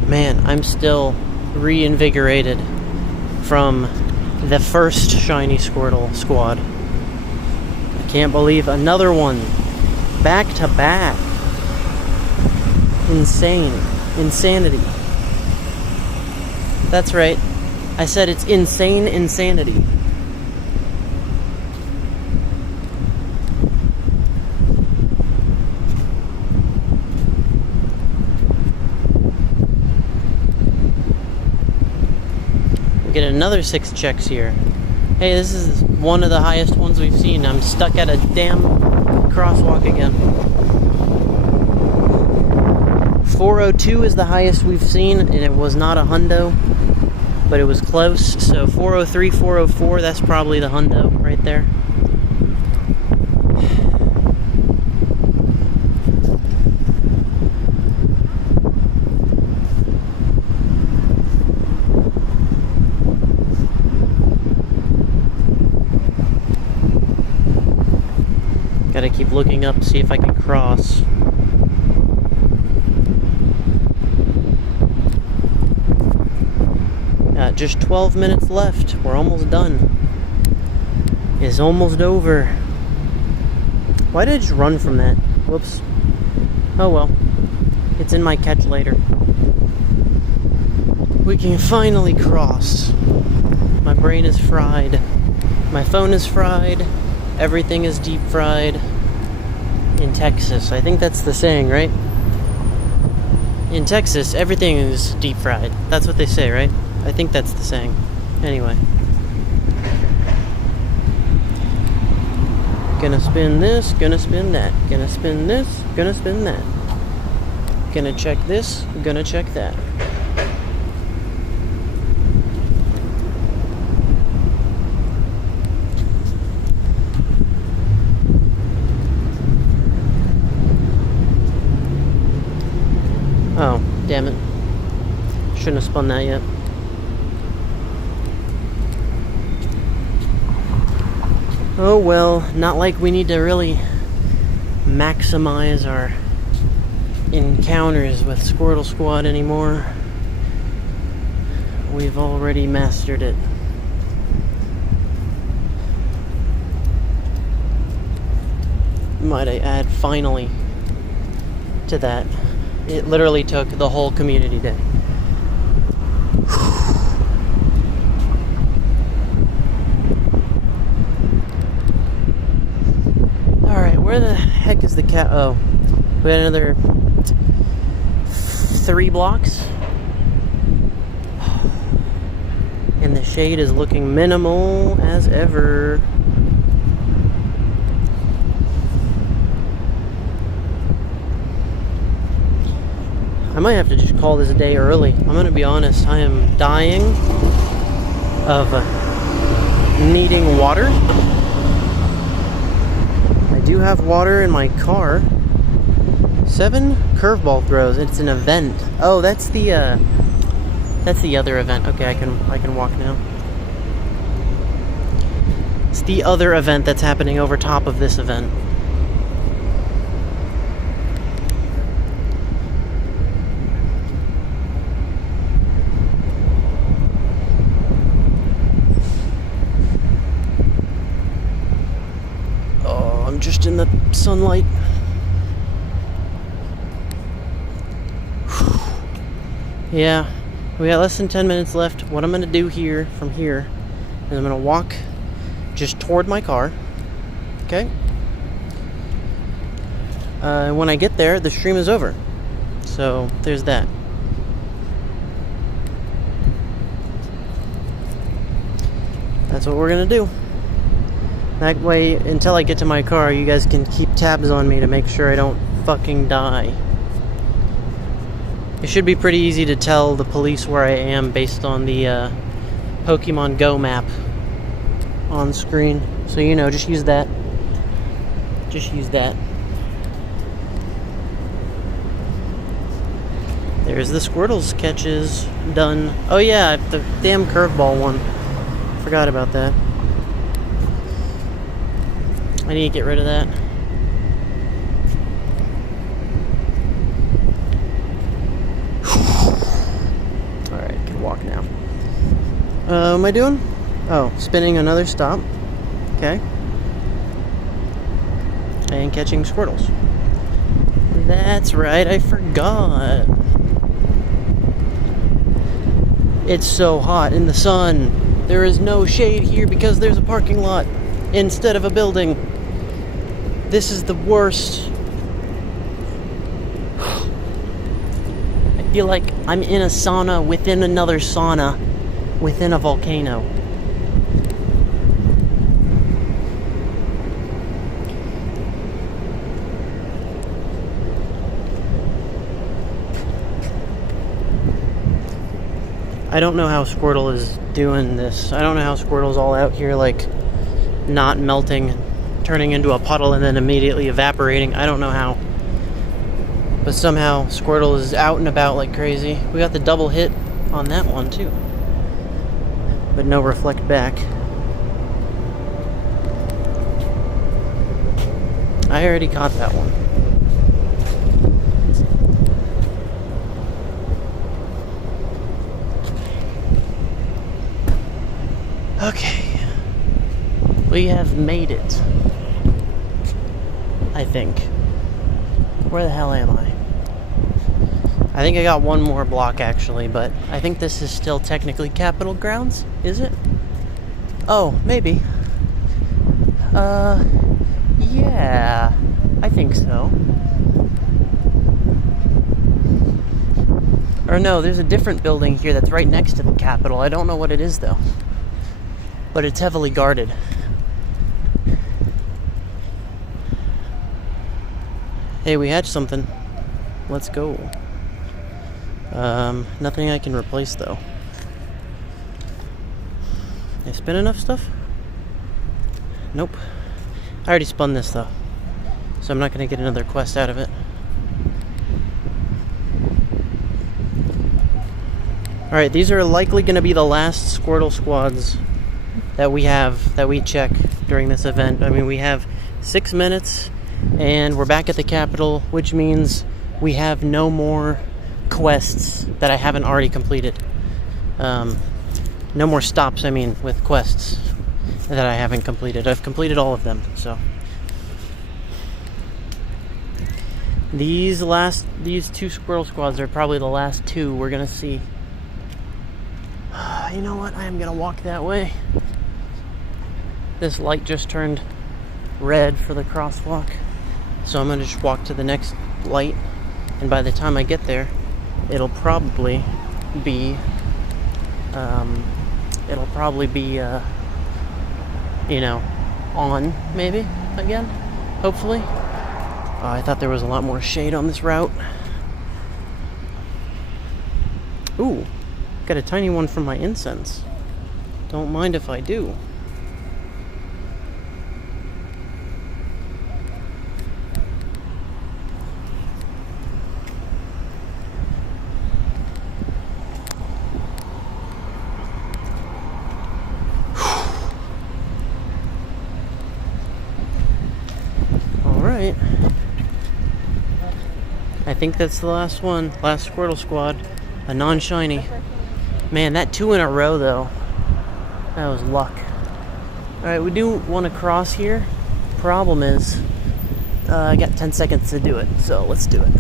Man, I'm still reinvigorated from the first shiny Squirtle Squad. I can't believe another one. Back to back. Insanity. That's right. I said it's insane insanity. Get another 6 checks here. Hey, this is one of the highest ones we've seen. I'm stuck at a damn crosswalk again. 402 is the highest we've seen, and it was not a hundo, but it was close. So 403, 404, that's probably the hundo right there. Gotta keep looking up, see if I can cross. Just 12 minutes left. We're almost done. It's almost over. Why did I just run from that? Whoops. Oh well. It's in my catch later. We can finally cross. My brain is fried. My phone is fried. Everything is deep fried in Texas. I think that's the saying, right? In Texas, everything is deep fried. That's what they say, right? I think that's the saying. Anyway. Gonna spin this, gonna spin that. Gonna spin this, gonna spin that. Gonna check this, gonna check that. Oh, damn it. Shouldn't have spun that yet. Oh well, not like we need to really maximize our encounters with Squirtle Squad anymore. We've already mastered it. Might I add finally to that. It literally took the whole community day. Alright, where the heck is the cat? Oh, we had another 3 blocks. And the shade is looking minimal as ever. I might have to just call this a day early. I'm gonna be honest, I am dying of needing water. I do have water in my car. 7 curveball throws. It's an event. Oh, that's the That's the other event. Okay, I can walk now. It's the other event that's happening over top of this event. Oh, I'm just in the sunlight. Yeah, we got less than 10 minutes left. What I'm going to do here, from here, is I'm going to walk just toward my car. Okay? When I get there, the stream is over. So, there's that. That's what we're going to do. That way, until I get to my car, you guys can keep tabs on me to make sure I don't fucking die. It should be pretty easy to tell the police where I am based on the Pokemon Go map on screen. So, you know, just use that. Just use that. There's the Squirtle's catches done. Oh yeah, the damn curveball one. Forgot about that. I need to get rid of that. Alright, can walk now. What am I doing? Oh, spinning another stop. Okay. And catching Squirtles. That's right, I forgot. It's so hot in the sun. There is no shade here because there's a parking lot instead of a building. This is the worst. I feel like I'm in a sauna within another sauna within a volcano. I don't know how Squirtle is doing this. I don't know how Squirtle's all out here, like, not melting, turning into a puddle, and then immediately evaporating. I don't know how. But somehow Squirtle is out and about like crazy. We got the double hit on that one, too. But no reflect back. I already caught that one. Okay, we have made it, I think. Where the hell am I? I think I got one more block actually, but I think this is still technically Capitol grounds, is it? Oh, maybe. Yeah, I think so. Or no, there's a different building here that's right next to the Capitol. I don't know what it is though. But it's heavily guarded. Hey, we hatched something. Let's go. Nothing I can replace though. Did I spin enough stuff? Nope. I already spun this though, so I'm not gonna get another quest out of it. Alright, these are likely gonna be the last Squirtle Squads that we check during this event. I mean, we have 6 minutes and we're back at the Capitol, which means we have no more quests that I haven't already completed. No more stops, I mean, with quests that I haven't completed. I've completed all of them, so. These two Squirtle Squads are probably the last two we're gonna see. You know what? I am gonna walk that way. This light just turned red for the crosswalk, so I'm gonna just walk to the next light, and by the time I get there, it'll probably be you know, on maybe again, hopefully. Oh, I thought there was a lot more shade on this route. Ooh, got a tiny one from my incense. Don't mind if I do. Alright. I think that's the last one. Last Squirtle Squad. A non-shiny. Man, that 2 in a row, though. That was luck. Alright, we do want to cross here. Problem is, I got 10 seconds to do it, so let's do it.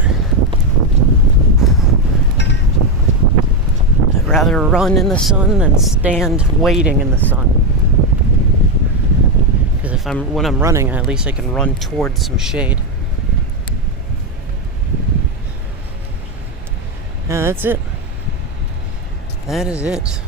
I'd rather run in the sun than stand waiting in the sun. Because when I'm running, at least I can run towards some shade. Yeah, that's it. That is it.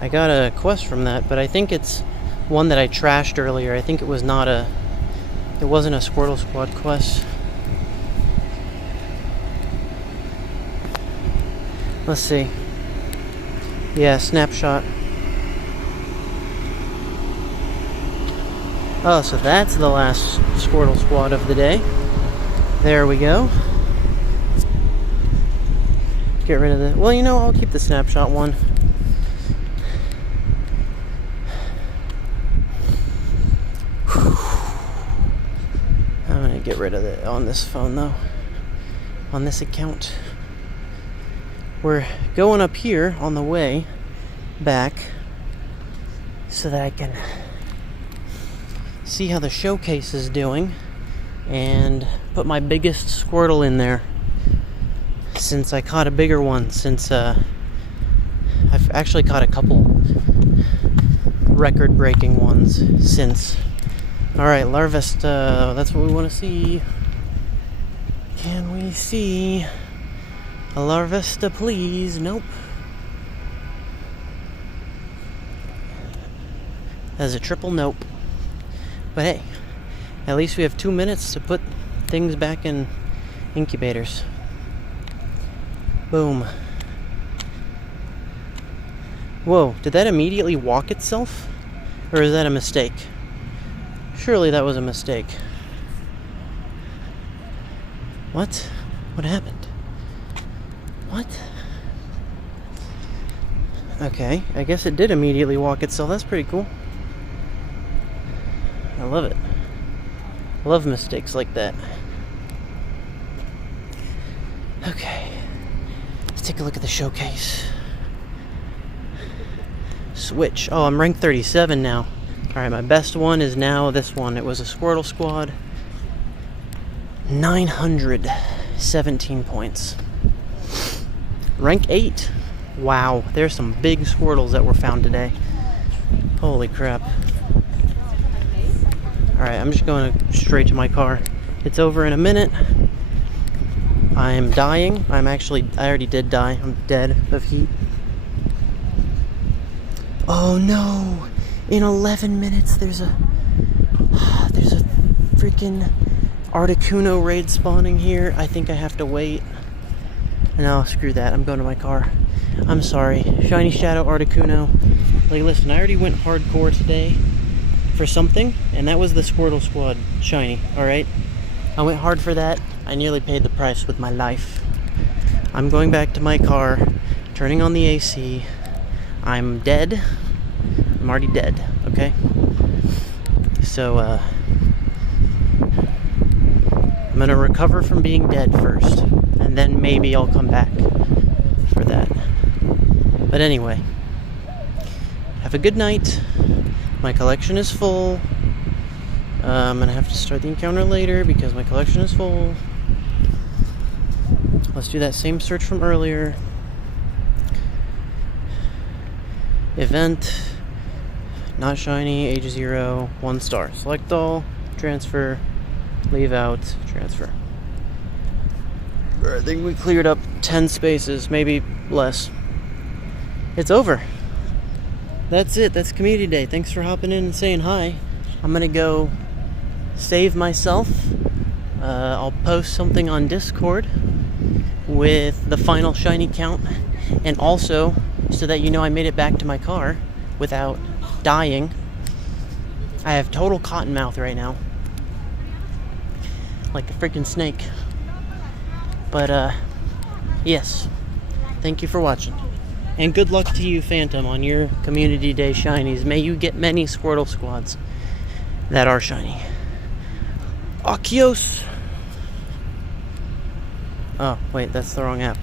I got a quest from that, but I think it's one that I trashed earlier. I think it was not a... It wasn't a Squirtle Squad quest. Let's see. Yeah, snapshot. Oh, so that's the last Squirtle Squad of the day. There we go. Get rid of the... Well, you know, I'll keep the snapshot one. I'm gonna get rid of it on this phone, though. On this account. We're going up here on the way back so that I can see how the showcase is doing and put my biggest Squirtle in there, since I caught a bigger one, since I've actually caught a couple record-breaking ones since. Alright, Larvesta, that's what we want to see. Can we see a Larvesta, please? Nope. That's a triple nope. But hey, at least we have 2 minutes to put things back in incubators. Boom. Whoa, did that immediately walk itself? Or is that a mistake? Surely that was a mistake. What? What happened? What? Okay, I guess it did immediately walk itself. That's pretty cool. I love it. I love mistakes like that. Okay. Let's take a look at the showcase. Switch. Oh, I'm ranked 37 now. Alright, my best one is now this one. It was a Squirtle Squad. 917 points. Rank 8. Wow, there's some big Squirtles that were found today. Holy crap. Alright, I'm just going straight to my car. It's over in a minute. I am dying. I already did die. I'm dead of heat. Oh no! In 11 minutes there's a freaking Articuno raid spawning here. I think I have to wait. No, screw that. I'm going to my car. I'm sorry. Shiny Shadow Articuno. Like, listen, I already went hardcore today for something, and that was the Squirtle Squad shiny, alright? I went hard for that. I nearly paid the price with my life. I'm going back to my car, turning on the AC. I'm dead. I'm already dead, okay? So, I'm gonna recover from being dead first, and then maybe I'll come back for that. But anyway, have a good night. My collection is full. I'm gonna have to start the encounter later because my collection is full. Let's do that same search from earlier. Event, not shiny, age 0, 1 star. Select all, transfer, leave out, transfer. I think we cleared up 10 spaces, maybe less. It's over. That's it. That's Community Day. Thanks for hopping in and saying hi. I'm gonna go save myself. I'll post something on Discord with the final shiny count, and also so that you know I made it back to my car without dying. I have total cotton mouth right now, like a freaking snake. But yes, thank you for watching. And good luck to you, Phantom, on your Community Day shinies. May you get many Squirtle Squads that are shiny. Akios! Oh, wait, that's the wrong app.